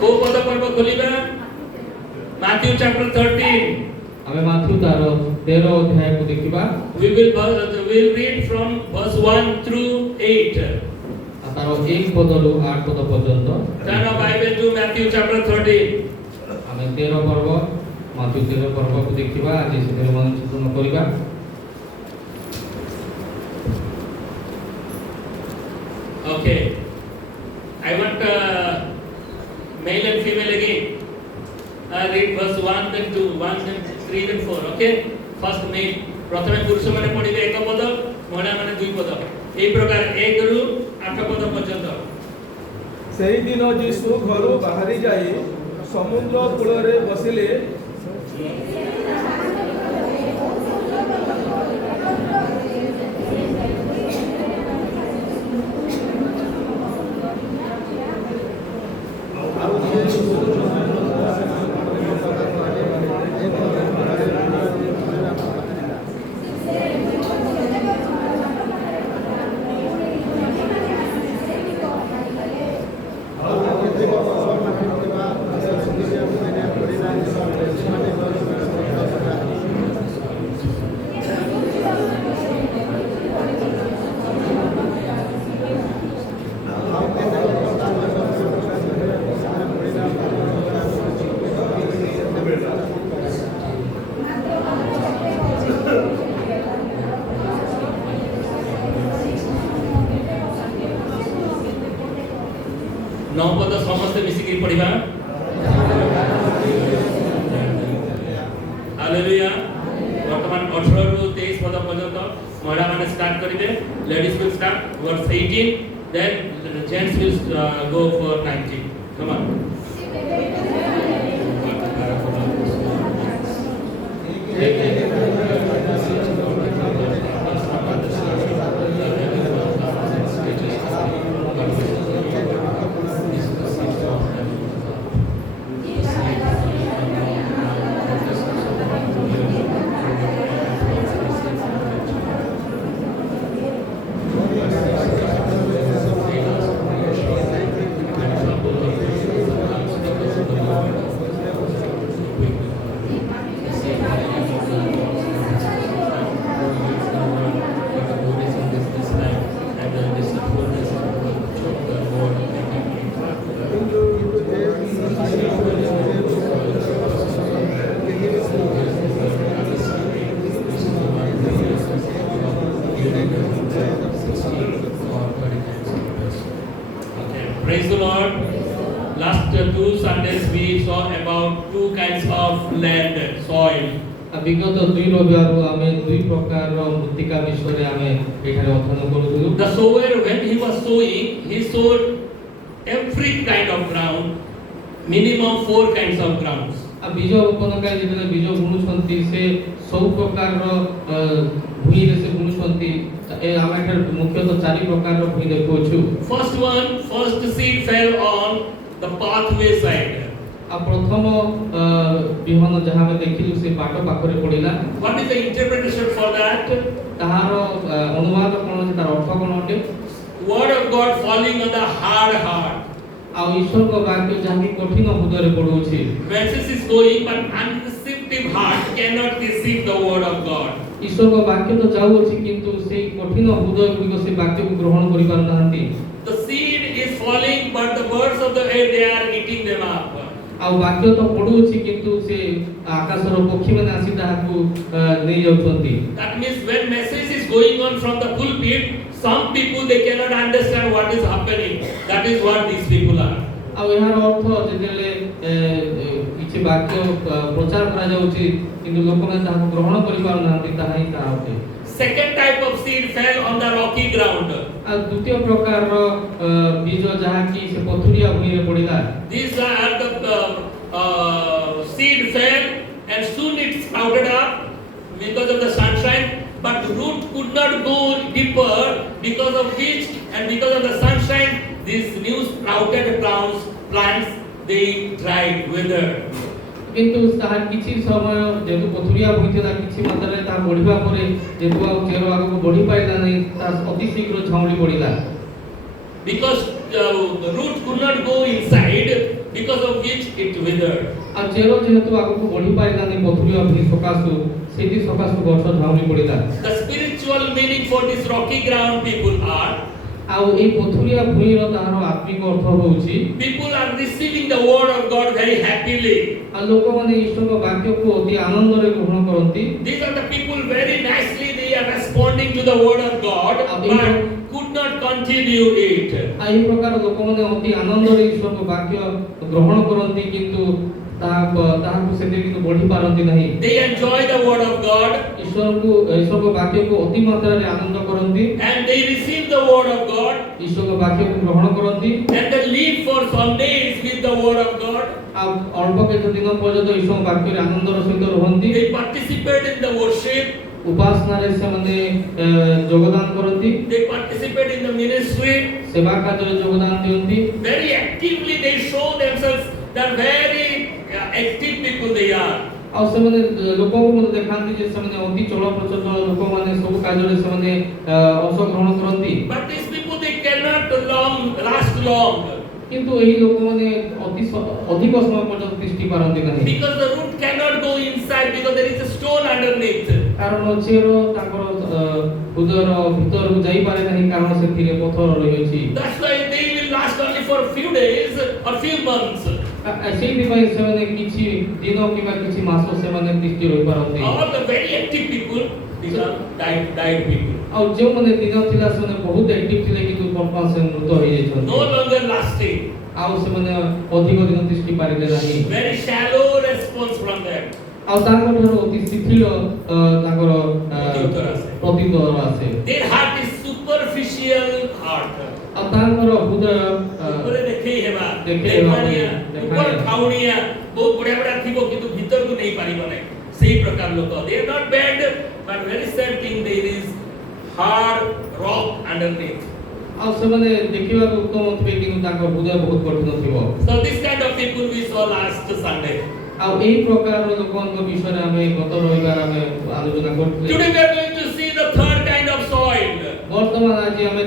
को पद पर्व खोलिबा मैथ्यू चैप्टर 13 हमें माथ्यू तार 13 अध्याय को देखिबा we will read from verse 1 through 8 तार 1 पदरु 8 पद पर्यंत turn our bible to Matthew chapter 13 हमें 13 पर्व माथ्यू 13 पर्व को देखिबा आज से मन चिंतन करिबा okay I want male and female again read verse 1 then 2 1 then 3 then 4 okay first male प्रथमे पुरुष माने पढिबे एक पद महिला माने दुई पद एई प्रकार 1 रु 8 पद पर्यंत सेही दिन यीशु घरु बाहरी जाई समुद्र कूଳରେ बसिले नौ पद समस्त मिसिकी पढ़िबा हालेलुया वर्तमान 18 रु 23 पद पर्यंत महिला माने स्टार्ट करिवे ladies will start verse 18 then gents will go for 19 come on Praise the Lord. Last two Sundays we saw about two kinds of land, soil. विगत दुई रविवार आमे दुई प्रकार मृत्तिका विषय रे आमे एठारे अध्ययन करूथुलु The sower when he was sowing, he sowed every kind of ground, minimum 4 kinds of grounds. आ बीज रोपणकारी जेते बीज बुणुछंती से सब प्रकार भूमि रे से बुणुछंती ए आमे एठारे मुख्यतः 4 प्रकार रो भूमि देखोछु First seed fell on the pathway side. आ प्रथम बिहन जहा में देखिलु से बाट पाखरे पडिला What is the interpretation for that? ताहार अनुवाद कोन छै तार अर्थ कोन होते Word of God falling on the hard heart. आ ईश्वर को वाक्य जहा कठिन हृदय रे पडुछि Message is going but unreceptive heart cannot receive the word of God. ईश्वर को वाक्य तो जाउछि किंतु से कठिन हृदय गुडी से वाक्य को ग्रहण करि पार नाहंती The seed is falling but the birds of the air they are eating them up. आ वाक्य तो पडुछि किंतु से आकाश रो पक्षी माने आसी ताहाकू नै जाउछंती That means when message is going on from the pulpit, some people they cannot understand what is happening. That is what these people are. आ एहार अर्थ जेतेले किछि वाक्य प्रचार करा जाउछि किंतु लोक माने ताहाकू ग्रहण करि पार नाहंती ताहाई ता होते Second type of seed fell on the rocky ground. आ द्वितीय प्रकार रो बीज जहा कि से पथुरिया भूमि रे पडिला These are the seed fell and soon it sprouted up because of the sunshine, but root could not go deeper because of which and because of the sunshine these new sprouted plants they dried, withered. किंतु ताहार किछि समय जेतु पथुरिया भूमिला किछि मात्रा रे ता बढ़िबा परे जेतु आ chair आगु को बढ़ी पाइला नै ता अति शीघ्र झाउली पडिला Because the root could not go inside, because of which it withered. ଆଉ ଚେର ଯେହେତୁ ଆଗକୁ ବଢି ପାରିଲାନି ପଥୁରିଆ ଭୂଇଁ ସକାଶୁ ସେଇଠି ସକାଶୁ ଗଛ ଝାଉଁଳି ପଡ଼ିଲା। The spiritual meaning for this rocky ground people are ଆଉ ଏଇ ପଥୁରିଆ ଭୂଇଁର ତାହାର ଆତ୍ମିକ ଅର୍ଥ ହେଉଛି people are receiving the word of God very happily. ଆଉ ଲୋକମାନେ ଈଶ୍ୱରଙ୍କ ବାକ୍ୟକୁ ଅତି ଆନନ୍ଦରେ ଗ୍ରହଣ କରନ୍ତି। These are the people very nicely they are responding to the word of God but could not continue it. ଆଉ ଏହି ପ୍ରକାର ଲୋକମାନେ ଅତି ଆନନ୍ଦରେ ଈଶ୍ୱରଙ୍କ ବାକ୍ୟ ଗ୍ରହଣ କରନ୍ତି କିନ୍ତୁ ତାହାକୁ ସେଥିରେ କିନ୍ତୁ ବଢି ପାରନ୍ତି ନାହିଁ। They enjoy the word of God ଈଶ୍ୱରଙ୍କ ବାକ୍ୟକୁ ଅତି ମାତ୍ରାରେ ଆନନ୍ଦ କରନ୍ତି and they receive the word of God ଈଶ୍ୱରଙ୍କ ବାକ୍ୟକୁ ଗ୍ରହଣ କରନ୍ତି and they live for some days with the word of God. ଆଉ ଅଳ୍ପ କେତେ ଦିନ ପର୍ଯ୍ୟନ୍ତ ଈଶ୍ୱରଙ୍କ ବାକ୍ୟରେ ଆନନ୍ଦର ସହିତ ରୁହନ୍ତି। They participate in the worship. ଉପାସନାରେ ସେମାନେ ଯୋଗଦାନ କରନ୍ତି। They participate in the ministry. ସେବା କାର୍ଯ୍ୟରେ ଯୋଗଦାନ ଦିଅନ୍ତି। Very actively they show themselves. They are very active people they are. ଆଉ ସେମାନେ ଲୋକଙ୍କୁ ମଧ୍ୟ ଦେଖାନ୍ତି ଯେ ସେମାନେ ଅତି ଚଳପ୍ରଚଳ ଲୋକମାନେ ସବୁ କାର୍ଯ୍ୟରେ ସେମାନେ ଅଂଶଗ୍ରହଣ କରନ୍ତି। But these people they cannot last long. କିନ୍ତୁ ଏହି ଲୋକମାନେ ଅଧିକ ସମୟ ପର୍ଯ୍ୟନ୍ତ ତିଷ୍ଠି ପାରନ୍ତି ନାହିଁ। Because the root cannot go inside because there is a stone underneath. କାରଣ ଚେର ତାଙ୍କର ହୃଦୟର ଭିତରକୁ ଯାଇପାରେ ନାହିଁ କାରଣ ସେଥିରେ ପଥର ରହିଅଛି। That's why they will last only for few days or few months. ସେଇଥିପାଇଁ ସେମାନେ କିଛି ଦିନ କିମ୍ବା କିଛି ମାସ ସେମାନେ ତିଷ୍ଠି ରହିପାରନ୍ତି। All the very active people, these are died people. ଆଉ ଯେଉଁମାନେ ଦିନ ଥିଲା ସେମାନେ ବହୁତ ଆକ୍ଟିଭ ଥିଲେ କିନ୍ତୁ ବର୍ତ୍ତମାନ ସେ ମୃତ ହୋଇଯାଇଛନ୍ତି। No longer lasting. ଆଉ ସେମାନେ ଅଧିକ ଦିନ ତିଷ୍ଠି ପାରିଲେ ନାହିଁ। Very shallow response from them. ଆଉ ତାଙ୍କଠାରୁ ଅତି ଶିଥିଳ ତାଙ୍କର ପ୍ରତିଉତ୍ତର ଆସେ। Their heart is superficial heart. ଆଉ ତାଙ୍କର ହୃଦୟ ଉପରେ ଦେଖେଇ ହେବା ଦେଖାଣିଆ ଉପର ଖାଉଣିଆ ବହୁତ ବଢିଆ ବଢିଆ ଥିବ କିନ୍ତୁ ଭିତରକୁ ନେଇ ପାରିବ ନାହିଁ ସେଇ ପ୍ରକାର ଲୋକ। They are not bad but very sad thing there is hard rock underneath. ଆଉ ସେମାନେ ଦେଖିବାକୁ ଉତ୍ତମ ଥିବେ କିନ୍ତୁ ତାଙ୍କ ହୃଦୟ ବହୁତ କଠିନ ଥିବ। So this kind of people we saw last Sunday. ଆଉ ଏହି ପ୍ରକାରର ଲୋକଙ୍କ ବିଷୟରେ ଆମେ ଗତ ରବିବାର ଆମେ ଆଲୋଚନା କରୁଥିଲେ। Today we are going to see the third kind of soil. ବର୍ତ୍ତମାନ ଆଜି ଆମେ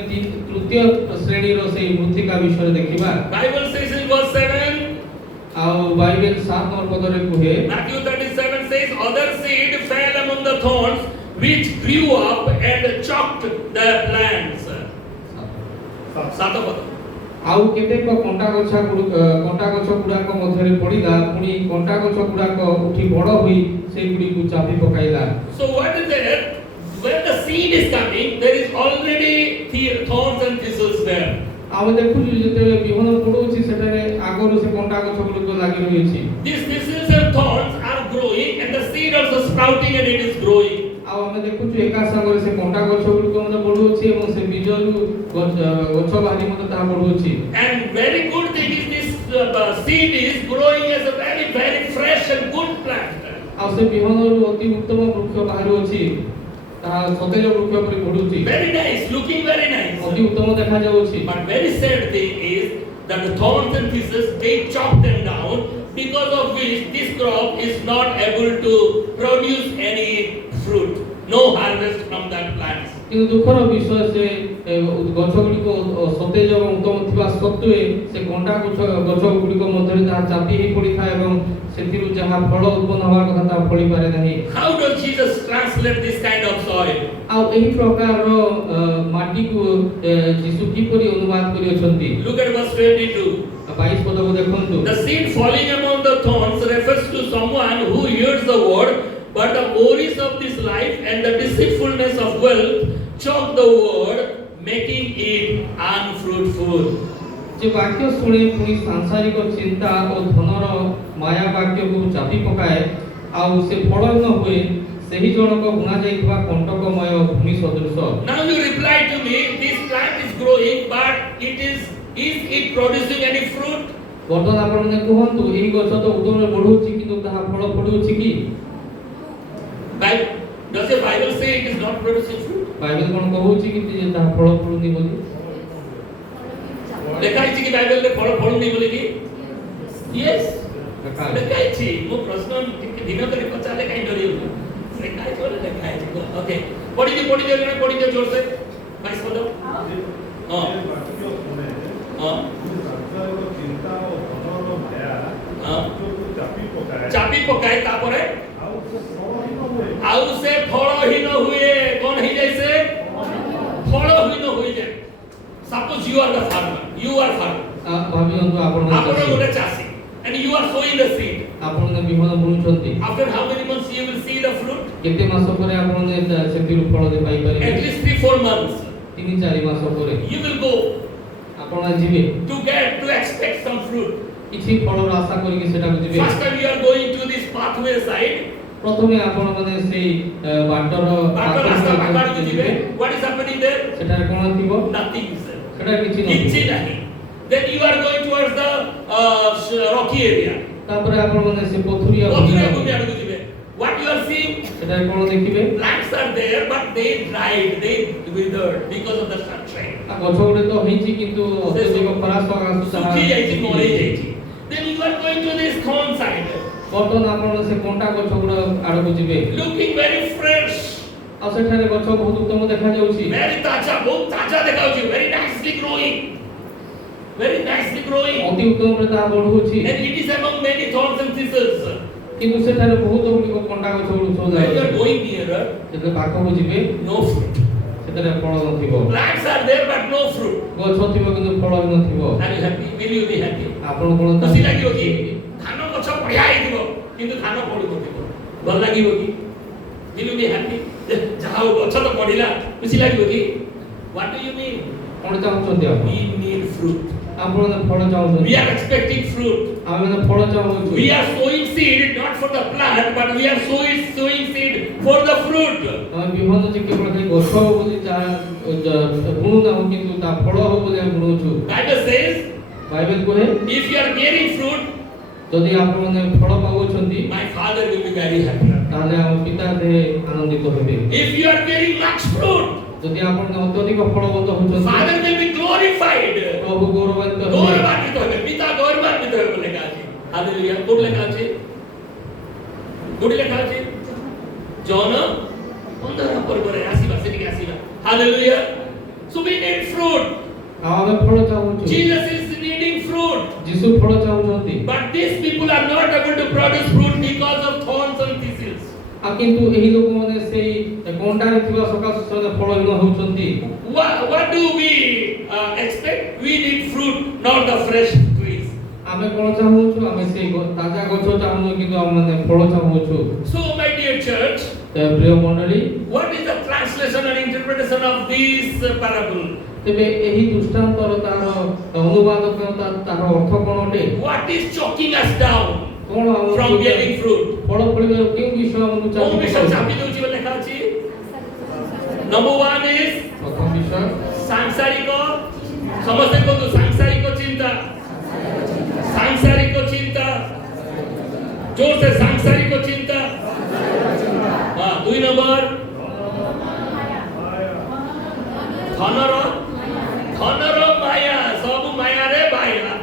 ତୃତୀୟ ଶ୍ରେଣୀର ସେଇ ମୃତ୍ତିକା ବିଷୟରେ ଦେଖିବା। Bible says in verse 7. ଆଉ ବାଇବେଲ 7 ନମ୍ବର ପଦରେ କୁହେ Matthew 37 says other seed fell among the thorns which grew up and choked the plants. ସାତ ପଦ। ଆଉ କେତେକ କଣ୍ଟା ଗଛ ଗୁଡାକ ମଧ୍ୟରେ ପଡ଼ିଲା ପୁଣି କଣ୍ଟା ଗଛ ଗୁଡାକ ଉଠି ବଡ଼ ହୋଇ ସେଗୁଡ଼ିକୁ ଚାପି ପକାଇଲା। So what is it? When the seed is coming, there is already thorns and thistles there. ଆମେ ଦେଖୁଛୁ ଯେତେବେଳେ ବିହନ ପଡୁଛି ସେଠାରେ ଆଗରୁ ସେ କଣ୍ଟା ଗଛ ଗୁଡ଼ିକ ଲାଗି ରହିଛି। These thistles and thorns are growing and the seed also sprouting and it is growing. ଆଉ ଆମେ ଦେଖୁଛୁ ଏକା ସାଙ୍ଗରେ ସେ କଣ୍ଟା ଗଛ ଗୁଡ଼ିକ ମଧ୍ୟ ବଢୁଛି ଏବଂ ସେ ବୀଜରୁ ଗଛ ବାହାରି ମଧ୍ୟ ତାହା ବଢୁଛି। And very good thing is this seed is growing as a very very fresh and good plant. ଆଉ ସେ ବିହନରୁ ଅତି ଉତ୍ତମ ବୃକ୍ଷ ବାହାରୁଅଛି ତାହା ସତେଜ ବୃକ୍ଷ ପରି ବଢୁଛି। Very nice, looking very nice. ଅତି ଉତ୍ତମ ଦେଖାଯାଉଛି। But very sad thing is that the thorns and thistles they chop them down because of which this crop is not able to produce any fruit. No harvest from that plant. କିନ୍ତୁ ଦୁଃଖର ବିଷୟ ସେ ଗଛ ଗୁଡ଼ିକ ସତେଜ ଏବଂ ଉତ୍ତମ ଥିବା ସତ୍ତ୍ୱେ ସେ କଣ୍ଟା ଗଛ ଗୁଡ଼ିକ ମଧ୍ୟରେ ତାହା ଚାପି ହୋଇ ପଡ଼ିଥାଏ ଏବଂ ସେଥିରୁ ଯାହା ଫଳ ଉତ୍ପନ୍ନ ହେବା କଥା ତାହା ଫଳି ପାରେ ନାହିଁ। How does Jesus translate this kind of soil? ଆଉ ଏହି ପ୍ରକାରର ମାଟିକୁ ଯୀଶୁ କିପରି ଅନୁବାଦ କରିଅଛନ୍ତି? Look at verse 22. 22 ପଦକୁ ଦେଖନ୍ତୁ। The seed falling among the thorns refers to someone who hears the word, but the worries of this life and the deceitfulness of wealth choke the word, making it unfruitful. ଯେ ବାକ୍ୟ ଶୁଣେ ପୁଣି ସାଂସାରିକ ଚିନ୍ତା ଓ ଧନର ମାୟା ବାକ୍ୟକୁ ଚାପି ପକାଏ ଆଉ ସେ ଫଳହୀନ ହୁଏ ସେହି ଜଣକ ବୁଣା ଯାଇଥିବା କଣ୍ଟକମୟ ଭୂମି ସଦୃଶ। Now you reply to me, this plant is growing, but is it producing any fruit? ବର୍ତ୍ତମାନ ଆପଣମାନେ କୁହନ୍ତୁ ଏହି ଗଛ ତ ଉତ୍ତମରେ ବଢୁଛି କିନ୍ତୁ ତାହା ଫଳ ଫଳୁଛି କି? Does the Bible say it is not producing fruit? Bible କ'ଣ କହୁଛି କି ଯେ ତାହା ଫଳ ଫଳୁନି ବୋଲି? ଲେଖା ହେଇଛି କି ବାଇବେଲରେ ଫଳ ଫଳୁନି ବୋଲି କି? Yes. ଲେଖା ଲେଖା ହେଇଛି। ମୁଁ ପ୍ରଶ୍ନ ଟିକେ ଦିନ କରି ପଚାରିଲେ କାଇଁ ଡରିବୁ? ଲେଖା ହେଇଛି ବୋଲି ଲେଖା ହେଇଛି। ଓକେ। ପଢିଦିଅ ଜୋରସେ। 22 ପଦ। ହଁ। ହଁ। ଚିନ୍ତା ଓ ଧନର ମାୟା ଚାପି ପକାଏ ତାପରେ ଆଉ ସେ ଫଳହୀନ ହୁଏ କଣ ହେଇଯାଏ ସେ ଫଳହୀନ ହୋଇଯାଏ suppose you are the farmer ଭାବିନ୍ତୁ ଆପଣ ଆପଣ ଗୋଟେ ଚାଷୀ and you are sowing the seed ଆପଣ ବିହନ ବୁଣୁଛନ୍ତି after how many months you will see the fruit କେତେ ମାସ ପରେ ଆପଣ ସେଥିରୁ ଫଳ ପାଇପାରିବେ at least 3-4 months 3-4 ମାସ ପରେ you will go ଆପଣ ଯିବେ to expect some fruit କିଛି ଫଳର ଆଶା କରିକି ସେଟାକୁ ଯିବେ first time you are going to this pathway side ପ୍ରଥମେ ଆପଣ ମାନେ ସେଇ ବାଟର ରାସ୍ତା ପାଖକୁ ଯିବେ what is happening there ସେଠାରେ କଣ ଥିବ nothing is there ସେଟା କିଛି କିଛି ନଥିବ ନାହିଁ then you are going towards the rocky area ତାପରେ ଆପଣ ମାନେ ସେ ପଥୁରିଆ ଭୂମି ଆଡକୁ ଯିବେ what you are seeing ସେଠାରେ କଣ ଦେଖିବେ plants are there but they dried they withered because of the sunshine ଗଛ ଗୁଡେ ତ ହେଇଛି କିନ୍ତୁ ଅତ୍ୟଧିକ ଖରା ସକାଶୁ ଶୁଖି ଯାଇଛି ମରି ଯାଇଛି then you are going to this thorn side ବର୍ତ୍ତମାନ ଆପଣ ସେ କଣ୍ଟା ଗଛ ଗୁଡ ଆଡକୁ ଯିବେ looking very fresh ଆଉ ସେଠାରେ ଗଛ ବହୁତ ଉତ୍ତମ ଦେଖାଯାଉଛି very ତାଜା ବହୁତ ତାଜା ଦେଖାଯାଉଛି very nicely growing ଅତି ଉତ୍ତମରେ ତାହା ବଢୁଛି and it is among many thorns and thistles କିନ୍ତୁ ସେଠାରେ ବହୁତ ଗୁଡ଼ିକ କଣ୍ଟା ଗଛ ଗୁଡ଼ିକ ସବୁ when you are ଯାଉଛି going nearer ଯେତେବେଳେ ପାଖକୁ ଯିବେ no fruit ସେଥିରେ ଫଳ ନଥିବ plants are there but no fruit ଗଛ ଥିବ କିନ୍ତୁ ଫଳ ବି ନଥିବ are you happy will you be happy ଆପଣ କଣ ଖୁସି ଲାଗିବ କି ଧାନ ଗଛ ବଢିଆ ହେଇଥିବ କିନ୍ତୁ ଧାନ ପଡୁନଥିବ ଭଲ ଲାଗିବ କି will you be happy ଯାହା ହଉ ଗଛ ତ ବଢିଲା ଖୁସି ଲାଗିବ କି what do you mean କଣ ଚାହୁଁଛନ୍ତି ଆପଣ we need fruit ଆପଣ ଫଳ ଚାହୁଁଛନ୍ତି we are expecting fruit ଆମେ ମାନେ ଫଳ ଚାହୁଁଛୁ we are sowing seed not for the plant but we are sowing seed for the fruit ଆମେ ବିହନ ଯେ କେବଳ ଖାଲି ଗଛ ହବ ବୋଲି ବୁଣୁ ନାହୁଁ କିନ୍ତୁ ତା ଫଳ ହବ ବୋଲି ଆମେ ବୁଣୁଛୁ Bible says ବାଇବେଲ କହେ if you are bearing fruit ଯଦି ଆପଣ ମାନେ ଫଳ ପାଉଛନ୍ତି my father will be very happy ତାହେଲେ ଆମ ପିତା ଦେହେ ଆନନ୍ଦିତ ହେବେ if you are bearing much fruit ଯଦି ଆପଣ ଅତ୍ୟଧିକ ଫଳବନ୍ତ ହଉଛନ୍ତି father will be glorified ପ୍ରଭୁ ଗୌରବାନ୍ୱିତ ହେବେ ଗୌରବାନ୍ୱିତ ହେବେ ପିତା ଗୌରବାନ୍ୱିତ ହେବେ ବୋଲି ଲେଖା ଅଛି ହାଲେଲୁୟା କୋଉଠି ଲେଖା ଅଛି କୋଉଠି ଲେଖା ଅଛି ଜନ 15 ପରେ ଆସିବା ସେଠିକି ଆସିବା hallelujah so we need fruit ଆଉ ଆମେ ଫଳ ଚାହୁଁଛୁ Jesus is needing fruit ଯୀଶୁ ଫଳ ଚାହୁଁଛନ୍ତି but these people are not able to produce fruit because of thorns and thistles ଆଉ କିନ୍ତୁ ଏହି ଲୋକମାନେ ସେଇ କଣ୍ଟାରେ ଥିବା ସକାଶେ ସେମାନେ ଫଳହୀନ ହେଉଛନ୍ତି what do we expect we need fruit not the fresh trees ଆମେ କଣ ଚାହୁଁଛୁ ଆମେ ସେଇ ତାଜା ଗଛ ଚାହୁଁଛୁ କିନ୍ତୁ ଆମେ ମାନେ ଫଳ ଚାହୁଁଛୁ so my dear church ପ୍ରିୟ ମଣ୍ଡଳୀ what is the translation and interpretation of this parable ତେବେ ଏହି ଦୃଷ୍ଟାନ୍ତର ତାର ଅନୁବାଦ କଣ ତାର ଅର୍ଥ କଣ ଅଟେ what is choking us down କଣ from bearing fruit ଫଳ ଫଳିବାର କେଉଁ ବିଷୟ ଆମକୁ କୋଉ ବିଷୟ ଚାହୁଁଛୁ ଚାପି ଦଉଛି ବୋଲି ଲେଖା ଅଛି number 1 is ପ୍ରଥମ ବିଷୟ ସାଂସାରିକ ସମସ୍ତେ କୁହନ୍ତୁ ସାଂସାରିକ ଚିନ୍ତା जोर से सांसारिक चिंता हाँ 2 नंबर धनर माया सब माया रे बाया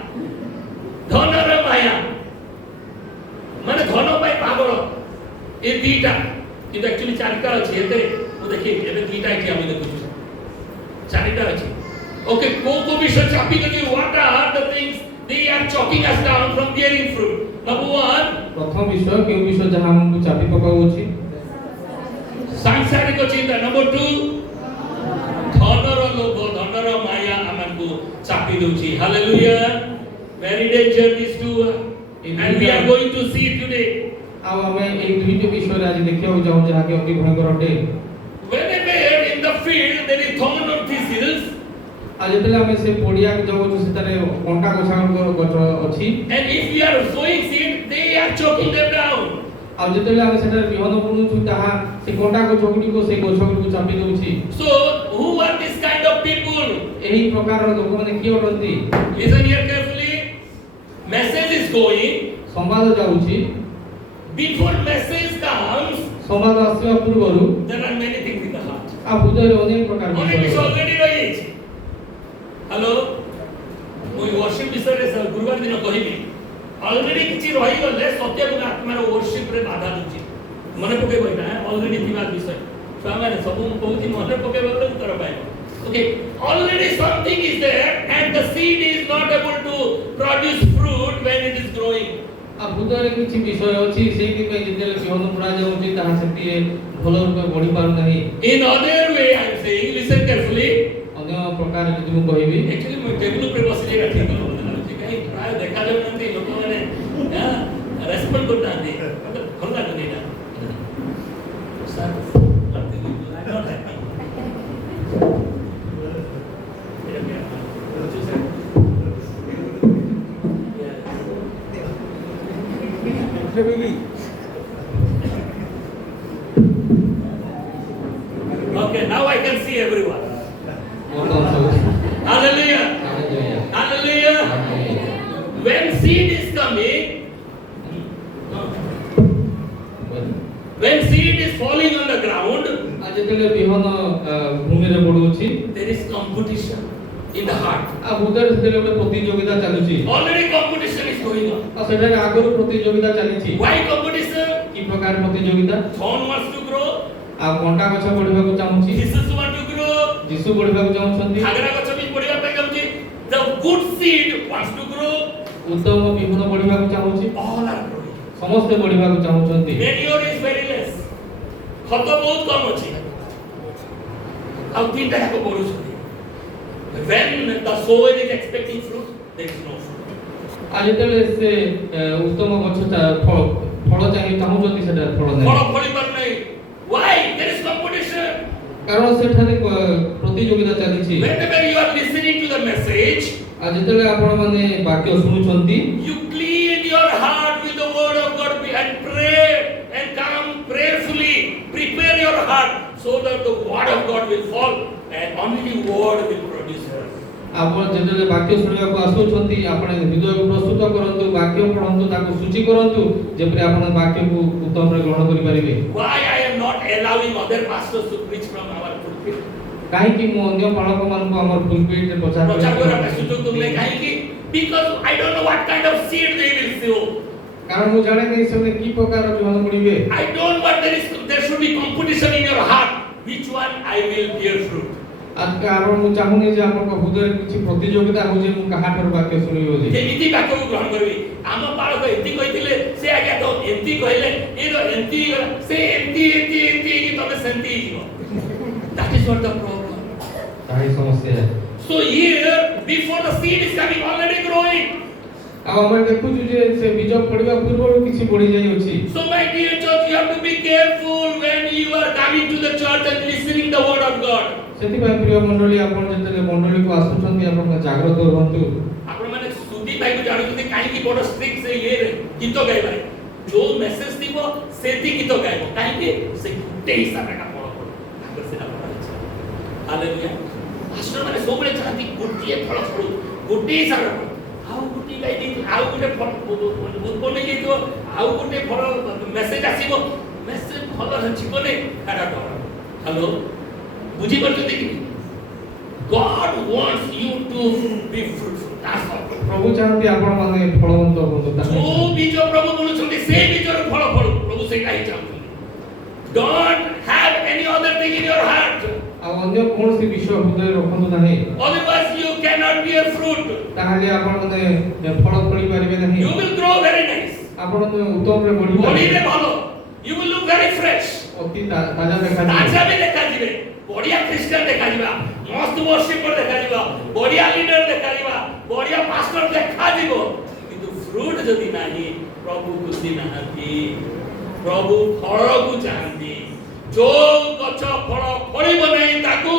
धनर माया माने धन पाई पागल ए दीटा कि एक्चुअली चारिटा अछि एते ओ देखि एबे दीटा कि हम देखु चारिटा अछि ओके को विषय चापी गति what are the things they are choking us down from bearing fruit number 1 प्रथम विषय केउ विषय जहां हमकु चापी पकाउछि सांसारिक चिंता नंबर 2 धनर लोभ धनर माया हमकु चापी दोछि hallelujah very danger these two and we are going to see today आ हमें एक दुईटे विषय आज देखियो जाऊ जहां के अति भयंकर अटे whenever in the field there is thorn or thistles आज जेतले हमें से पोडिया के जाऊ सेतारे कंटा गछा गछ अछि and if we are sowing seed they are choking them down आ जेतले हमें सेतारे बिहन बुनु छु ताहा से कंटा गछ गुडी को से गछ गुडी को चापी दोछि so who are this kind of people एही प्रकार लोक माने की होतंती listen here carefully message is going संवाद जाउछि before message comes संवाद आसीबा पूर्वरु there are many things in the heart आ हृदय अनेक प्रकार विषय already रही अछि हेलो मुई वर्शिप विषय रे गुरुवार दिन कहिबी ऑलरेडी किछि रही गले सत्य गुण आत्मार वर्शिप रे बाधा दुछि मने पके बइना ऑलरेडी थिबा विषय छुआ माने सब कहूची मने पके बले उत्तर पाइबो okay already something is there and the seed is not able to produce fruit when it is growing आ भूतरे किछि विषय अछि सेहि पे जेतेले बिहन पुरा जाउछि ताहा सेति भल रूपे बढ़ी पार नाही। In other way, I am saying, listen carefully. अन्य प्रकार जदि मु कहिबी Actually, मैं टेबल पे बसले रखी हूँ। कहीं प्राय देखा जाए ना लोग मैंने रेस्पॉन्ड करता है। भल लग नहीं ना। सर, लगती है। I not happy. Okay, now I can see everyone. Hallelujah. Hallelujah. When seed is coming, when seed is falling on the ground, आ जेतेले बिहन भूमि रे पडुछि there is competition in the heart. आ भूतरे सेतेले गोटे प्रतियोगिता चालुछि। Already competition is going on. आ सेटारे आगरु प्रतियोगिता चालिछि। Why competition? कि प्रकार प्रतियोगिता Thorn wants to grow, आ कंटा गछ बढ़िबाकू चाहुछि Jesus want to grow, जीसु बढ़िबाकू चाहुछन्ति घागरा गछ भी बढ़िया पे जाउछि. The good seed wants to grow. उत्तम बिहन बढ़िबाकू चाहुछि All are growing. समस्त बढ़िबाकू चाहुछन्ति। Manure is very less. खत बहुत कम अछि. अब तीन टाइप को बोलुछि. When the sower is expecting fruit, there is no fruit. आ जेतेले से उत्तम गछटा फल चाहिए चाहुछन्ति सेटा फल नै। फल फली पर नहीं. Why? There is competition. कारण सेठारे प्रतियोगिता चालिछि। Whenever you are listening to the message, आ जेतेले आपण माने वाक्य सुनुछन्ति you clean your heart with the word of God and pray and come prayerfully. Prepare your heart so that the word of God will fall and only word will produce heaven. आपण जेतेले वाक्य सुनिबाकू आसुछन्ति आपण हृदय को प्रस्तुत करंतु वाक्य पढंतु ताको सूची करंतु जेपरि आपण वाक्य को उत्तम रे ग्रहण करि परिबे। Why I am not allowing other pastors to preach from our pulpit? काहे कि मो अन्य पालक मान को हमर पुलपिट रे प्रचार प्रचार करा पे सुजोग तुमने काहे कि because I don't know what kind of seed they will sow. कारण मु जाने नै सबने की प्रकार रो बिहन पडिबे। I don't want there should be competition in your heart. Which one I will bear fruit? आज कारण मु चाहुनी जे आपन को हृदय किछि प्रतियोगिता हो जे मु कहा पर वाक्य सुनियो जे केमिति वाक्य को ग्रहण करबी आम पालक एंती कहिथिले से आज्ञा तो एंती कहले ए तो एंती से एंती कि तमे सेंती हियो that is what the problem ताही समस्या है। So here before the seed is coming already growing आ हम देखु जे से बीज पड़िबा पूर्व किछि बढ़ी जाई अछि। So my dear church you have to be careful when you are coming to the church and listening the word of God. सेति भाई प्रिय मंडली आपण जेतेले मंडली को आसुछन्ती आपण जागृत रहंतु। आपण माने सुदी भाई को जानुते काहे की बड़ स्ट्रिक्ट से ये गीत गाइबा जो मैसेज दिबो सेति गीत गाइबो काहे की से गुटे हिसाब का फल पड़ो ताकर सेना पड़ा। हालेलुया। पास्टर माने सोबले चाहती गुटिए फल पड़ो गुटे हिसाब का आउ गुटी गाइ दी आउ गुटे फल बुझबो नै जेतो आउ गुटे फल मैसेज आसीबो मैसेज फल जीवने काडा कर। हेलो बुझी परछो देखि God wants you to be fruitful. That's all. प्रभु चाहନ୍ତି आपण माने फलवंत होतु ताही। जो बीज प्रभु बोलुछन्ति से बीजर फल फल प्रभु से काई चाहନ୍ତି। Don't have any other thing in your heart. आ अन्य कोनसी विषय हृदय रखंतु नाही। Otherwise you cannot bear fruit. ताहाले आपण माने फल फळी परिबे नाही। You will grow very nice. आपण उत्तम रे बढ़ी Body रे भलो. You will look very fresh. अति ताजा देखा ताजा भी देखा जिवे। बढ़िया क्रिश्चियन देखा जिवा। मस्त वर्शिपर देखा जिवा। बढ़िया लीडर देखा जिवा। बढ़िया पास्टर देखा जिवो। किंतु फ्रूट जदी नाही प्रभु खुशी नाहंती। प्रभु फल को चाहंती। जो गछ फल फळिबो नै ताकू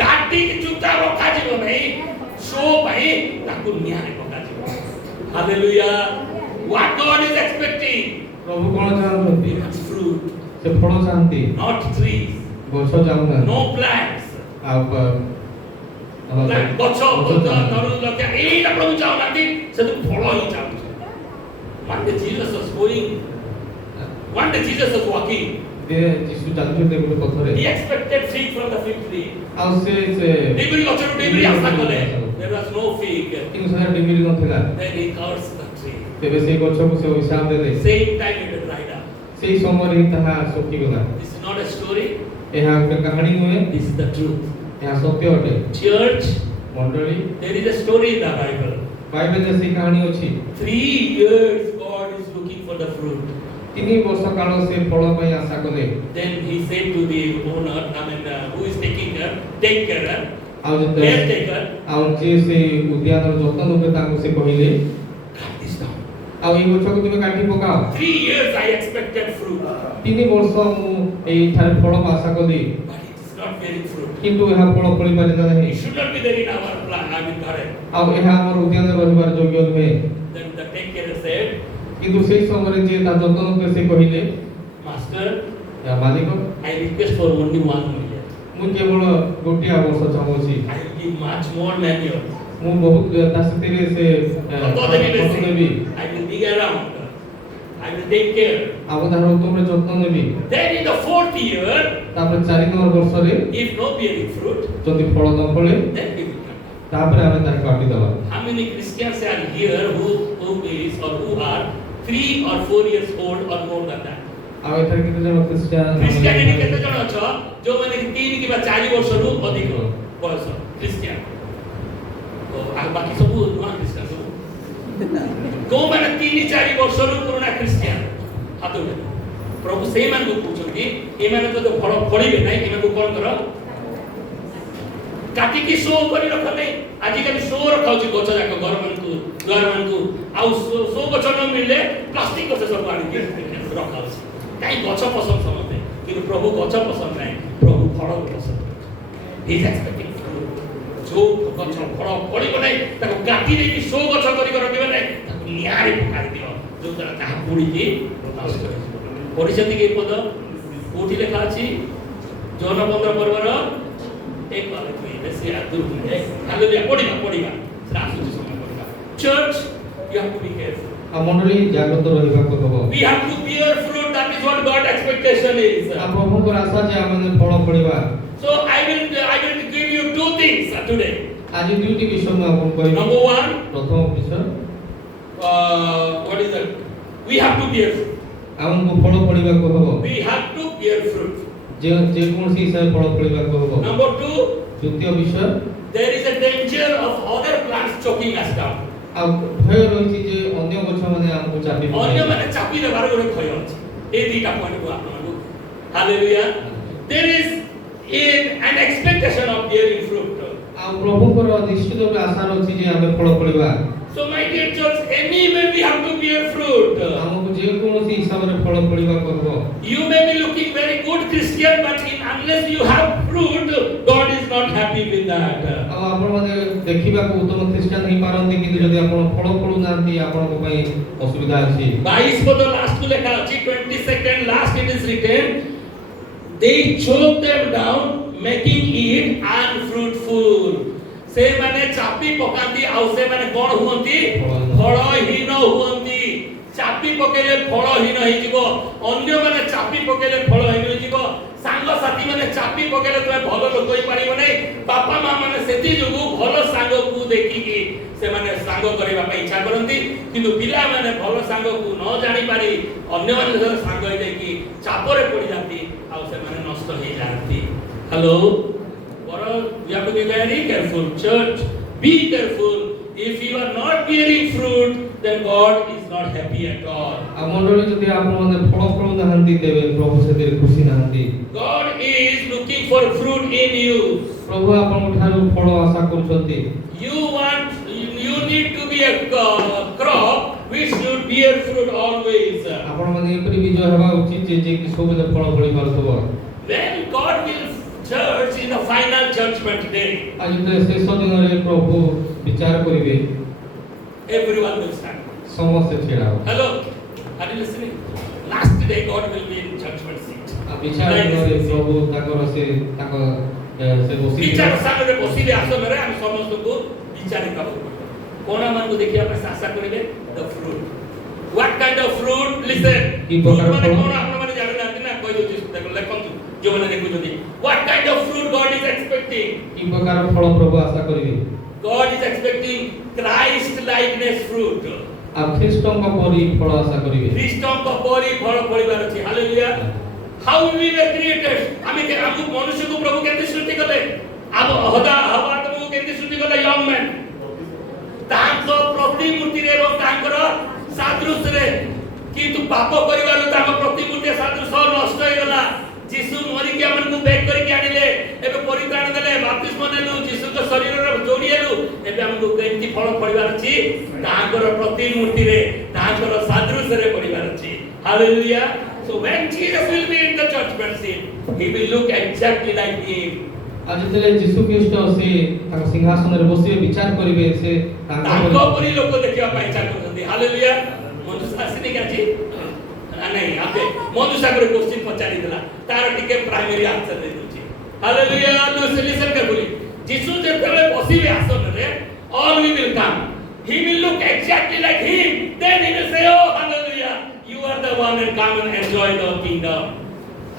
काटी के चुपचाप रखा जिवो नै शो भाई ताकू नियारे पका जिवो। Hallelujah. What God is expecting? प्रभु कोन चाहନ୍ତି Fruit, से फल चाहନ୍ତି not trees, गछ चाहना no plants. आ गछ धरु लक्ष्य एटा प्रभु चाहनांती से तो फल ही चाहू। One day Jesus was going, one day Jesus was walking. दे जिसु चालु दे गोटे पथरे He expected fig from the fig tree. आ से Dibri गछ dibri आशा कले. There was no fig. इन सारा डिमिल नथिला। Then he cursed the tree. तेबे से गछ को से हिसाब देले। Same time it dried up. सेही समय रे ताहा सोखी गला। This is not a story. एहा के कहानी नुहे This is the truth. एहा सत्य अटे। Church, मंडली there is a story in the Bible. Bible से कहानी अछि 3 years God is looking for the fruit. 3 वर्ष काल से फल पई आशा कले Then he said to the owner, who is taking care, take care, आ जते caretaker, आ जे से उद्यान रो जतन होबे ताको से कहिले cut this down. आ ई गछ को तुमे काटी पकाओ 3 years I expected fruit, 3 वर्ष मु एई थारे फल आशा कली but it is not bearing fruit. किंतु एहा फल फली पारे नाही It should not be there in our plan, garden. आ एहा हमर उद्यान रहिबार योग्य नुहे Then the takecarer said, किंतु सेई समय जे ता जतन होबे से कहिले Master, या मालिक I request for only 1 more year. मु केवल गोटिया वर्ष चाहूची I will give much more manure. मु बहुत तासतिरे से देबी I will dig around. I will take care. आबो तार तुमरे जतन नेबी Then in the 4th year, तापर 4 नंबर वर्ष रे if no bearing fruit, जदि फल न फले then we will come. तापर आमे तार काटी दबा How many Christians are here who is or who are 3 or 4 years old or more than that? आ एथर केते जन क्रिश्चियानिटी केते जण अछ जो माने 3 किबा 4 वर्ष रु अधिक बयस क्रिश्चियन तो आ बाकी सब नुआ क्रिश्चियन सब को माने 3-4 वर्ष रु पुराना क्रिश्चियन हाथ उठे प्रभु सेही मान को पूछुकी ए माने तो फल फळिबे नै एमा को कोन कर काटी की शो करी रख नै आजि काली शो रखाउची गछ जाक घर मान को आ शो गछ न मिलले प्लास्टिक गछ सब आनी रखाउची काई गछ पसंद समते किंतु प्रभु गछ पसंद नै प्रभु फल पसंद ही इज एक्सपेक्टिंग जो गछ फल पड़िबो नै ताको काटी दे कि शो गछ करी रखिबे नै ताको नियारे पकाई दियो जो तरह ताहा पुडी की नष्ट कर परिचय के पद कोठी लेखा अछि जन 15 पर्वर एक बार कोई बेसी आदुर है हालेलुया पढ़िबा रासु समय पढ़िबा church you have to be careful आ मंडली जागृत रहिबा को हबो we have to bear fruit, that is what God expectation is. आ प्रभु को आशा जे आमे फल पड़िबा So I will give you 2 things today. आज दुईटी विषय में अपन कहि Number 1, प्रथम विषय what is that? We have to bear fruit. हमको फल पड़िबा को हबो We have to bear fruit. जे कोन सी हिसाब फल पड़िबा को हबो Number 2, द्वितीय विषय there is a danger of other plants choking us down. आ भय रहिछि जे अन्य गछ माने हमको चापी अन्य माने चापी देबार गोटे भय अछि ए दीटा पॉइंट को आपन hallelujah there is an expectation of bearing fruit. आ प्रभु को निश्चित रूप आशा रछि जे हमें फल पड़िबा So my dear church, anyway we have to bear fruit. हमको जे कोन सी हिसाब रे फल पड़िबा को हबो You may be looking very good Christian, but unless you have fruit, God is not happy with that. आ आपण माने देखिबा को उत्तम क्रिश्चियन नहीं पारंती कि जदि आपण फल पड़ु नांती आपण को पई असुविधा अछि 22 पद लास्ट को लेखा अछि 22nd last it is written, they choke them down, making it unfruitful. से माने चापी पकांती आउ से माने कोन हुंती फलहीन हुंती चापी पकेले फलहीन होई जिवो अन्य माने चापी पकेले फलहीन होई जिवो सांग साथी माने चापी पकेले तमे भलो लोक होई परिबो नै बापा मां माने सेती जुगु भलो सांग को देखि कि से माने सांग करबा पई इच्छा करंती किंतु पिला माने भलो सांग को न जानि पारी अन्य माने जर सांग होई जाय कि चापरे पड़ी जाती आउ से माने नष्ट होई जाती hello Or you have to be very careful. Church, be careful. If you are not bearing fruit, then God is not happy at all. आ मंडली जदि आपण माने फल फल नाहंती देबे प्रभु से खुशी नाहंती God is looking for fruit in you. प्रभु आपण ठारू फल आशा करछंती You need to be a crop which should bear fruit always. आपण माने एपरि विजय हेबा उचित जे कि सब फल फली पारथबो When God will judge in the final judgment day, आज ते शेष दिन रे प्रभु विचार करिवे everyone will stand. समस्त छेड़ा Hello, are you listening? Last day God will be in judgment seat. आ विचार रे प्रभु ताकर से बसी विचार सामने बसिले आसन रे हम समस्त को विचार करबो कोना मान को देखि आपण आशा करिवे the fruit what kind of fruit listen fruit माने कोन आपण माने जानि नांती ना कोइ जोति देखो लेखन जो माने देखु जोति what kind of fruit God is expecting की प्रकार फल प्रभु आशा करिवे God is expecting Christ likeness fruit आ ख्रीष्टन का परी फल आशा करिवे ख्रीष्टन का परी फल फलिबार अछि hallelujah how we were created आमी के हम मनुष्य को प्रभु केते सृष्टि करले अब हदा हवा तुमको केते सृष्टि करले यंग मैन ତାଙ୍କ ପ୍ରତିମୂର୍ତ୍ତିରେ ଏବଂ ତାଙ୍କର ସାଦୃଶ୍ୟରେ କିନ୍ତୁ ପାପ କରିବାରୁ ତାଙ୍କ ପ୍ରତିମୂର୍ତ୍ତି ସାଦୃଶ୍ୟ ନଷ୍ଟ ହେଇଗଲା। ଯୀଶୁ ମରିକି ଆମକୁ ବେକ୍ କରିକି ଆଣିଲେ, ଏବେ ପରିତ୍ରାଣ ଦେଲେ, ବାପ୍ତିସ୍ମ ନେଲୁ, ଯୀଶୁଙ୍କ ଶରୀରରେ ଯୋଡ଼ି ହେଲୁ। ଏବେ ଆମକୁ କେମିତି ଫଳ ଫଳିବାର ଅଛି? ତାଙ୍କର ପ୍ରତିମୂର୍ତ୍ତିରେ, ତାଙ୍କର ସାଦୃଶ୍ୟରେ ପଡ଼ିବାର ଅଛି। Hallelujah. So when Jesus will be in the judgment seat, he will look exactly like him. आज जेतले यीशु ख्रीष्ट से ताक सिंहासन रे बसिबे विचार करिवे से ताको परि लोक देखिबा पाइ इच्छा करथि। हालेलुया। मनुष्य आसीने काजी नहीं आबे मनुष्य को क्वेश्चन पचारि देला तार टिके प्राइमरी आंसर दे दोछि। हालेलुया। लिसन करबुली यीशु जेतले बसिबे आसन रे all we will come, he will look exactly like him, then he will say, oh hallelujah, you are the one and come and enjoy the kingdom.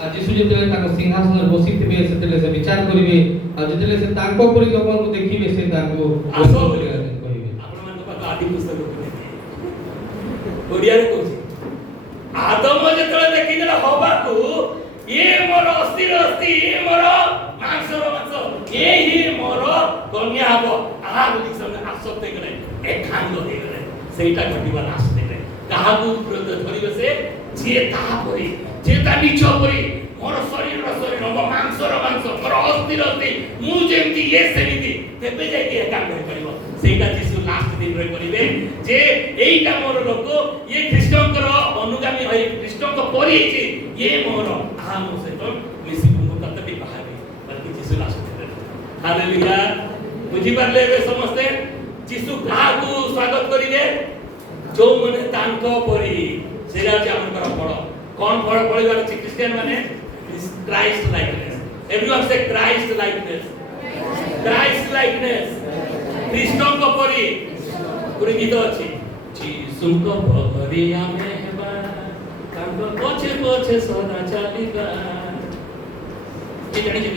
आज यीशु जेतले ताक सिंहासन रे बसिथिबे सेतले से विचार करिवे आ जेतले से ताको परि लोकन को देखिबे से ताको आसो कहिबे आपण मन को पता आदि पुस्तक ओडिया रे कहू आदम जेतले देखिदेला हबाकू ये मोर अस्थिर अस्थि, ये मोर मांसर मांस, ये ही मोर कन्या हबो आहा बुद्धि सब आसक्त हे गले एक खांग हे गले सेटा घटिबा लास्ट हे काहाकू विरोध करिवे से जे ताहा परि जे ता निच परि मोर शरीर शरीर मोर मांसर मांस मोर अस्थिर अस्थि मु जेमति ये सेमिति तेबे जाय के काम करिवो सेटा यीशु लास्ट दिन रे करिवे जे एईटा मोर लोक ये ख्रीष्टंकर अनुगामी होई ख्रीष्टंक परि छि ये मोर आहा मो सहित मिसी को कतटी बाहाबे बल्कि यीशु लास्ट दिन रे। हालेलुया। बुझी पारले बे समस्ते यीशु काहाकू स्वागत करिवे जो मने तांको परि सेरा जे हमर फल कोन फल फळिबार अछि क्रिश्चियन माने क्राइस्ट लाइकनेस। एवरीवन से क्राइस्ट लाइकनेस, क्राइस्ट लाइकनेस ख्रीष्टन को परि पुरी गीत अछि यीशु को परि आमे हेबा तांको पछे पछे सदा चलिबा। के जानि जे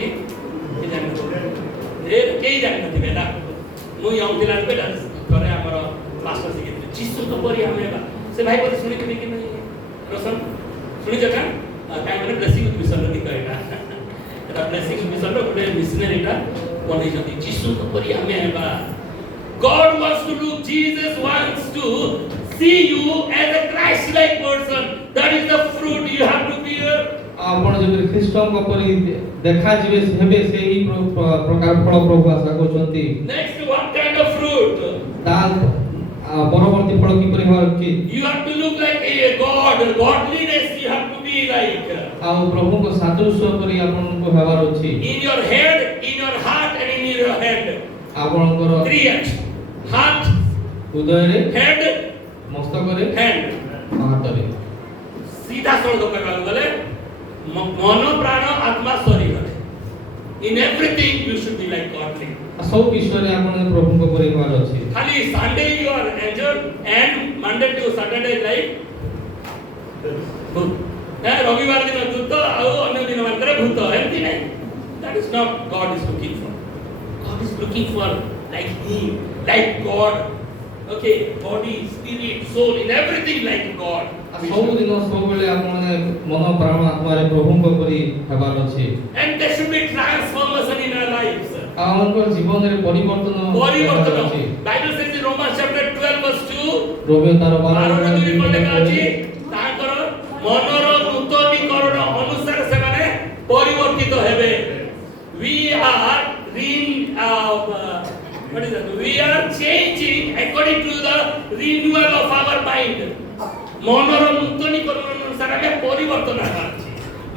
के जानि ए के जानि नथि बेटा मु यंग दिला बेटा तोरे हमर मास्टर सिखे यीशु को परि आमे हेबा से भाई बोले सुनि के कि नहीं रोशन सुनि जका काय माने ब्लेसिंग मिशन रे कहैला एटा ब्लेसिंग मिशन रो गुटे मिशनरी टा कोनै जति यीशु को परि आमे हेबा। God wants to look, Jesus wants to see you as a Christ-like person. That is the fruit you have to bear. आपण जे ख्रीष्टन को परि देखा जिवे हेबे सेही प्रकार फल प्रभु आशा करछंती। Next, what kind of fruit? ताल परवर्ती फल की परि होर की You have to look like a God, godliness you have to be like. आ प्रभु को सादृश्य करी आपण को हेबार अछि। In your head, in your heart and in your head. आपणकर 3 H. Heart, हृदय रे head, मस्तक रे hand. हाथ रे सीधा सड़क कहबा गले मन प्राण आत्मा शरीर रे। In everything you should be like godly. सब विषय रे आपण प्रभु को परि हेबार अछि। खाली Sunday you are angel and Monday to Saturday like भूत। है रविवार दिन भूत आ अन्य दिन मानकर भूत एमती नहीं। That is not God is looking for. God is looking for like him, like God. Okay, body, spirit, soul, in everything like God. सब दिन सब बेले आपण मन प्राण आत्मा रे प्रभु को परि हेबार अछि। And there should be transformation in our lives. आमको जीवन रे परिवर्तन परिवर्तन। Bible says in Romans chapter 12 verse 2. Romeo तार 12 रे 2 पद ଲେଖା ଅଛି ତାଙ୍କର ମନର ନୂତନୀକରଣ ଅନୁସାରେ ସେମାନେ ପରିବର୍ତ୍ତିତ ହେବେ। We are what is that? We are changing according to the renewal of our mind. ମନର ନୂତନୀକରଣ ଅନୁସାରେ ଆମେ ପରିବର୍ତ୍ତନ ହେବାର ଅଛି।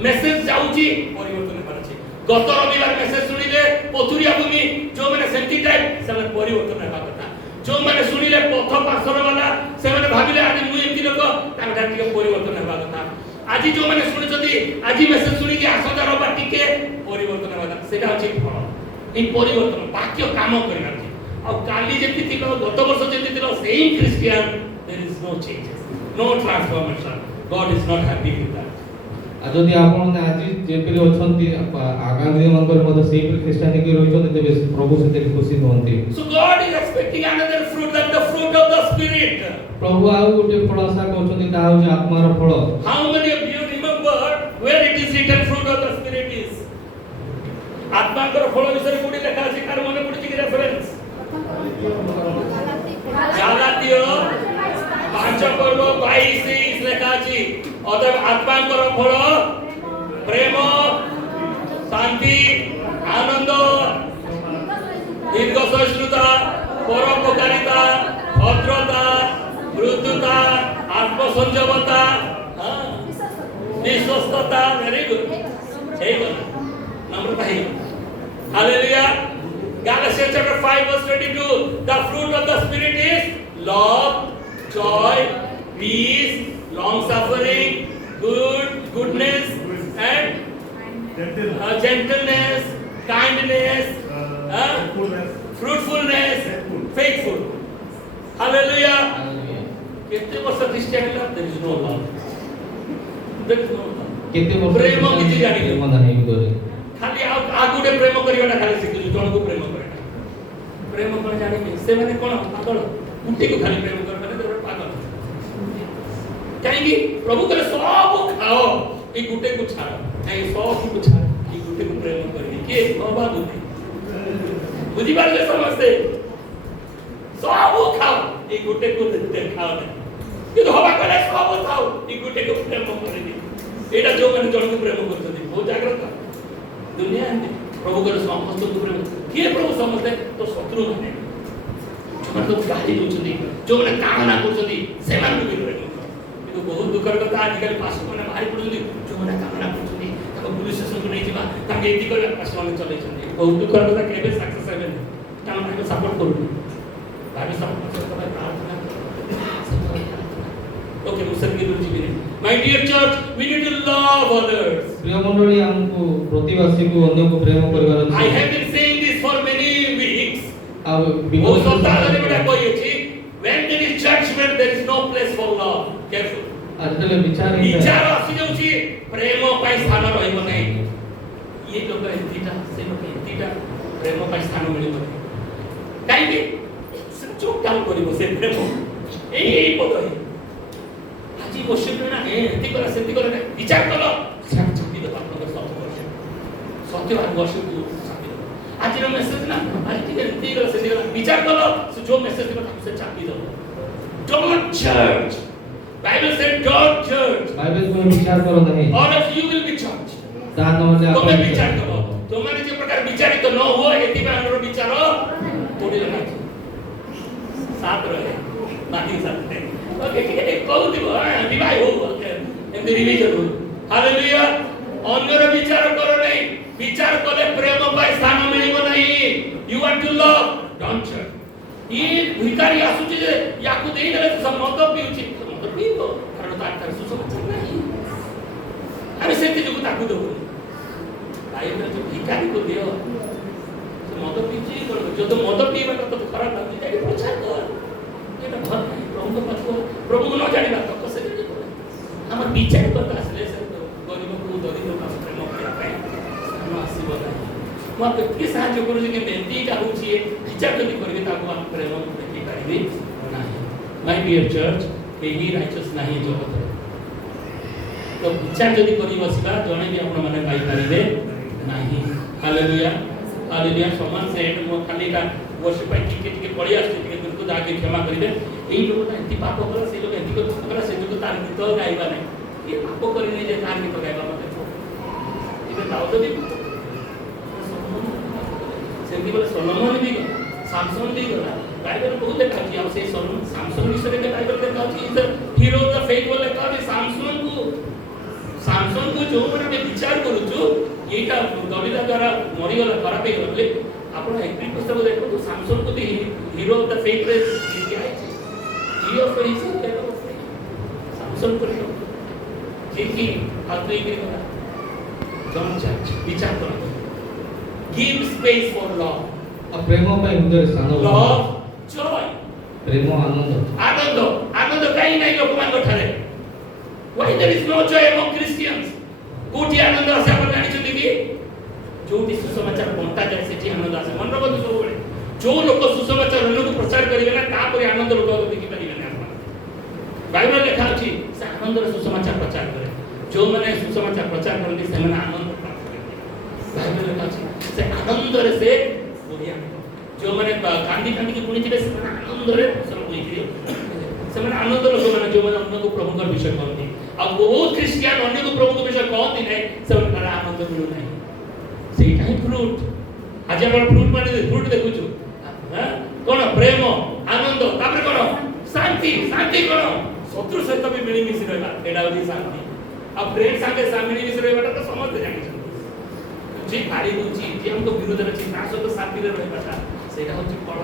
ମେସେଜ ଯାଉଛି ପରିବର୍ତ୍ତନ ହେବାର ଅଛି। ଗତ ରବିବାର ମେସେଜ ଶୁଣିଲେ ପଥୁରିଆ ଭୂମି ଯୋଉମାନେ ସେମିତି ଟାଇପ ସେମାନେ ପରିବର୍ତ୍ତନ ହେବା କଥା। ଯୋଉମାନେ ଶୁଣିଲେ ପଥ ପାର୍ଶ୍ୱର ବାଲା ସେମାନେ ଭାବିଲେ ଆଜି ମୁଁ ଏମିତି ଲୋକ ତାଙ୍କ ଟିକେ ପରିବର୍ତ୍ତନ ହେବା କଥା। ଆଜି ଯୋଉମାନେ ଶୁଣିଛନ୍ତି ଆଜି ମେସେଜ ଶୁଣିକି ଆସନ୍ତା ରବିବାର ଟିକେ ପରିବର୍ତ୍ତନ ହେବା କଥା। ସେଇଟା ହେଉଛି ଫଳ। এই পরিবর্তন বাক্য কাম করিবার আছে। আর কালি যেতি ছিল গত বর্ষ যেতি ছিল সেই Christian there is no changes, no transformation. God is not happy with that. आ जदि आपण आज जेपरि अछंती आगामी दिन मंगर मते सेही ख्रिस्टियानी के रहिछन तेबे प्रभु से तेरी खुशी होंती। So God is expecting another fruit, that the fruit of the spirit. प्रभु आउ गोटे फल आशा करछंती ता हो जे आत्मार फल। How many of you remember where it is written fruit of the spirit is? आत्मा कर फल विषय कोडी लेखा अछि कार मने पडछि कि रेफरेंस ଗାଲାତୀୟ 5:22 ଲେଖା ଅଛି ଅତଏବ ଆତ୍ମାଙ୍କର ଫଳ ପ୍ରେମ ଶାନ୍ତି ଆନନ୍ଦ ଦୀର୍ଘ ସହିଷ୍ଣୁତା ପରୋପକାରିତା ଭଦ୍ରତା ମୃଦୁତା ଆତ୍ମସଂଯମତା ବିଶ୍ୱସ୍ତତା ଭେରି ଗୁଡ୍ ହେଇଗଲା ନମ୍ରତା ହେଇଗଲା Hallelujah. Galatians chapter 5 verse 22. The fruit of the Spirit is love, joy, peace, long suffering, goodness, and gentleness, kindness, fruitfulness, faithful. Hallelujah. Kete ବର୍ଷ ଖ୍ରୀଷ୍ଟିଆନ ହେଲା there is no love. There is no love. କେତେ ବର୍ଷ ପ୍ରେମ କିଛି ଜାଣିନି। ପ୍ରେମ ନାହିଁ ଭିତରେ ଖାଲି ଆଗୁଟେ ପ୍ରେମ କରିବାଟା ଖାଲି ଶିଖୁଛୁ ଜଣକୁ ପ୍ରେମ କରେଟା ପ୍ରେମ କଣ ଜାଣିନି ସେମାନେ କଣ ପାଗଳ ଗୁଟିକୁ ଖାଲି ପ୍ରେମ କରିବେ ପାଗଳ କାହିଁକି ପ୍ରଭୁ କହିଲେ ସବୁ ଖାଅ ଏଇ ଗୁଟେକୁ ଛାଡ଼ କାହିଁକି ସବୁକୁ ଛାଡ଼ ଏଇ ଗୁଟେକୁ ପ୍ରେମ କରିବି କିଏ ବାବା ଗୁଟେ ବୁଝିପାରିଲେ ସମସ୍ତେ ସବୁ ଖାଅ ଏଇ ଗୁଟେକୁ ଖାଅ ନାହିଁ କିନ୍ତୁ ହବା କହିଲେ ସବୁ ଖାଅ ଏଇ ଗୁଟେକୁ ପ୍ରେମ କରିବି ଏଇଟା ଯୋଉମାନେ ଜଣକୁ ପ୍ରେମ କରୁଛନ୍ତି ବହୁତ ଜାଗ୍ରତ दुनिया प्रभु को समस्त प्रेम किए प्रभु समस्त तो शत्रु माने जो तो गाली दोचंदी जो माने कामना करछंदी से मान भी प्रेम किंतु बहुत दुखर कथा आजकल पास माने मारी पड़छंदी जो माने कामना करछंदी ताको पुलिस स्टेशन को नहीं जिबा ताके एति कर पास माने चलै छंदी बहुत दुखर कथा केबे सक्सेस हेबे काम माने सपोर्ट करू भाबी सपोर्ट करबा प्रार्थना ओके मुसर की रुचि भी My dear church, we need to love others. प्रिय मंडली हमको प्रतिवासी को अन्य को प्रेम करबार I have been saying this for many weeks. अब वो सप्ताह रे बेटा कोई अछि when there is judgment there is no place for love. Careful. आजकल विचार आसी जाउछि प्रेम पय स्थान रहइबो नै ये लोक एतिटा से लोक एतिटा प्रेम पय स्थान मिलिबो नै काई कि चुप काम करिवो से प्रेम एई पद जी वर्षिप ना एति करा सेति करा विचार करो शक्ति दो आपन सत्य बात वर्षिप दो आज रो मेसेज ना आज ठीक है एति करा सेति करा विचार करो जो मेसेज दिबो से चापी दो डोंट जज बाइबल सेड डोंट जज बाइबल को विचार करो नहीं और इफ यू विल बी जज दान नमले तुम आपण विचार करो तुमने जे प्रकार विचारित न हो एति पे हमरो विचार तोड़ी लगा साथ रहे बाकी साथ ओके ठीक है कहू दिबो विवाह हो एमती रिवीजन हो हालेलुया अन्यर विचार करो नहीं विचार कले प्रेम पाई स्थान मिलिबो नहीं you want to love don't जज ये भिखारी आसुची जे याकू देई देले मत पिउची मत पिबो कारण तार सुसमाचार नहीं अरे सेति जो ताकू दो भाई ने जो भिखारी को दियो मत पिउची जो तो मत पिबा तो खराब लागै ताके प्रचार कर एटा भर नहीं प्रभु को न जानी बात कसे हम विचार करता असले से गरीब को दरिद्र का प्रेम करा पाए हम आसीबो मैं के साहाय्य करू जे बेनतीटा होची विचार जदी करबे ताको हम प्रेम देखि पाइबे नाही माय डियर चर्च एही राइचस नाही जगत तो विचार जदी करी बसिबा जणे भी आपण माने पाई परिबे नाही हालेलुया हालेलुया समान से मो खाली का वर्ष पाई टिके पड़ी आछी टिके तुमको जाके क्षमा करिबे एई लोक एति पाप करा से लोक एति करा से जो तार गीत गाइबा नै ये पाप करी नै जे तार गीत गाइबा मते इबे दाऊद भी सेंती बोले सोलोमन भी सैमसन भी गला बाइबल बहुत देखा कि हम से सैमसन विषय में बाइबल देखा कि is the hero of the faith बोले का सैमसन को जो मैंने विचार करू छु एटा दलिता द्वारा मरि गला खराब हे गले आपण एक पुस्तक देखो तो सैमसन को हीरो ऑफ द फेथ रे दिया है ही ऑफ फेथ सैमसन को ठीक आत्मिक करा डोंट जज विचार करो गिव स्पेस फॉर लव प्रेम पे हृदय स्थान लव जॉय प्रेम आनंद आनंद कहीं नहीं लोक मान गठारे why there is no joy among Christians कोठी आनंद आसे आपण जानि छथि कि जोटी सुसमाचार बंटा जाय सेठी आनंद आसे मन रखो सब बळे जो लोक सुसमाचार लोक प्रचार करिवे ना ता परे आनंद लोक देखि परिबे ना आपण बाइबल लिखा अछि से आनंद रे सुसमाचार प्रचार करे जो माने सुसमाचार प्रचार करନ୍ତି ସେମାନେ आनंद प्राप्त करते बाइबल लिखा अछि से आनंद रे से बढ़िया जो मैंने कांदी कांदी की पुणी थे से आनंद रे सब कोई के से मैंने आनंद लोग मैंने जो मैंने अन्य को प्रभु का विषय कहते अब बहुत क्रिश्चियन अन्य को प्रभु का विषय कहते नहीं से मैंने आनंद मिलु नहीं ସେଇଟା ହିଁ ଫ୍ରୁଟ ଆଜି ଆମର ଫ୍ରୁଟ ମାନେ ଫ୍ରୁଟ ଦେଖୁଛୁ কোন প্রেম আনন্দ তারপরে কোন শান্তি শান্তি কোন শত্রু সহিত भी মিলিমিশি রহবা এটা হচ্ছে শান্তি আর ফ্রেন্ড সাথে মিলিমিশি রহবাটা তো সমস্তে জানিছেন যে গাড়ি হচ্ছে যে हमको विरोध আছে তার সাথে শান্তিরে রহবাটা সেটা হচ্ছে বড়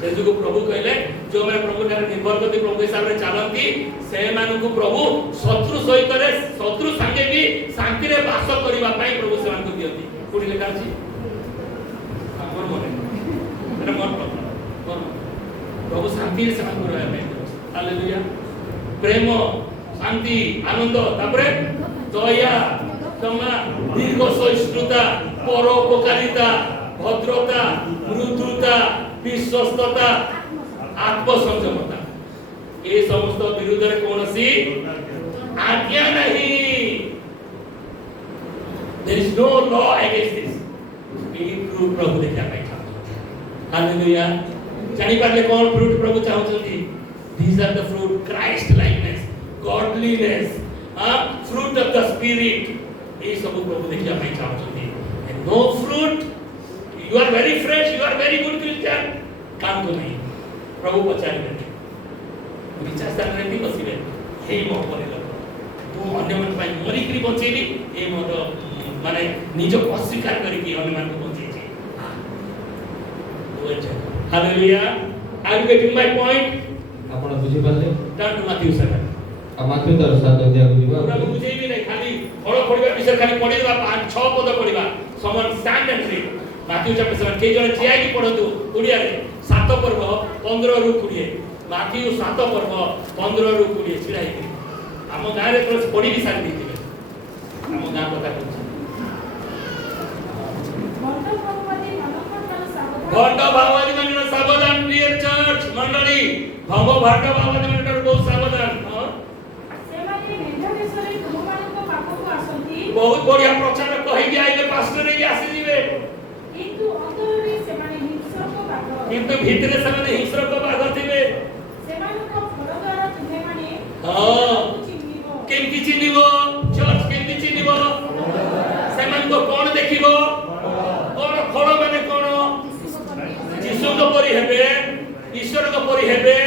से जो प्रभु कहले जो मैं प्रभु ठारे निर्भर करते प्रभु हिसाब रे चालंती से मानकु प्रभु शत्रु सहित रे शत्रु संगे भी शांति रे वास करिवा पई प्रभु से मानकु दियती कोडी लेखा अछि हमर मने एटा मन प्रभु शांति रे सेवा करबा पई हालेलुया प्रेम शांति आनंद तापरे दया क्षमा दीर्घ सहिष्णुता परोपकारिता भद्रता मृदुता विश्वस्तता आत्मसंयमता ये समस्त विरुद्ध रे कोनसी आज्ञा नहीं there is no law against this ये फ्रूट प्रभु देखा पाई हालेलुया जानि पाले कोन फ्रूट प्रभु चाहउछंती these are the fruit Christ likeness godliness fruit of the spirit ये सब प्रभु देखा पाई चाहउछंती and no fruit You are very fresh, you are very good Christian. काम तो नहीं प्रभु पचारे विचार स्थान रे भी बसिबे हे मो करे लोग तू अन्य मन पाई मरी करी बचेली ए मोर माने निज अस्वीकार करी कि अन्य मन को बचेई छी hallelujah are you getting my point आपण बुझी पाले टर्न टू मैथ्यू 7 आ मैथ्यू 7 अध्याय बुझिबा प्रभु बुझेई भी नहीं खाली फल पढिबा विषय खाली पढि देबा 5-6 पद पढिबा समन stand and read Matthew chapter 7 के जने ठिया की पढतु ओडिया रे 7 पर्व 15 रु 20 Matthew 7 पर्व 15 रु 20 छिड़ा हे हम गां रे तो पढि भी सारी दिथिबे हम गां कथा कहू भंड भाववादी मन सावधान डियर चर्च मंडली भंग भंड भाववादी मन बहुत सावधान से माने मेधा देशरे तुममान को पापो को आसंती बहुत बढ़िया प्रचार कहि दिया आइले पास्टर रे आसी दिबे किंतु अंतरे से माने हिंसक बाग किंतु भीतरे से माने हिंसक बाग थिबे से माने को फल द्वारा तुमे माने चिन्हिबो केमति चिन्हिबो चर्च केमति चिन्हिबो से मान को कोन देखिबो कोन फल माने कोन यीशु को परि हेबे ईश्वर को परि हेबे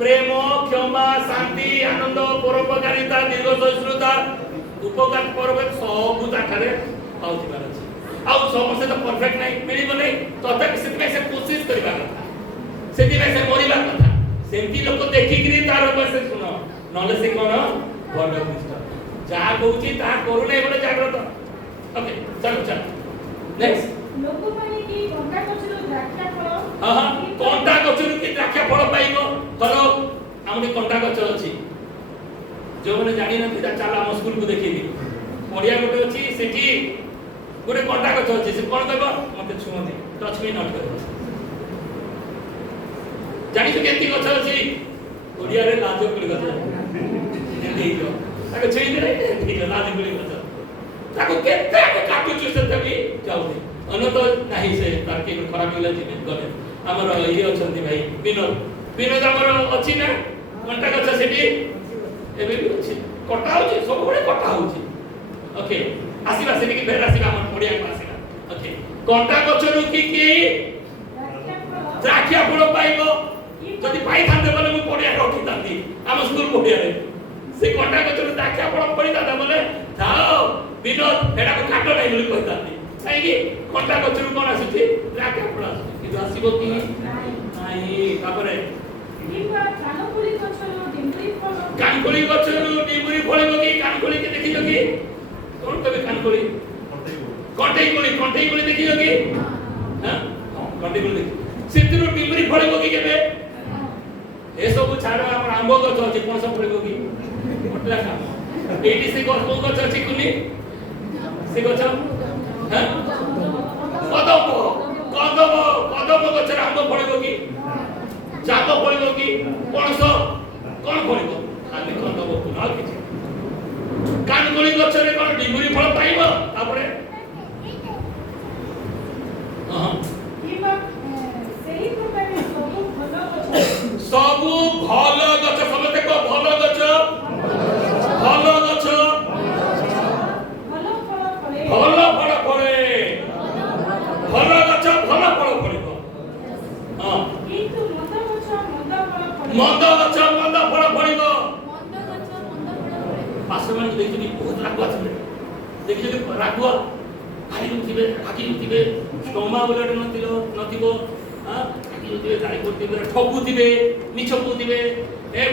प्रेम क्षमा शांति आनंद परोपकारिता दीर्घ सहिष्णुता उपकार परबत सब ताठारे आउथिबार अछि आ समस्त तो परफेक्ट नहीं मिलिबो नहीं तथापि सेति से कोशिश करबा କଥା सेति से मरिबा କଥା सेमती लोक देखि कि तार बसे सुनो नले से कोन बड ख्रीष्ट जा कहूची ता करू नै बडे जाग्रत ओके चलो चलो नेक्स्ट लोक माने की घंटा कचरो द्राक्षा फल हां कोंटा गचरु की द्राक्षा फल पाइबो फलो हमनी कोंटा गचर अछि जो माने जानि न ता चला हम स्कूल को देखिबी पडिया गोटे अछि सेठी गोटे कोंटा गच अछि से कोन कहबो मते छुमते टच मी नॉट करबो जानि तो केति गच अछि ओडिया रे लाजकुली गच एति जो ताको छेई दे ठीक लाजकुली गच ताको केते को काटु छु से तभी जाउ दे अन तो नाही से तार के खराब होला जी गले हमर ये अछंती भाई विनोद विनोद हमर अछि ना कोंटा गच सेठी एबे भी अछि कटा होछि सब बडे कटा होछि ओके आसीबा से कि फेर आसीबा हमर पडिया को आसीबा ओके कोंटा गचरु की द्राक्षा फल पाइबो जदि पाई थांते बोले मु पडिया रखि तांती हम स्कूल पडिया रे से कोंटा गचरु द्राक्षा फल पडी दादा बोले जाओ विनोद एडा को काटो नै बोली कहता तांती काई कि कोंटा गचरु कोन आसी द्राक्षा फल कि आसीबो कि नाही तापरे किबा कानकुली गचरो डिम्बुरी फल कानकुली गचरु डिम्बुरी फळिबो कि कानकुली के देखिजो कि कोन कबे कानकुली कଣ୍ଠେଇ କୋଳି ଦେଖିଛ କି କଣ୍ଠେଇ କୋଳି ଦେଖି ସେଥିରୁ ଡିମ୍ବରି ଫଳିବ କି କେବେ ଏସବୁ ଛାଡ଼ ଆମର ଆମ୍ବ ଗଛ ଅଛି ପଣସ ଫଳିବ କି କଟିଲା କାମ ଏଇଠି ସେ କୋଉ ଗଛ ଅଛି କୁନି ସେ ଗଛ କଦମ୍ବ ଗଛରେ ଆମ୍ବ ଫଳିବ କି ଜାମ ଫଳିବ କି ପଣସ କଣ ଫଳିବ ଖାଲି କଦମ୍ବ ଫୁଲ ଆଉ କିଛି କାନକୋଳି ଗଛରେ କଣ ଡିମ୍ବରି ଫଳ ପାଇବ ତାପରେ किबा ମନ୍ଦ ଗଛ ମନ୍ଦ ଫଳ ଫଳିବ। ମନ୍ଦ ଗଛ ମନ୍ଦ ଫଳ ଫଳେ। ପାଷ୍ଟର ମାନେ ଦେଖିଛନ୍ତି ବହୁତ ରାଗୁଆ ଥିବେ, ଦେଖିଛନ୍ତି ରାଗୁଆ ଖାଇଥିବେ, ରାଗିଥିବେ, କ୍ଷମା ବୋଲି ନଥିବ, ରାଗିଥିବେ, ଗାଳି କରୁଥିବେ, ଠକୁଥିବେ, ମିଛ କହୁଥିବେ,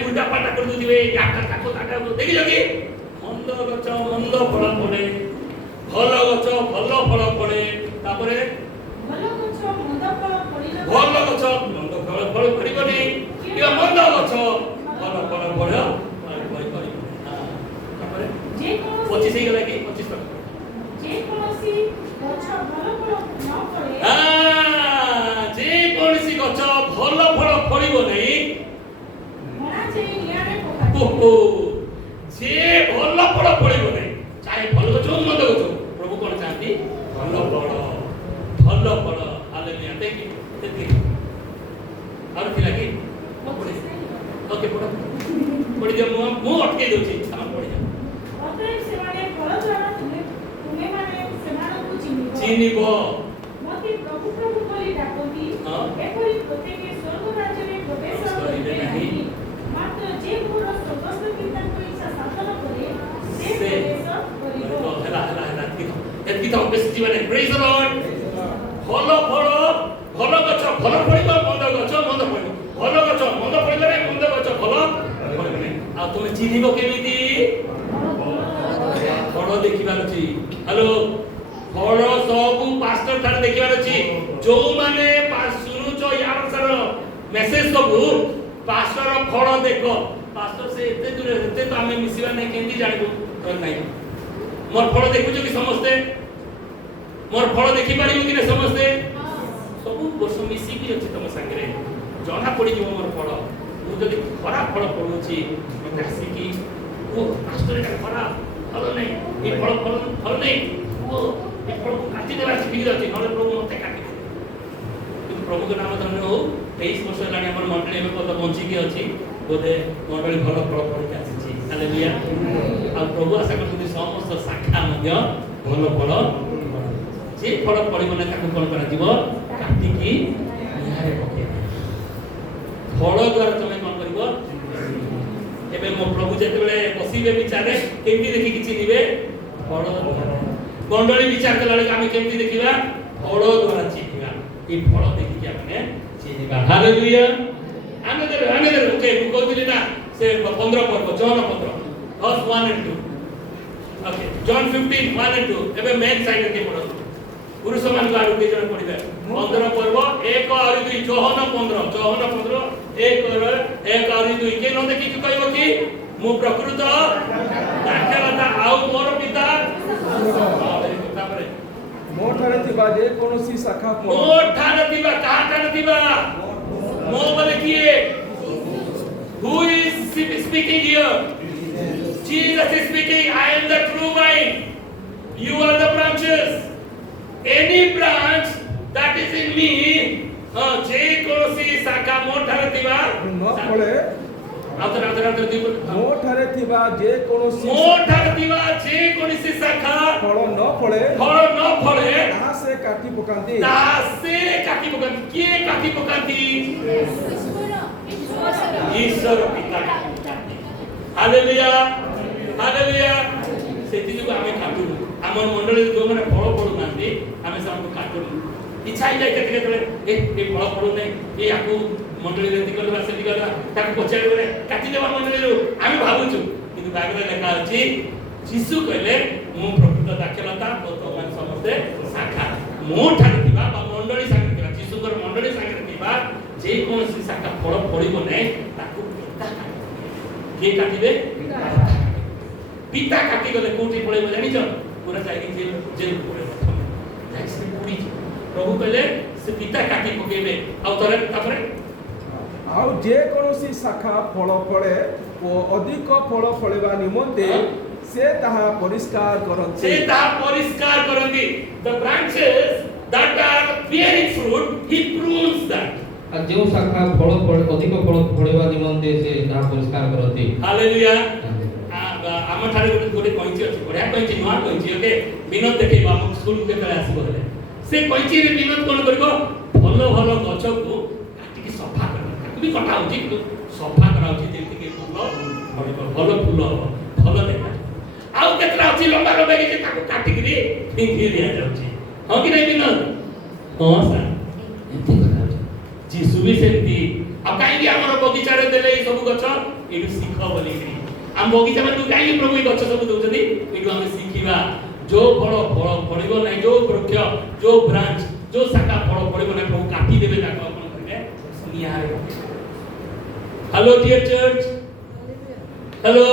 ଉଲ୍ଟା ପାଲ୍ଟା କରିଦେଉଥିବେ, ଦେଖିଛ କି? ମନ୍ଦ ଗଛ ମନ୍ଦ ଫଳ ଫଳେ, ଭଲ ଗଛ ଭଲ ଫଳ ଫଳେ। ତାପରେ ଭଲ ଗଛ ମନ୍ଦ ଫଳ ଫଳିଲେ ଭଲ ଗଛ ମନ୍ଦ ଫଳ ଫଳିବନି, କିମ୍ବା ମନ୍ଦ ଗଛ ଭଲ ଫଳ ଫଳିବ। ତାପରେ ଯେକୌଣସି 25 ହେଇଗଲା କି 25 ଟଙ୍କା। ଯେକୌଣସି ଗଛ ଭଲ ଫଳ ନ ଫଳେ ଯେକୌଣସି ଗଛ ଭଲ ଫଳ ଫଳିବ ନାହିଁ, ମରାଯାଇ ନିଆଁରେ ପକାଯାଏ। ଓହୋ, ଯେ ଭଲ ଫଳ ଫଳିବ ନାହିଁ, ଚାहे ଭଲ ଗଛ ହଉ ମନ୍ଦ ଗଛ ହଉ, ପ୍ରଭୁ କଣ ଚାହାନ୍ତି? ଭଲ ଫଳ, ଭଲ ଫଳ। ହାଲେଲୁୟା। ଦେଖି ଆଉ ଥିଲା କି? ଓକେ, ପଢ ପଢି ଦିଅ, ମୁଁ ଅଟକେଇ ଦଉଛି, ଆପଣ ପଢି ଦିଅ। ଅତଏବ ସେମାନେ ଫଳ ଦ୍ୱାରା ତୁମେମାନେ ସେମାନଙ୍କୁ ଚିହ୍ନିବ। ମୋତେ ପ୍ରଭୁ ପ୍ରଭୁ ବୋଲି ଡାକନ୍ତି, ହଁ। ଏପରି ପ୍ରତ୍ୟେକେ ସ୍ୱର୍ଗ ରାଜ୍ୟରେ ପ୍ରବେଶ କରିବେ ନାହିଁ। ମାତ୍ର ଯେ ମୋର ସ୍ୱର୍ଗସ୍ଥ ପିତାଙ୍କ ଇଚ୍ଛା ସାଧନ କରେ ସେ ପ୍ରବେଶ କରିବ। ଏତିକି ତ ବେଶୀ ଯିବାନି। ପ୍ରେଜ୍ ଦ ଲର୍ଡ। ଭଲ ଫଳ, ଭଲ ଗଛ ଭଲ ଫଳିବ, ମନ୍ଦ ଗଛ ମନ୍ଦ ଫଳିବ। ଭଲ ଗଛ ମନ୍ଦ ଫଳିବ ନାହିଁ, ମନ୍ଦ ଗଛ ଭଲ ଫଳିବ ନାହିଁ। ଆଉ ତୁମେ ଚିହ୍ନିବ କେମିତି? ଫଳ ଦେଖିବାର ଅଛି। ହ୍ୟାଲୋ, ଫଳ ସବୁ ପାଷ୍ଟର ଠାରୁ ଦେଖିବାର ଅଛି। ଯୋଉମାନେ ଶୁଣୁଛ ୟାର ସାର ମେସେଜ ସବୁ, ପାଷ୍ଟର ଫଳ ଦେଖ। ପାଷ୍ଟର ସେ ଏତେ ଦୂର, ଏତେ ତ ଆମେ ମିଶିବା ନାହିଁ, କେମିତି ଜାଣିବୁ? ନାହିଁ, ମୋର ଫଳ ଦେଖୁଛ କି ସମସ୍ତେ? ମୋର ଫଳ ଦେଖିପାରିବ କି ନା ସମସ୍ତେ? ସବୁ ବର୍ଷ ମିଶିକି ଅଛି ତମ ସାଙ୍ଗରେ, ଜଣା ପଡ଼ିଯିବ ମୋର ଫଳ। ମୁଁ ଯଦି ଖରାପ ଫଳ ପଡ଼ୁଛି, ମୋତେ ଆସିକି ଓ ପାଷ୍ଟର ଏଟା ଖରାପ ଭଲ ନାହିଁ, ଏ ଫଳ ଭଲ ନାହିଁ, ଓ ଏ ଫଳକୁ କାଟିଦେବା ଶିଖିକି ଅଛି, ନହେଲେ ପ୍ରଭୁ ମୋତେ କାଟିଦେବେ। କିନ୍ତୁ ପ୍ରଭୁଙ୍କ ନାମ ଧନ୍ୟ ହଉ। 23 ବର୍ଷ ହେଲାଣି ଆମର ମଣ୍ଡଳୀ ଏବେ ପର୍ଯ୍ୟନ୍ତ ବଞ୍ଚିକି ଅଛି, ବୋଧେ ମଣ୍ଡଳୀ ଭଲ ଫଳ ଫଳିକି ଆସିଛି। ହାଲେଲୁୟା। ଆଉ ପ୍ରଭୁ ଆଶା କରୁଛନ୍ତି ସମସ୍ତ ଶାଖା ମଧ୍ୟ ଭଲ ଫଳ, ଯେ ଫଳ ଫଳିବ ନା ତାକୁ କଣ କରାଯିବ? କାଟିକି ନିଆଁରେ ପକେଇବା। ଫଳ ଦ୍ୱାରା ତମେ କଣ କରିବ? ଏବେ ମୋ ପ୍ରଭୁ ଯେତେବେଳେ ବସିବେ ବିଚାରେ, କେମିତି ଦେଖିକି ଚିହ୍ନିବେ? ଫଳ ଦ୍ୱାରା। ମଣ୍ଡଳୀ ବିଚାର କଲା ବେଳକୁ ଆମେ କେମିତି ଦେଖିବା? ଫଳ ଦ୍ୱାରା ଚିହ୍ନିବା। এই ফল ଦେଖିକି ଆମେ ଚିହ୍ନିବା। ହାଲେଲୁୟା। ଆମେ ଓକେ, ମୁଁ କହୁଥିଲି ନା ସେ 15 ପର୍ବ, ଜନ 15 verse 1 and 2। ଓକେ, ଜନ 15 1 and 2। ଏବେ ମେନ୍ ସାଇଡ୍ ରେ ପଢନ୍ତୁ, ପୁରୁଷ ମାନଙ୍କ ଆଡୁ ଦି ଜଣ ପଢିବେ। 15 ପର୍ବ 1 ଆଉ 2, ଜହନ 15 1 ଆଉ 2। କେ ନ ଦେଖିକି କହିବ କି ମୁଁ ପ୍ରକୃତ ଦାକ୍ଷରତା ଆଉ ମୋର ପିତା। ତାପରେ ମୋ ଠାରେ ଥିବା ଯେ କୌଣସି ଶାଖା ଫଳ, ମୋ ଠାରେ ଥିବା, କାହା ଠାରେ ଥିବା? ମୋ ବୋଲେ କିଏ? Who is speaking here? Jesus is speaking. I am the true vine, you are the branches. Any branch that is in me, जे कौनसी शाखा ମୋ ଠାରେ ଥିବା ନ ଫଳେ, ଆଉଥରେ ଦି ମୋ ଠାରେ ଥିବା ଯେ କୌଣସି ମୋ ଠାରେ ଥିବା ଯେ କୌଣସି ଶାଖା ଫଳ ନ ଫଳେ, ଫଳ ନ ଫଳେ ତାହା ସେ କାଟି ପକାନ୍ତି। ତାହା ସେ କାଟି ପକାନ୍ତି। କିଏ କାଟି ପକାନ୍ତି? ଈଶ୍ୱର ପିତା କାଟି ପକାନ୍ତି। Hallelujah, hallelujah. ସେଥି ଯୋଗୁଁ ଆମେ କାଟୁନୁ। ଆମ ମଣ୍ଡଳୀରେ ଯୋଉମାନେ ଫଳ ପଡୁନାହାନ୍ତି, ଆମେ ସେମାନଙ୍କୁ କାଟୁନୁ। ଇଚ୍ଛା ହେଇଯାଏ କେତେବେଳେ ଏ ଫଳ ପଡୁନାହିଁ, ଏ ଆକୁ ମଣ୍ଡଳୀରେ ଏମିତି କରିବା ସେମିତି କରିବା, ତାକୁ ପଚାରିବେ କାଟିଦେବା ମଣ୍ଡଳୀରୁ, ଆମେ ଭାବୁଛୁ। କିନ୍ତୁ ବାଇବେଲରେ ଲେଖା ଅଛି, ଯୀଶୁ କହିଲେ ମୁଁ ପ୍ରକୃତ ଦାକ୍ଷଲତା ଓ ତମମାନେ ସମସ୍ତେ ଶାଖା। ମୋ ଠାରେ ଥିବା ବା ମଣ୍ଡଳୀ ସାଙ୍ଗରେ ଥିବା, ଯୀଶୁଙ୍କର ମଣ୍ଡଳୀ ସାଙ୍ଗରେ ଥିବା ଯେକୌଣସି ଶାଖା ଫଳ ପଡିବ ନାହିଁ, ତାକୁ ପିତା କାଟିବେ। କିଏ କାଟିବେ? ପିତା କାଟିଗଲେ କୋଉଠି ପଳେଇବ ଜାଣିଛ? ପୁରା ଯାଇକି ଜେଲକୁ ପଳେଇବ। ପ୍ରଭୁ କହିଲେ ସେ ପିତା କାଟି ପକେଇବେ। ଆଉ ତାପରେ ଆଉ ଯେ କୌଣସି ଶାଖା ଫଳ ଫଳେ ଓ ଅଧିକ ଫଳ ଫଳିବା ନିମନ୍ତେ ସେ ତାହା ପରିଷ୍କାର କରନ୍ତି। ସେ ତାହା ପରିଷ୍କାର କରନ୍ତି। The branches that are bearing fruit, he prunes that. আর যে শাখা ফল অধিক ফল ফଳିବା নিমন্তে ସେ ତାହା ପରିଷ୍କାର କରନ୍ତି। ହାଲେଲୁୟା। ଆମ ଠାରେ ଗୋଟେ କଇଁଚି ଅଛି, ବଢିଆ କଇଁଚି, ନୂଆ କଇଁଚି। ଓକେ, ବିନୋଦ ଦେଖେଇବ ଆମ ସ୍କୁଲକୁ କେତେବେଳେ ଆସିବ ହେଲେ। ସେ କଇଁଚିରେ ବିନୋଦ କଣ କରିବ? ଭଲ ଭଲ ଗଛକୁ କାଟିକି ସଫା କରିବ। ତାକୁ ବି କଟା ହଉଛି, କିନ୍ତୁ ସଫା ଭଲ ଫୁଲ ହବ ଭଲ ଦେଖା ଆଉ କେତେଟା ଅଛି ଲମ୍ବା ଲମ୍ବା କିଛି ତାକୁ କାଟିକିରି ଫିଙ୍ଗି ଦିଆଯାଉଛି ହଁ କି ନାହିଁ ବିନୋଦ ହଁ ସାର୍ ଏମିତି କରାଯାଉଛି ଯୀଶୁ ବି ସେମିତି ଆଉ କାହିଁକି ଆମର ବଗିଚାରେ ଦେଲେ ଏଇ ସବୁ ଗଛ ଏଇଠୁ ଶିଖ ବୋଲିକିରି ଆମ ବଗିଚା ମାନଙ୍କୁ କାହିଁକି ପ୍ରଭୁ ଏଇ ଗଛ ସବୁ ଦଉଛନ୍ତି ଏଇଠୁ ଆମେ ଶିଖିବା ଯୋଉ ଫଳ ଫଳିବ ନାହିଁ ଯୋଉ ବୃକ୍ଷ ଯୋଉ ବ୍ରାଞ୍ଚ ଯୋଉ ଶାଖା ଫଳ ଫଳିବ ନାହିଁ ପ୍ରଭୁ କାଟି ଦେବେ ତାକୁ ଆପଣ କରିବେ ନିଆଁରେ ହ୍ୟାଲୋ ଡିୟର ଚର୍ଚ୍ଚ ହ୍ୟାଲୋ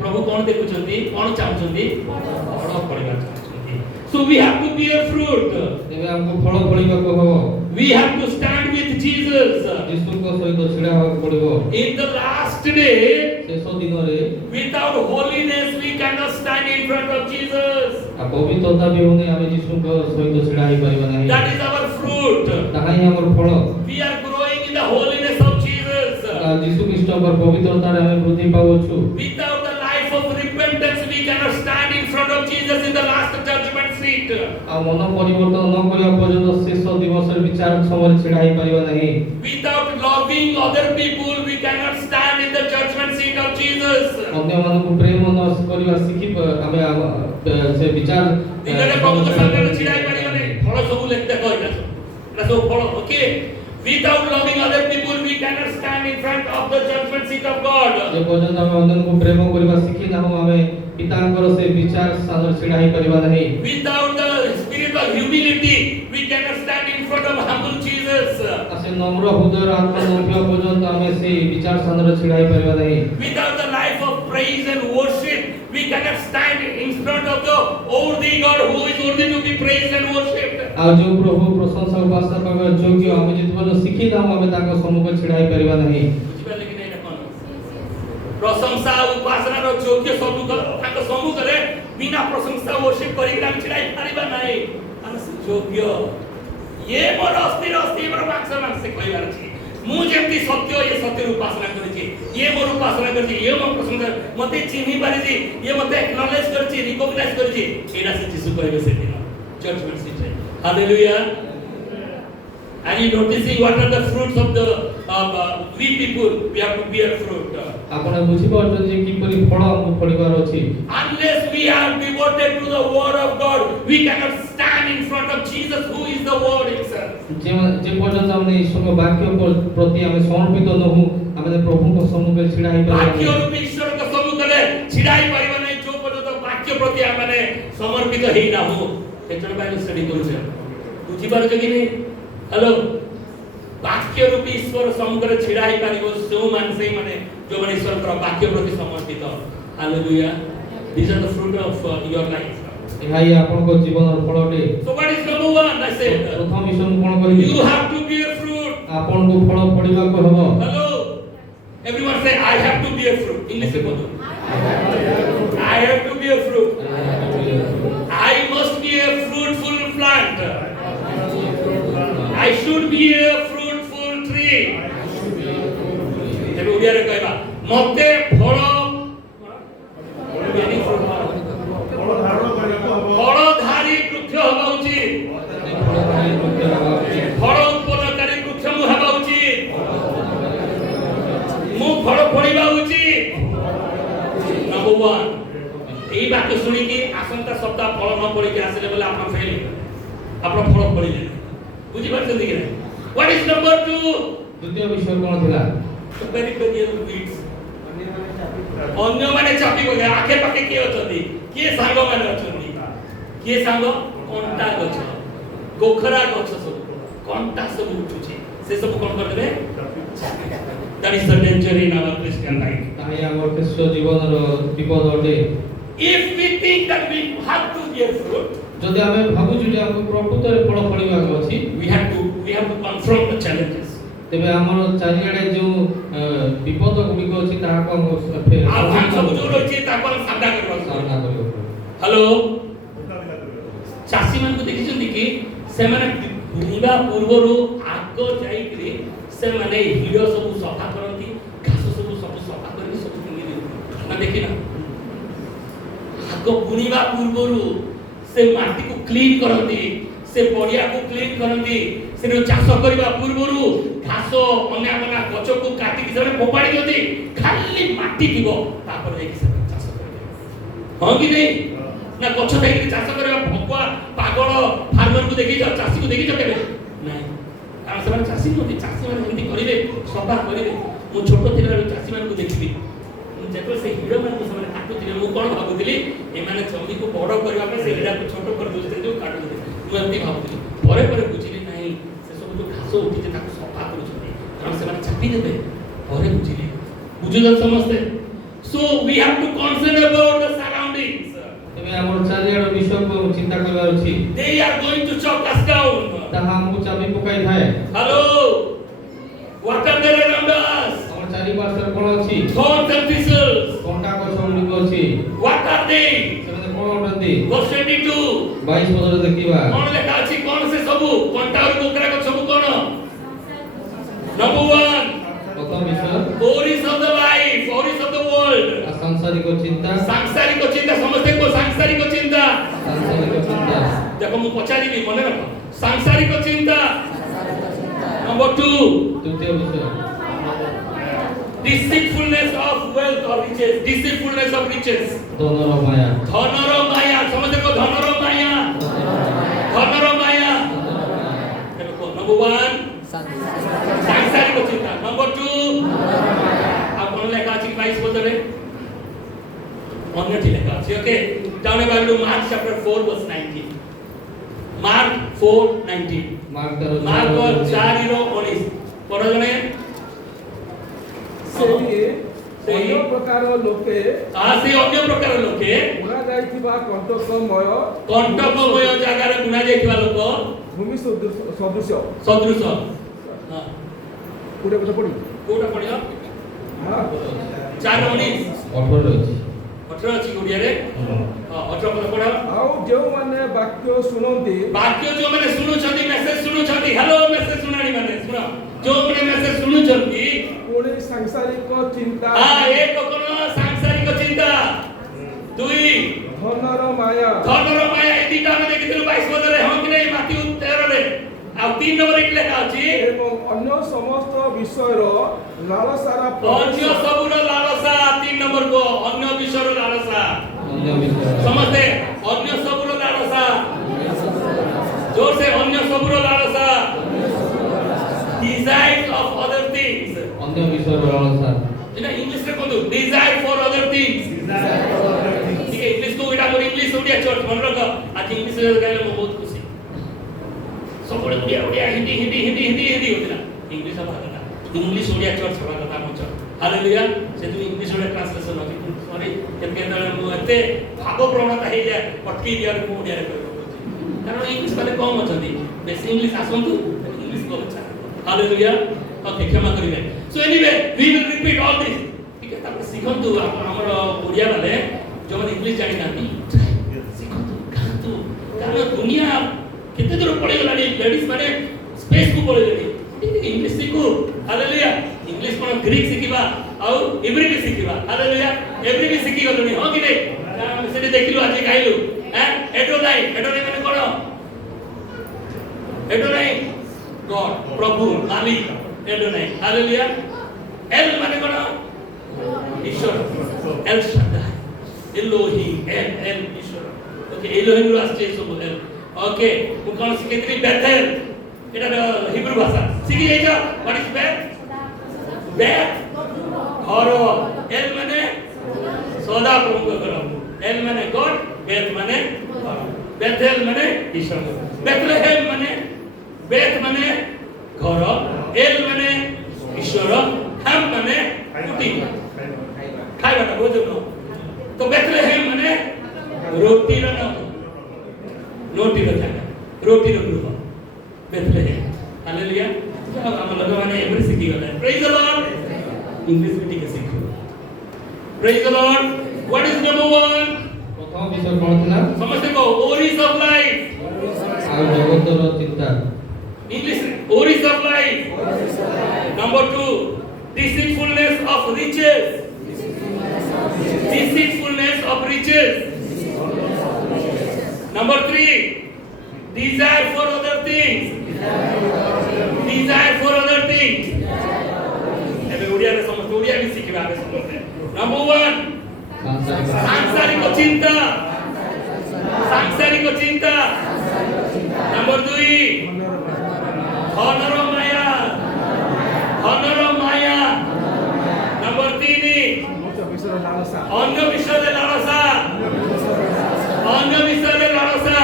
ପ୍ରଭୁ କଣ ଦେଖୁଛନ୍ତି କଣ ଚାହୁଁଛନ୍ତି ଫଳ ଫଳିବା ଚାହୁଁଛନ୍ତି so we have to bear fruit ତେବେ ଆମକୁ ଫଳ ଫଳିବାକୁ ହେବ we have to stand with Jesus ଯୀଶୁଙ୍କ ସହିତ ଛିଡ଼ା ହେବାକୁ ପଡ଼ିବ in the last day ଶେଷ ଦିନରେ without holiness we cannot stand in front of Jesus ଆଉ ପବିତ୍ରତା ବିହୁନେ ଆମେ ଯୀଶୁଙ୍କ ସହିତ ଛିଡ଼ା ହେଇପାରିବା ନାହିଁ that is our fruit ତାହା ହିଁ ଆମର ଫଳ we are growing in the holiness of Jesus ଯୀଶୁ ଖ୍ରୀଷ୍ଟଙ୍କର ପବିତ୍ରତାରେ ଆମେ ବୃଦ୍ଧି ପାଉଛୁ without the life of repentance we cannot stand in front of Jesus in the last judgment seat ଆଉ ମନ ପରିବର୍ତ୍ତନ ନ କରିବା ପର୍ଯ୍ୟନ୍ତ ଶେଷ ଦିବସରେ ବିଚାର ସମୟରେ ଛିଡ଼ା ହେଇପାରିବା ନାହିଁ without loving other people we cannot stand in the judgment seat of Jesus ଅନ୍ୟମାନଙ୍କୁ ପ୍ରେମ ନ କରିବା ଶିଖି ଆମେ ସେ ବିଚାର ଦିନରେ ପ୍ରଭୁଙ୍କ ସାମ୍ନାରେ ଛିଡ଼ା ହେଇପାରିବା ନାହିଁ ଫଳ ସବୁ ଲେଖତେ କହିଲା ଏଟା ସବୁ ଫଳ okay without loving other people we cannot stand in front of the judgment seat of God ଯେ ପର୍ଯ୍ୟନ୍ତ ଆମେ ଅନ୍ୟଙ୍କୁ ପ୍ରେମ କରିବା ଶିଖି ନାହୁଁ ଆମେ ପିତାଙ୍କର ସେ ବିଚାର ସ୍ଥାନରେ ଛିଡ଼ା ହେଇପାରିବା ନାହିଁ without the spirit of humility we cannot stand in front of humble Jesus ସେ ନମ୍ର ହୃଦୟର ଆତ୍ମା ନଥିବା ପର୍ଯ୍ୟନ୍ତ ଆମେ ସେ ବିଚାର ସ୍ଥାନରେ ଛିଡ଼ା ହେଇପାରିବା ନାହିଁ without the life of praise and worship we cannot stand in front of the worthy God who is worthy to be praised and worshipped ଆଉ ଯୋଉ ପ୍ରଭୁ ପ୍ରଶଂସା ଉପାସନା କରିବା ଯୋଗ୍ୟ ଆମେ ଯେତେବେଳେ ଶିଖି ନାହୁଁ ଆମେ ତାଙ୍କ ସମ୍ମୁଖରେ ଛିଡ଼ା ହେଇପାରିବା ନାହିଁ ବୁଝିପାରିଲେ କି ନାହିଁ କଣ ପ୍ରଶଂସା ଉପାସନାର ଯୋଗ୍ୟ ତାଙ୍କ ସମ୍ମୁଖରେ ବିନା ପ୍ରଶଂସା worship କରିକି ଆମେ ଛିଡ଼ା ହେଇପାରିବା ନାହିଁ ଆମେ ସେ ଯୋଗ୍ୟ ଇଏ ମୋର ଅସ୍ଥିର ମୋର ବାକ୍ସ କହିବାର ଅଛି ମୁଁ ଯେମିତି ସତ୍ୟ ଏ ସତ୍ୟର ଉପାସନା କରିଛି ଇଏ ମୋର ଉପାସନା କରିଛି ଇଏ ମୋ ପ୍ରଶଂସା ମୋତେ ଚିହ୍ନି ପାରିଛି ଇଏ ମୋତେ ଏକ୍ନଲେଜ୍ କରିଛି ରିକଗ୍ନାଇଜ୍ କରିଛି ଏଇଟା ସେ ଯୀଶୁ କହିବେ ସେଦିନ ଜଜମେଣ୍ଟ ସିଟ୍ରେ hallelujah and you noticing what are the fruits of the we people we have to bear fruit ଆପଣ ବୁଝି ପାରୁଛନ୍ତି ଯେ କିପରି ଫଳ ଆମକୁ ଫଳିବାର ଅଛି unless we are devoted to the word of God we cannot stand in front of Jesus who is the word itself ଯେ ପର୍ଯ୍ୟନ୍ତ ଆମେ ଈଶ୍ୱରଙ୍କ ବାକ୍ୟ ପ୍ରତି ଆମେ ସମର୍ପିତ ନହୁ ଆମେ ପ୍ରଭୁଙ୍କ ସମ୍ମୁଖରେ ଛିଡ଼ା ହେଇପାରିବା ବାକ୍ୟ ରୂପୀ ଈଶ୍ୱରଙ୍କ ସମ୍ମୁଖରେ ଛିଡ଼ା ହେଇପାରିବା ନାହିଁ ଯୋଉ ପର୍ଯ୍ୟନ୍ତ ବାକ୍ୟ ପ୍ରତି ଆମେ ସମର୍ପିତ ହେଇନାହୁ କେତେଜଣ ପାଇଁ ଷ୍ଟଡି କରୁଛେ ବୁଝିପାରୁଛ କି ନାହିଁ हेलो वाक्य रूपी ईश्वर सम्मुखरे छिड़ा ही पारिबो जो मानसे माने जो माने ईश्वर कर वाक्य प्रति समर्पित hallelujah this are the fruit of your life ଏହା ହିଁ ଆପଣଙ୍କ ଜୀବନର ଫଳଟେ so what is number 1 I said ପ୍ରଥମ ଈଶ୍ୱର କଣ କରିବେ you have to bear fruit ଆପଣଙ୍କୁ ଫଳ ଫଳିବାକୁ ହେବ hello everyone say I have to bear fruit English में बोलो I have to bear fruit I must be a fruitful plant I should be a fruitful tree. तेरे उड़िया रे कहबा मते फल फलधारी वृक्ष हवा उचित फल उत्पन्नकारी वृक्ष मु हवा उचित मु फल फलिबा उचित नंबर 1 एई बात सुनी कि आसंता सप्ताह फल न पड़ी के आसले बोले आपण फेल आपण फल फलिले बुझी पारछन कि नहीं व्हाट इज नंबर 2 द्वितीय विषय कोन थिला वेरी वेरी वीड्स अन्य माने चापी गए आखे पाखे के अछंती के सांग माने अछंती के सांग कंटा गछ गोखरा गछ सब कंटा सब उठुची से सब कोन कर देबे that is the danger in our Christian life ताही हमर ख्रीष्ट जीवनर विपद अटे if we think that we have to bear fruit যদি আমি ভাবুଛୁ যে ଆମକୁ ପ୍ରକୃତରେ ଫଳ ଫଳିବାକୁ ଅଛି we have to confront the challenges ତେବେ ଆମର ଚାରିଆଡ଼େ ଯେଉଁ ବିପଦ ଗୁଡ଼ିକ ଅଛି ତାହାକୁ ଆମ ସବୁ ଯୋଉ ରହିଛି ତାକୁ ଆମେ ସାମ୍ନା କରିବାକୁ ସାମ୍ନା କରିବାକୁ हेलो चासी मान को देखिଛନ୍ତି कि ସେମାନେ ବୁଣିବା ପୂର୍ବରୁ ଆଗ ଯାଇକି ସେମାନେ ହିଡ଼ ସବୁ ସଫା କରନ୍ତି ଘାସ ସବୁ ସଫା କରିକି ସବୁ ଫିଙ୍ଗି ଦିଅନ୍ତି ନା ଦେଖିନା ଆଗ ବୁଣିବା ପୂର୍ବରୁ से माटी को क्लीन करती से पड़िया को क्लीन करती से चाष करबा पूर्वरु घास अन्य गछ को काटी से फोपाड़ी दियंती खाली माटी थी तापर देखि से चाष करबे हां कि नहीं ना गछ देखि चाष करबे भगवा पागल फार्मर को देखि चाषी को देखि केबे नहीं कारण से चाषी नथि चाषी माने हिंदी करिवे सफा करिवे मु छोटो थिला चाषी मान को देखिबी जेतो से हिडो मान को समय काटु थिले मु कोन भाबुतिली ए माने जमी को बड़ करबा पे से हिडा को छोटो कर दोस्ते जो काटु थिले मु एमती भाबुतिली परे परे बुझिली नहीं से सब जो घास उठी जे ताको सफा करू कारण से माने चापी देबे परे बुझिली बुझुल समझते so we have to concern about the surroundings तबे हमर चारियार विषय को चिंता करबार अछि they are going to choke us down ताहा हमको चाबी पकाई थाए hello what are there around us हमर चारि पार्श्व कोन अछि thorns and thistles कोंटा को सबुली को अछि what are they सेमे cone उठंती verse 22 22 पद देखिबा कोन लेखा अछि कोन से सबु कोंटा और कोकरा को सबु कोन नंबर 1 प्रथम विषय worries of the life worries of the world सांसारिक चिंता सांसारिक चिंता समझते को सांसारिक चिंता देखो मु पचारी भी मने रखो सांसारिक चिंता नंबर 2 तृतीय विषय deceitfulness of wealth or riches deceitfulness of riches धनर माया समझते को धनर माया देखो नंबर 1 सांसारिक चिंता नंबर 2 आप कोन लेखा अछि 22 पदरे अन्य लेखा अछि okay down about Mark chapter 4 verse 19 Mark 4:19 Mark 4:19 पढ़ो जने ସେହି ଅନ୍ୟ ପ୍ରକାର ଲୋକେ से अन्य प्रकार लोके ବୁଣା ଯାଇଥିବା कंटकमय जगार गुना जायथिबा लोक ଭୂମି ସଦୃଶ सदृश हां କୋଟେ କଥା ପଡି कोटा पढियो ହଁ 4:19 18 अछि 18 अछि गुडिया रे हां 18 पद पढो ଆଉ ଯେଉଁମାନେ ବାକ୍ୟ ଶୁଣନ୍ତି वाक्य जो माने सुनुछंती मेसेज सुनुछंती हेलो मेसेज सुनानी माने सुनो जो माने मेसेज सुनुछंती ପୁଣି ସାଂସାରିକ ଚିନ୍ତା एक कोन सांसारिक चिंता 2 ଧନର ମାୟା धनर माया ए दीटा में देखिथिलु 22 पदरे हम कि नहीं माथी 13 रे आ 3 नंबर एक लेखा अछि ଏବଂ ଅନ୍ୟ ସମସ୍ତ ବିଷୟର ଲାଳସାର अन्य सबुर लालसा 3 नंबर को अन्य विषयर लालसा अन्य विषय समझते अन्य सबुर लालसा जोर से अन्य सबुर लालसा डिजायर ऑफ अदर थिंग्स अन्य विषय लालसा इना इंग्लिश रे कोन डिजायर फॉर अदर थिंग्स ठीक है इंग्लिश को एटा मोर इंग्लिश ओडिया चर्च मन रख आज इंग्लिश रे गाइले म बहुत खुशी सब ओडिया हिंदी होतिला इंग्लिश भागता इंग्लिश ओडिया चर्च भागता म चर्च हालेलुया से तू इंग्लिश ओडिया ट्रांसलेशन होती सॉरी केते मु एते भाव प्रवणता हे जाय पटकी दिया को ओडिया रे कारण इंग्लिश वाले कम अछंती बेसी इंग्लिश आसंतु इंग्लिश को अच्छा हालेलुया ओके क्षमा करिवे so anyway we will repeat all this ठीक है तापर सिखंतु हमर ओडिया वाले जो माने इंग्लिश जानि नांती सिखंतु कांतु कारण दुनिया केते दूर पड़े गलानी लेडीज माने स्पेस को पड़े गनी ठीक है इंग्लिश सिखु हालेलुया इंग्लिश कोन ग्रीक सिखिबा और इब्री भी सिखिबा हालेलुया एब्री भी सिखि गलनी हो कि नहीं सेठी देखिलु आज गाइलु हैं एडोनाई माने कोन एडोनाई गॉड प्रभु मालिक एडोनाई हालेलुया एल माने कोन ईश्वर एल शद्दाई एलोहिम एल ईश्वर ओके एलोहिम रो आस्ते सब एल ओके मु कोन सिखेतली बेथेल एटा हिब्रू भाषा सिखि जाइछ व्हाट इज बेथ बेथ घर एल माने सदा प्रभु घर एल माने गॉड बेथ माने बेथेल माने ईश्वर बेथलेहेम माने बेथ माने घर एल माने ईश्वर हम माने कुटी खाइबाटा भोजन तो बेथलेहेम माने रोटी रो नोटी रो जागा रोटी रो गृह बेथलेहेम हालेलुया हम लोग माने एवरी सिखी गले प्रेज द लॉर्ड इंग्लिश में ठीक है सीखो praise the Lord what is number 1 प्रथम विषय कोन थिला समझते को ओरिस ऑफ लाइफ आ जगतर चिंता English ओरिस of life number 2 deceitfulness of riches number 3 desire for other things Desire for other things. ଏବେ ଓଡ଼ିଆରେ ସମସ୍ତେ ଓଡ଼ିଆ ବି ଶିଖିବା ଆମେ ସମସ୍ତେ। Number 1 ସାଂସାରିକ ଚିନ୍ତା। ସାଂସାରିକ ଚିନ୍ତା। Number 2 ଧନର ମାୟା। ଧନର ମାୟା। Number 3 ଅନ୍ୟ ବିଷୟରେ ଲାଳସା। ଅନ୍ୟ ବିଷୟରେ ଲାଳସା। ଅନ୍ୟ ବିଷୟରେ ଲାଳସା।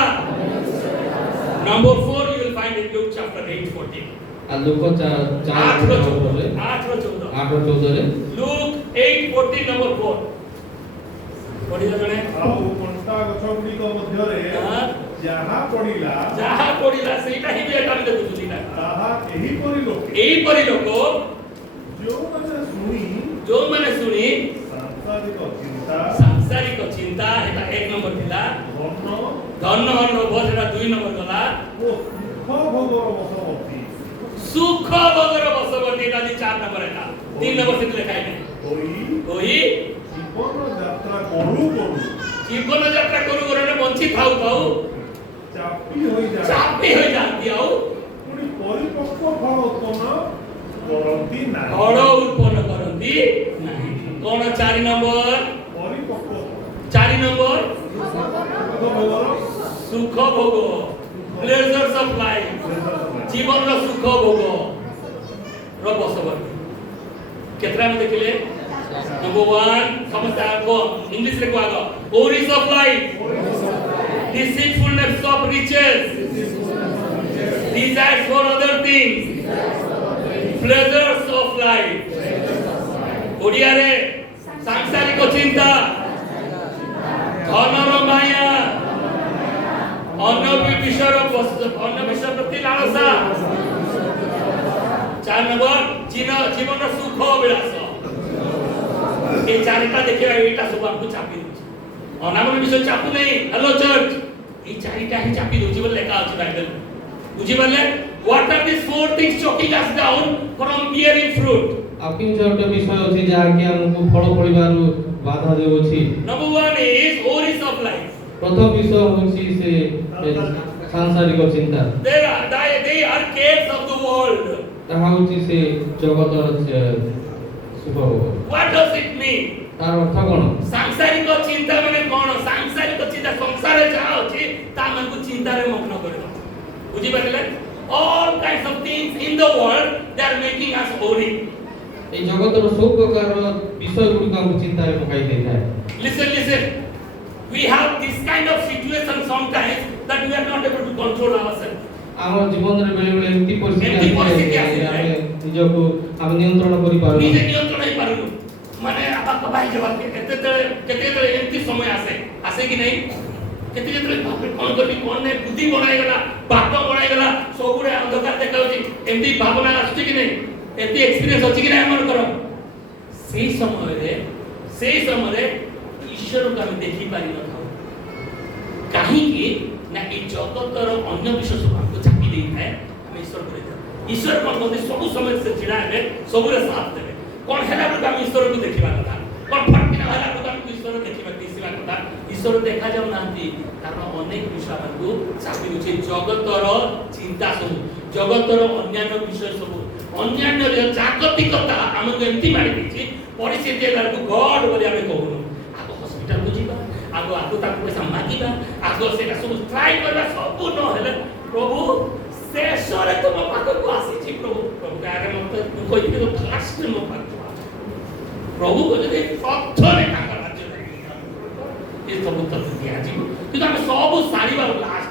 Number 4 you will find in Luke chapter 8:14. लोक 8:14 8:14 Luke 8:14 number 4. ପଢିଲା ଜଣେ ଆଉ କଣ୍ଟା ଗଛ ଗୁଡ଼ିକ ମଧ୍ୟରେ ଯାହା ପଡିଲା ସେଇଟା ହିଁ ବି ଏଟା ବି ଦେଖୁଛୁ ନା ତାହା ଏହିପରି ଲୋକେ ଏହିପରି ଲୋକ ଯୋଉମାନେ ଶୁଣି ସାଂସାରିକ ଚିନ୍ତା ଏଟା 1 ନମ୍ବର ଥିଲା ଧନ ଲୋଭ ସେଟା 2 ନମ୍ବର ଗଲା ସୁଖ ଭୋଗର ବଶବର୍ତ୍ତୀ ଏଟା 4 ନମ୍ବର ଏଟା 3 ନମ୍ବର ସେଠି ଲେଖା ହେଇନି ହୋଇ ଜୀବନ ଯାତ୍ରା କରୁ ବଞ୍ଚି ଥାଉ ଚାପି ହୋଇଯାଆନ୍ତି ଆଉ ପୁଣି ପରିପକ୍ୱ ଫଳ ଉତ୍ପନ୍ନ କରନ୍ତି ନାହିଁ। ଫଳ ଉତ୍ପନ୍ନ କରନ୍ତି ନାହିଁ। କଣ 4 ନମ୍ବର ପରିପକ୍ୱ 4 ନମ୍ବର ଭୋଗର ସୁଖ ଭୋଗ ପ୍ଲେଜର୍ସ ଅଫ ଲାଇଫ ଜୀବନର ସୁଖ ଭୋଗ ର ବଶବର୍ତ୍ତୀ କେତେଟା ଆମେ ଦେଖିଲେ Number 1 समझता है आपको इंग्लिश रे को आगे worries of life deceitfulness of riches desires for other things pleasures of life Odia रे सांसारिक चिंता धनर माया अन्य विषय प्रति लालसा 4 नंबर जीवन सुख अभिलाष ये चारिटा देखिए एटा सब आपको चापी दउची अनामन विषय चापू नहीं हेलो चर्च ये चारिटा ही चापी दउची बोले लेखा अछि बाइबल बुझी पाले what are this four things choking us down from bearing fruit आपकिन जोटा विषय अछि जहा कि हमको फल फळिबारु बाधा देउछि number 1 is worries of life प्रथम विषय होछि से सांसारिक चिंता they are cares of the world ताहा होछि से जगतर सुख व्हाट डज इट मीन तार अर्थ कोन सांसारिक चिंता माने कोन सांसारिक चिंता संसार जा अछि ता मन को चिंता रे मग्न कर दो बुझी पाले all kinds of things in the world they are making us ओरी ए जगतर सब प्रकार विषय गुडी को चिंता रे पकाई देता है listen we have this kind of situation sometimes that we are not able to control ourselves आम जीवन रे बेले बेले एंती परिस्थिति आसे हम निज को हम नियंत्रण करि पारु निजे नियंत्रण नहीं पारु माने आपा कबाई जवा केते एंती समय आसे कि नहीं केते जेतले बाप कोन करली कोन ने बुद्धि बनाई गला बाप बनाई गला सबुरे अंधकार देखाउची एंती भावना आछी कि नहीं एंती एक्सपीरियंस अछि कि नहीं हमर करो सेही समय रे ईश्वर को हम देखि पारि न थाउ काहे कि ना ई जगतर अन्य विषय सब हमको चापी देई है हम ईश्वर को ईश्वर कोन कहते सब समय से चिड़ा है सबुरे साथ देबे कोन हैला को हम ईश्वर को देखिबा कथा कोन फटकिना हैला को हम ईश्वर देखिबा दिसिबा कथा ईश्वर देखा जाउ नांती कारण अनेक विषय हमको चापी होचे जगतर चिंता सब जगतर अन्य विषय सब अन्य जागतिकता हमको एंती मारी दिछि परिस्थिति लार को गॉड बोली हमें कहूनु आगो हॉस्पिटल को जीवा आगो ताको पैसा मागिबा आगो सेटा सब ट्राई करबा सब न हेले प्रभु शेषरे तुम पाख को आसी छी प्रभु आगे मत कोइ कि फास्ट न पाख प्रभु को जदि पत्थरे ताका राज्य ये सब तत्व दिया जी कि हम सब सारीबार लास्ट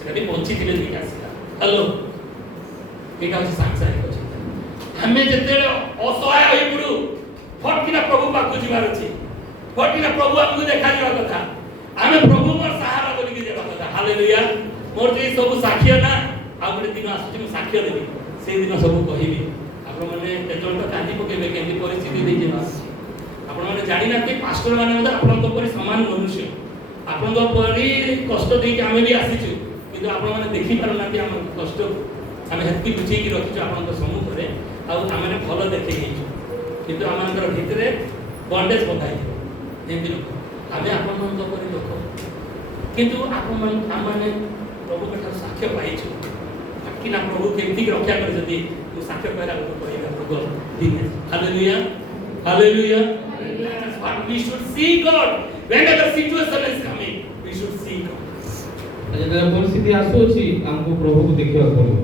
सेटा भी पहुंची दिले ठीक आसीला हेलो एटा हो सांसारिक चिंता हमें जते असहाय होई पड़ू फटकिना प्रभु पाख जीवार अछि फटकिना प्रभु आपको देखा जावा कथा हमें प्रभु मोर सहारा बोली के जावा कथा हालेलुया मोर जे सब साक्ष्य ना आ गोटे दिन आसुची मैं साक्ष्य देबी से दिन सब कहिबी आपण माने तेजन तो कांदी पकेबे केंदी परिस्थिति दे जेबा आपण माने जानि नाते पास्टर माने मते आपण तो परि समान मनुष्य आपण तो परि कष्ट दे के हमें भी आसीछु किंतु आपण माने देखि पार नाते हम कष्ट हमें हेतकी बुझी कि रखिछु आपण तो सम्मुख रे आ हमें भलो देखि हिछु किंतु आमानकर भितरे बॉन्डेज बंधाई जेंति लोक आमे आपण मन तो परि लोक किंतु आपण मन आमाने प्रभु कथा साक्ष्य पाइछु कि ना प्रभु केमती रक्षा कर जदी तू साक्ष्य कहला को कहला प्रभु दिन hallelujah hallelujah that's what we should see God whenever situation is coming we should see God ଯେତେବେଳେ ପରିସ୍ଥିତି ଆସୁଅଛି ଆମକୁ ପ୍ରଭୁକୁ ଦେଖିବାକୁ ପଡ଼ିବ।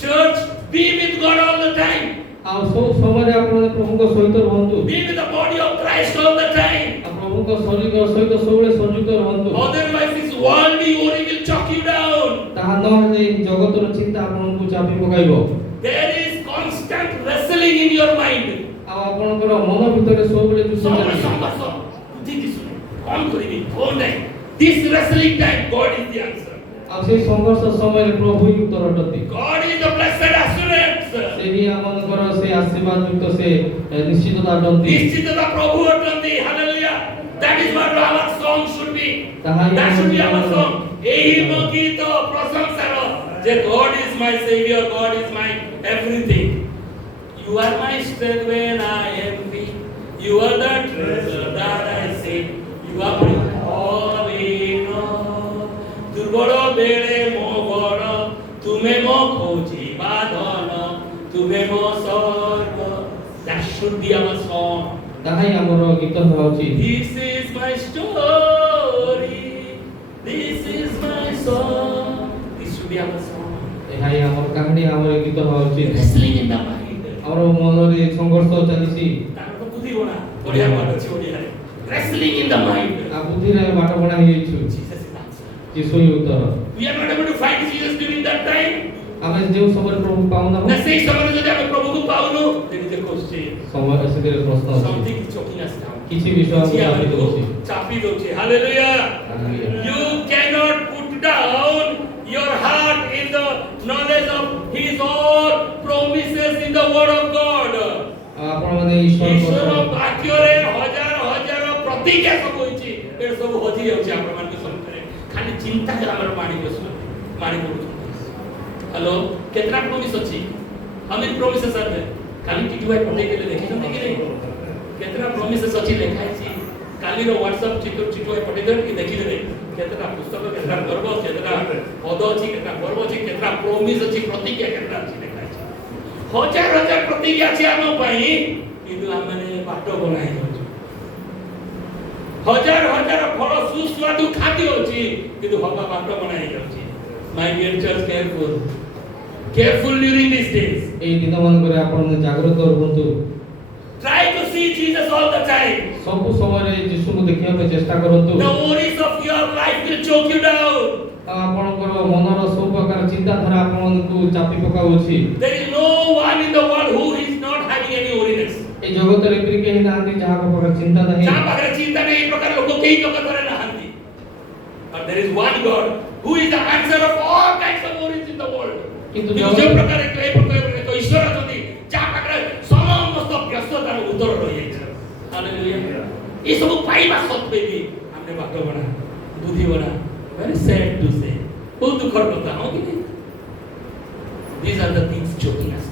church be with God all the time ଆଉ ସବୁ ସମୟରେ ଆପଣ ପ୍ରଭୁଙ୍କ ସହିତ ରୁହନ୍ତୁ। be with the body of Christ all the time ଆଉ ପ୍ରଭୁଙ୍କ ଶରୀର ସହିତ ସବୁବେଳେ ସଂଯୁକ୍ତ ରୁହନ୍ତୁ। otherwise this worldly worry will choke you down ତାହା ନହେଲେ ଜଗତର ଚିନ୍ତା ଆପଣଙ୍କୁ ଚାପି ପକାଇବ। there is constant wrestling in your mind ଆଉ ଆପଣଙ୍କର ମନ ଭିତରେ ସବୁବେଳେ ଯୁଦ୍ଧ ସବୁବେଳେ ଚାଲିଛି। ସଂଘର୍ଷ ବୁଦ୍ଧି ଦିଶୁନି କଣ କରିବି କଣ ନାହିଁ this wrestling time God is the answer ଆଉ ସେଇ ସଂଘର୍ଷ ସମୟରେ ପ୍ରଭୁ ହିଁ ଉତ୍ତର ଅଟନ୍ତି। God is the blessed assurance ସେହି ଆମଙ୍କର ସେ ଆଶୀର୍ବାଦ ଯୁକ୍ତ ସେ ନିଶ୍ଚିତତା ଅଟନ୍ତି। ନିଶ୍ଚିତତା ପ୍ରଭୁ ଅଟନ୍ତି hallelujah that is what our song should be ତାହା ହିଁ that should be our ଆମର song ଏହି ଗୀତ ପ୍ରଶଂସାର ଯେ God is my savior God is my everything you are my strength when I am weak you are the treasure that I seek you are my all in all ଦୁର୍ବଳ ବେଳେ ମୋ ବଳ ତୁମେ ମୋ ଖୋଜିବା ଧନ ତୁମେ ମୋ ସ୍ୱର୍ଗ that should be our song ତାହା ହିଁ ଆମର ଗୀତ ହେବା ଉଚିତ। this is my story this is my song this should be our song ଏହା ହିଁ ଆମର କାହାଣୀ ଆମର ଗୀତ ହେବା ଉଚିତ। wrestling in the mind ଆମର ମନରେ ସଂଘର୍ଷ ଚାଲିଛି। ତାର ତ ବୁଦ୍ଧି ବଣା ବଢିଆ ୱାର୍ଡ ଅଛି ଓଡ଼ିଆରେ wrestling in the mind ଆଉ ବୁଦ୍ଧିରେ ବାଟ ବଣା ହେଇଯାଇଛୁ। Jesus is the answer ଯୀଶୁ ହିଁ ଉତ୍ତର। we are not able to find Jesus during that time ଆମେ ଯେଉଁ ସମୟରେ ପ୍ରଭୁ ପାଉନାହୁଁ ନା ସେଇ ସମୟରେ ଯଦି ଆମେ ପ୍ରଭୁକୁ ପାଉନୁ there is a question ସମୟ ସେଥିରେ ପ୍ରଶ୍ନ ଅଛି। something is choking us down କିଛି ବିଷୟ ଆମକୁ ଚାପି ଦେଉଛି। ଚାପି ଦଉଛି hallelujah Hallelujah. you cannot put down your heart in the knowledge of his all promises in the word of God ଆଉ ଆପଣମାନେ ଈଶ୍ୱର ଈଶ୍ୱର ବାକ୍ୟରେ ହଜାର ହଜାର ପ୍ରତିଜ୍ଞା ସବୁ ହୋଇଛି ଏ ସବୁ ହଜି ଯାଉଛି ଆପଣମାନଙ୍କ ସମ୍ମୁଖରେ ଖାଲି ଚିନ୍ତା ଆମର ମାଡ଼ି ବସୁଛନ୍ତି ମାଡ଼ି ପଡୁଛନ୍ତି ହ୍ୟାଲୋ କେତେଟା ପ୍ରମିସ୍ ଅଛି ଆମେ ପ୍ରମିସେସ୍ ଆମେ କାଲି ଟିଟୁ ଭାଇ ପଠେଇଥିଲେ ଦେଖିଛନ୍ତି କି ନାହିଁ କେତେଟା ପ୍ରମିସେସ୍ ଅଛି ଲେଖା ହେଇଛି କାଲିର ହ୍ୱାଟ୍ସଆପ୍ ଚିଟୁ ଭାଇ ପଠେଇଦେବେ କି ଦେଖିଦେବେ କେତେଟା ପୁସ୍ତକ କେତେଟା ଗର୍ବ କେତେଟା ପଦ ଅଛି କେତେଟା ଗର୍ବ ଅଛି କେତେଟା ପ୍ରମିସ୍ ଅଛି ପ୍ରତିଜ୍ଞା କେତେଟା ଅଛି ଲେଖା ହେଇଛି ହଜାର ହଜାର ପ୍ରତିଜ୍ଞା ଅଛି ଆମ ପାଇଁ କିନ୍ତୁ ଆମେ ବାଟ ବନାଇ ଯାଉଛୁ ହଜାର ହଜାର ଫଳ ସୁସ୍ୱାଦୁ ଖାଦ୍ୟ ଅଛି କିନ୍ତୁ ହବା ବାଟ ବନାଇ ଯାଉଛି my dear church careful during this days ଏଇ ଦିନମାନଙ୍କରେ ଆପଣମାନେ ଜାଗ୍ରତ ରୁହନ୍ତୁ। try to see Jesus all the time ସବୁ ସମୟରେ ଯୀଶୁଙ୍କୁ ଦେଖିବା ପାଇଁ ଚେଷ୍ଟା କରନ୍ତୁ। the worries of your life will choke you down ଆଉ ଆପଣଙ୍କର ମନର ସବୁ ପ୍ରକାର ଚିନ୍ତାଧାରା ଆପଣମାନଙ୍କୁ ଚାପି ପକାଉଛି। there is no one in the world who is not having any worriness এই ଜଗତରେ ଏପରି କେହି ନାହାନ୍ତି ଯାହାର ପ୍ରକାର ଚିନ୍ତା ନାହିଁ। ଯାହା ପାଖରେ ଚିନ୍ତା ନାହିଁ ଏ ପ୍ରକାର ଲୋକ କେହି ଜଗତରେ ନାହାନ୍ତି but there is one God who is the answer of all kinds of worries in the world କିନ୍ତୁ କିନ୍ତୁ ଯେଉଁ ପ୍ରକାର ଏକ ଈଶ୍ୱର ଅଛନ୍ତି ଯାହା ପାଖରେ ସମସ୍ତ ବ୍ୟସ୍ତତାର ଉତ୍ତର ରହିଯାଇଛି ହାଲେଲୁୟା ଏ ସବୁ ପାଇବା ସତ୍ତ୍ୱେ ବି ଆମେ ବାଟ ବଣା ବୁଦ୍ଧି ବଣା very sad to say ବହୁତ ଦୁଃଖର କଥା ହଁ କି ନାହିଁ these are the things choking us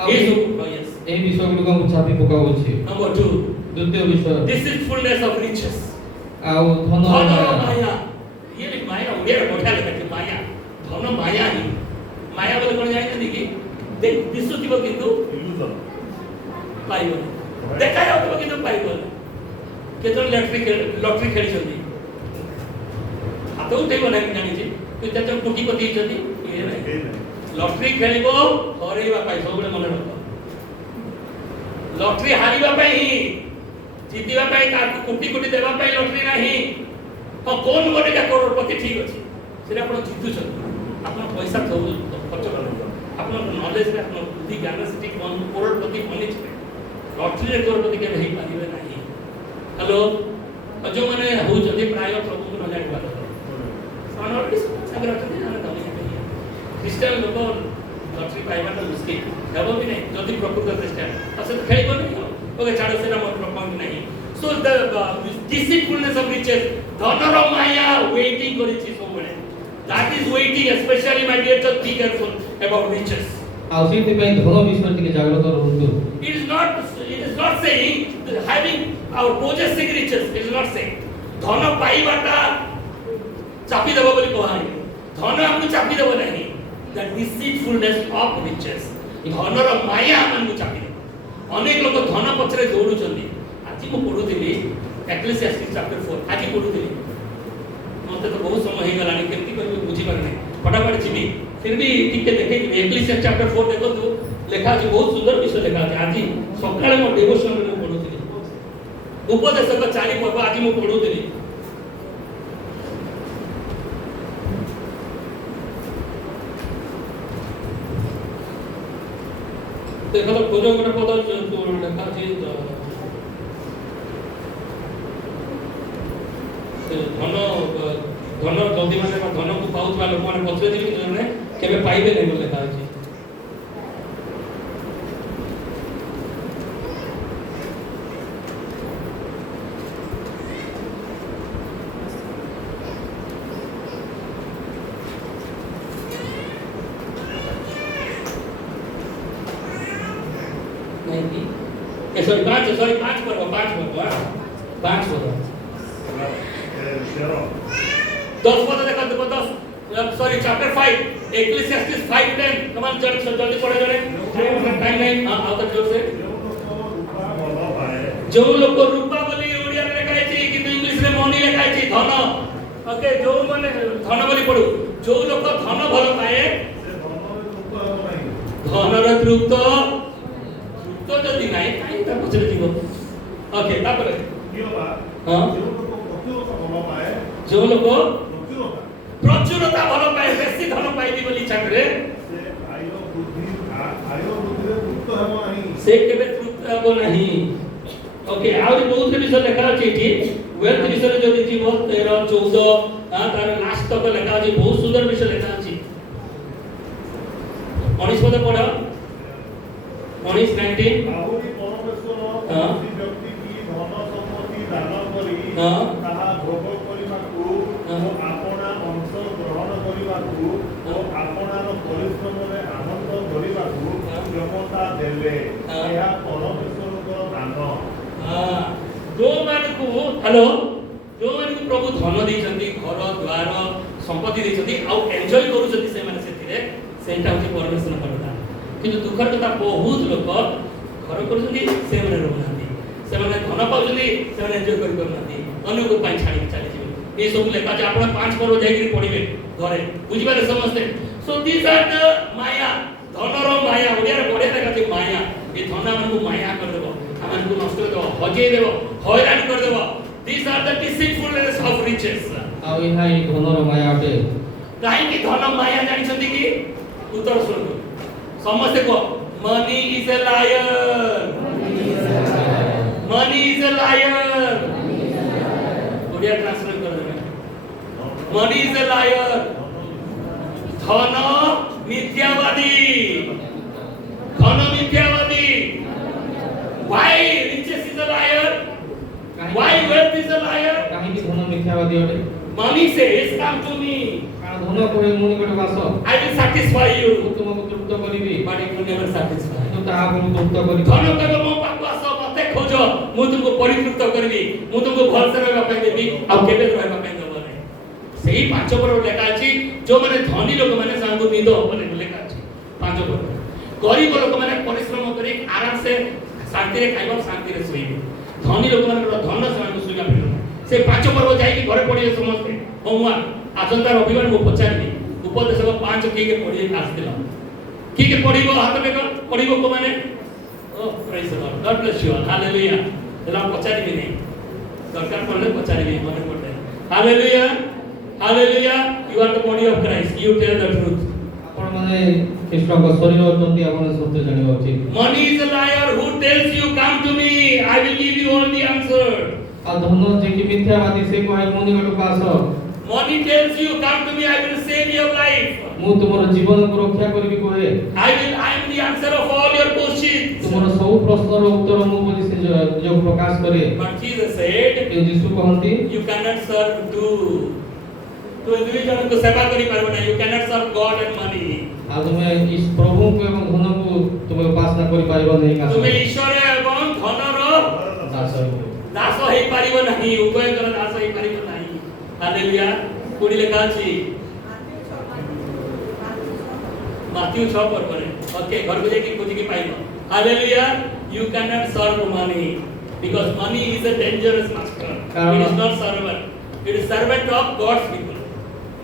ଆଉ ଏ ସବୁ yes ଏହି ବିଷୟ ଗୁଡ଼ିକ ଆମକୁ ଚାପି ପକାଉଛି। number 2 ଦ୍ୱିତୀୟ ବିଷୟ deceitfulness of riches ଆଉ ଧନ ଧନ ମାୟା ଇଏ ମାୟା ଓଡ଼ିଆରେ ବଢ଼ିଆ ଲେଖାଛି ମାୟା ଧନ ମାୟା ହିଁ ମାୟା ବୋଲି କ'ଣ ଜାଣିଛନ୍ତି କି ଦିଶୁଥିବ କିନ୍ତୁ illusion ପାଇବନି ଦେଖାଯାଉଥିବ କିନ୍ତୁ ପାଇବନି କେତେଜଣ ଲଟେରୀ ଖେଳିଛନ୍ତି ହାତ ଉଠେଇବ ନାହିଁ ମୁଁ ଜାଣିଛି କିନ୍ତୁ କେତେଜଣ କୋଟିପତି ହେଇଛନ୍ତି ଇଏ ନାହିଁ ଲଟେରୀ ଖେଳିବ ହରେଇବା ପାଇଁ ସବୁବେଳେ ମନେ ରଖ ଲଟେରୀ ହାରିବା ପାଇଁ ହିଁ ଜିତିବା ପାଇଁ କାହାକୁ କୋଟି କୋଟି ଦେବା ପାଇଁ ଲଟେରୀ ନାହିଁ ହଁ କୋନ ଗୋଟେଟା କରୋଡ଼ପତି ଠିକ ଅଛି ସେଟା ଆପଣ ଜିତୁଛନ୍ତି ଆପଣ ପଇସା ସବୁ ଖର୍ଚ୍ଚ କରନ୍ତୁ ଆପଣଙ୍କ ନଲେଜରେ ଆପଣ ବୁଦ୍ଧି ଜ୍ଞାନ ସେଠି କରୋଡ଼ପତି ବନିଯିବେ ଲଟେରୀରେ କରୋଡ଼ପତି କେବେ ହେଇପାରିବେ ନାହିଁ ହ୍ୟାଲୋ ଯେଉଁମାନେ ହେଉଛନ୍ତି ପ୍ରାୟ ପ୍ରଭୁଙ୍କୁ ନ ଜାଣିବା ସେମାନେ ଅଲରେଡ଼ି ସାଙ୍ଗରେ ଅଛନ୍ତି ଆମେ ଧନୀ ଖ୍ରୀଷ୍ଟିଆନ ଲୋକ ଲଟେରୀ ପାଇବାଟା ମୁସ୍କିଲ ହେବ ବି ନାହିଁ ଯଦି ପ୍ରକୃତ ଖ୍ରୀଷ୍ଟିଆନ ଆଉ ସେ ଖେଳିବନି ଓକେ ଛାଡ଼ ସେଟା ମୋର ପଏଣ୍ଟ ନାହିଁ ସୋ ଦ ଡିସିପ୍ଲିନନେସ୍ ଅଫ୍ ରିଚେସ୍ ଧନର ମାୟା ୱେଟିଂ କରିଛି ସବୁବେଳେ that is waiting especially my dear church be careful about riches ଆଉ ସେଇଥିପାଇଁ ଧନ ବିଷୟରେ ଟିକେ ଜାଗ୍ରତ ରୁହନ୍ତୁ। it is not saying that having our possessing riches it is not saying ଧନ ପାଇବାଟା ଚାପି ଦେବ ବୋଲି କୁହାଯାଏ ଧନ ଆମକୁ ଚାପି ଦେବ ନାହିଁ the deceitfulness of riches. ଧନର ମାୟା ଆମକୁ ଚାପି ଦେବ। ଅନେକ ଲୋକ ଧନ ପଛରେ ଦୌଡୁଛନ୍ତି। ଆଜି ମୁଁ ପଢୁଥିଲି ଏକ୍ଲେସିଆସ୍ଟିସ୍ ଚାପ୍ଟର 4 ଆଜି ପଢୁଥିଲି। ମତେ ତ ବହୁତ ସମୟ ହେଇଗଲାଣି କେମିତି କହିବି ବୁଝିପାରୁନି। ଫଟାଫଟ ଯିବି फिर भी ଟିକେ ଦେଖେଇବି ଏକ୍ଲେସିଆସ୍ ଚାପ୍ଟର 4 ଦେଖନ୍ତୁ ଲେଖା ଅଛି ବହୁତ ସୁନ୍ଦର ବିଷୟ ଲେଖା ଅଛି। ଆଜି ସକାଳେ ମୋ ଡିଭୋସନରେ ମୁଁ ପଢୁଥିଲି ଉପଦେଶକ 4 ପର୍ବ ଆଜି ମୁଁ ପଢୁଥିଲି। देखो तो खोजो गोटे पद ଲେଖା ଅଛି ଧନ ଧନ ଜଲ୍ଦି ମାନେ ଧନକୁ ପାଉଥିବା ଲୋକମାନେ ପଛରେ ଯିବେ ଜଣେ କେବେ ପାଇବେ ନାହିଁ ବୋଲି ଲେଖା ଅଛି। सॉरी 5 पर 10 पद देखो 10 सॉरी चैप्टर 5 एक्लेसियास्टिस 5:10 कमान जल्दी पढ़े जरे टाइम नहीं हां आओ तो जोर से जो लोग रूपा बोली ओडिया में लिखा है कि इंग्लिश में मनी लिखा है धन ओके जो माने धन बोली पढू जो लोग धन भल पाए धनर तृप्त तो जदी नाही काई ता पछरे जीवो ओके तापर हां जो लोग प्रचुरता भल पाए बेसी धन पाइबी बोली चाकरे से केबे तृप्त हो नहीं ओके आउरी बहुत विषय लिखा अछि एठी वेल्थ विषय जदी जीवो 13 14 तार लास्ट तक लिखा अछि बहुत सुंदर विषय लिखा अछि 19 पद पढ़ो 19 19 आहुरी परमेश्वर व्यक्ति की धन सम्पत्ति दान करी ताहा भोग करिबाकू ओ आपना अंश ग्रहण करिबाकू ओ आपनार परिश्रमरे आनंद करिबाकू क्षमता देले एहा परमेश्वरकर दान जो मानकू हेलो जो मानकू प्रभु धन देइछंती घर द्वार संपत्ति देइछंती आ एन्जॉय करूछंती से माने सेतिरे सेटा होची परमेश्वरकर दान किंतु दुखर कथा बहुत लोक घर करूछंती से माने रहउनांती से माने धन पाउछंती से माने एन्जॉय करि करनांती अन्य को पाई छाडी चली जिवे ए सब लेखा जे आपण 5 पर्व जाईकरी पढिबे घरे बुझि पारे समझते सो दिस आर द माया धनर माया ओडिया रे पढे लेखा जे माया ए धन हमकु माया कर देबो हमकु नष्ट कर देबो हजे देबो हैरान कर देबो this are the deceitfulness of riches आ इहा ई धनर माया अटे काहे कि धन माया जानि छथि कि उत्तर सुनो समझते को money is a lawyer money is a lawyer Odia translate कर देबे मनी इज अ लायर धन मिथ्यावादी why riches is a liar why wealth is a liar काहे कि धन मिथ्यावादी अटे money says come to me धन कोहे मुनि कोटे वास I will satisfy you तुमको तृप्त करिबी but it will never satisfy तो ताहा को तृप्त करिबी धन कहबो मो पाखु आस मते खोजो मु तुमको परितृप्त करबी मु तुमको भलसे रहबा पई देबी आ केबे रहबा पई देबो नै सेही पांच पर लेखा अछि जो माने धनी लोक माने सांगु निद होबने लेखा अछि पांच पर गरीब लोक माने परिश्रम करी आराम से शांति रे खाइबो शांति रे सोइबो धनी लोक माने धन सांगु सुइबा पड़ो से पांच पर्व जाई कि घरे पढिए समझते होमवा आसंता रविवार मु पचारबी उपदेशक 5 के पढिए आस्तिला की के पढिबो हाथ में पढिबो को माने oh praise the Lord God bless you hallelujah एला पचारबी नहीं दरकार पड़ले पचारबी मने पड़ले hallelujah hallelujah you are the body of Christ you tell the truth आपण माने ख्रीष्ट को शरीर अटंती आपण सत्य जानिबा उचित money is a liar who tells you come to me I will give you all the answer आ धन जे कि मिथ्यावादी से कहे मुनि कोटे पास money tells you come to me I will save your life मु तुमर जीवन को रक्षा करबी कहे I am the answer of all your questions तुमर सब प्रश्नर उत्तर मु बोली से जो प्रकाश करे बट जीसस सेड यीशु कहंती you can not serve two तो दुई जन को सेवा करि परबो ना you can not serve God and money आ तुमे इस प्रभु को एवं धन को तुमे उपासना करि पाइबो नहीं का तुमे ईश्वर एवं धनर दास होई पारिबो नाही उभय कर दास होई पारिबो नाही हालेलुया कोडी लेखा अछि माथ्यू 6 पर ओके घर को जाके खोज के पाइबो hallelujah you can not serve money because money is a dangerous master it is not servant it is servant of God's people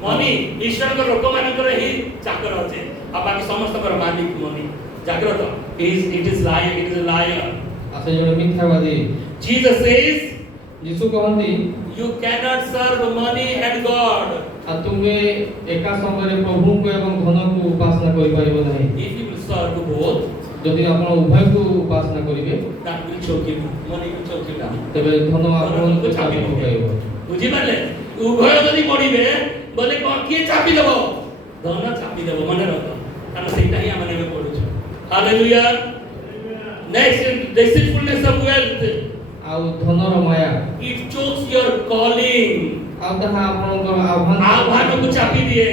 money ईश्वर को लोक मानकर ही चाकर होचे आ बाकी समस्त पर मालिक मनी जाग्रत it is liar it is a liar आसे जने मिथ्यावादी जीसस सेज यीशु कहंती you cannot serve money and God आ तुमे एका संगरे प्रभु को एवं धन को उपासना करि परिबो नाही if you will serve both जदि आपण उभय को उपासना करिवे that will choke you money will choke you down तबे धन आपण को चापी पकाइबो बुझी पाले उभय जदि पड़िबे बोले कोन के चापी देबो धन चापी देबो मन रख कारण सेटा ही हमने में पड़ुछ hallelujah next deceitfulness of wealth आ धनर माया it chokes your calling आ तहा आपनकर आह्वान को चापी दिए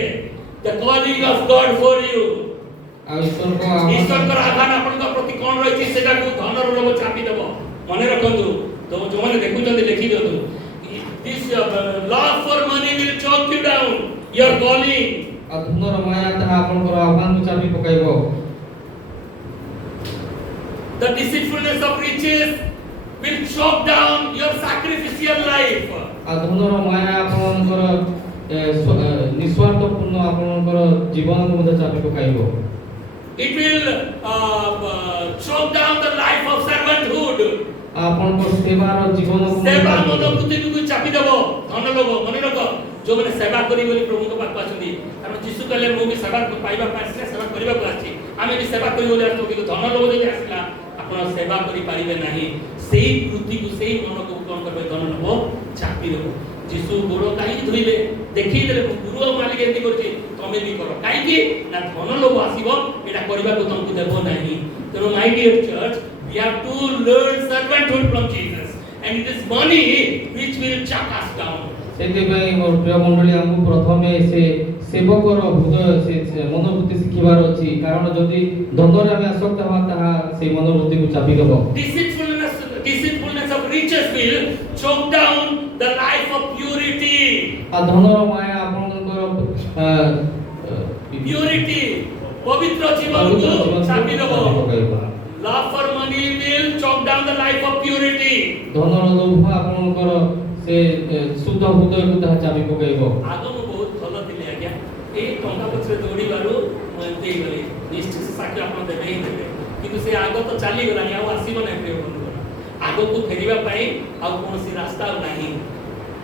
the calling of God for you आ ईश्वर को आह्वान ईश्वर का आह्वान अपन का प्रति कोन रहिछि सेटा को धनर लोभ चापी देबो मने रखंतु तो जो माने देखुचंदी लिखि दियंतु this love for money will choke you down your calling आ धनर माया तहा आपनकर आह्वान को चापी पकाइबो the deceitfulness of riches will choke down your sacrificial life आ धनर माया आपनकर निस्वार्थपूर्ण आपनकर जीवन को मध्य चापी पकाइबो it will choke down the life of servanthood आपनकर सेवार जीवन को सेवा मद बुद्धि को चापी देबो धन लोभ मने रख जो माने सेवा करी बोली प्रभु को पाक आछंदी कारण यीशु कहले मो भी सेवा पाइबा पासले सेवा करबा को आछि आमे भी सेवा करी बोली आछो कि धन लोभ जदि आसिला आपण सेवा करी पारिबे नाही सेही बुद्धि को सेही मन को कोन करबे धन लोभ चापी देबो यीशु गोरो काई धुइले देखि देले गुरु मालिक एंती करछि तमे भी करो काई कि ना धन लोभ आसीबो एटा करबा को तुमको देबो नाही तेरो my dear church we have to learn servanthood from Jesus and it is money which will chuck us down सेते भाई मोर प्रिय मंडली हमहु प्रथमे से सेवकर हृदय से मनोवृत्ति शिखिबार अछि कारण जदि धनरे हम आसक्त हवा ताहा से मनोवृत्ति को चापी देबो deceitfulness of riches will choke down the life of purity आ धनर माया आपनकर purity पवित्र जीवन को चापी देबो love for money will choke down the life of purity धनर लोभ आपनकर से शुद्ध हृदय को ताहा चापी पकाइबो आगो मु बहुत भलो थिले आज्ञा ए टंका पछरे दौड़ी बारू देई गले निश्चित से साक्ष्य आपन देबे ही देबे किंतु से आगो तो चाली गलानी आ आसीबो नै प्रिय बंधु आगो को फेरिबा पई आ कोनोसी रास्ता नाही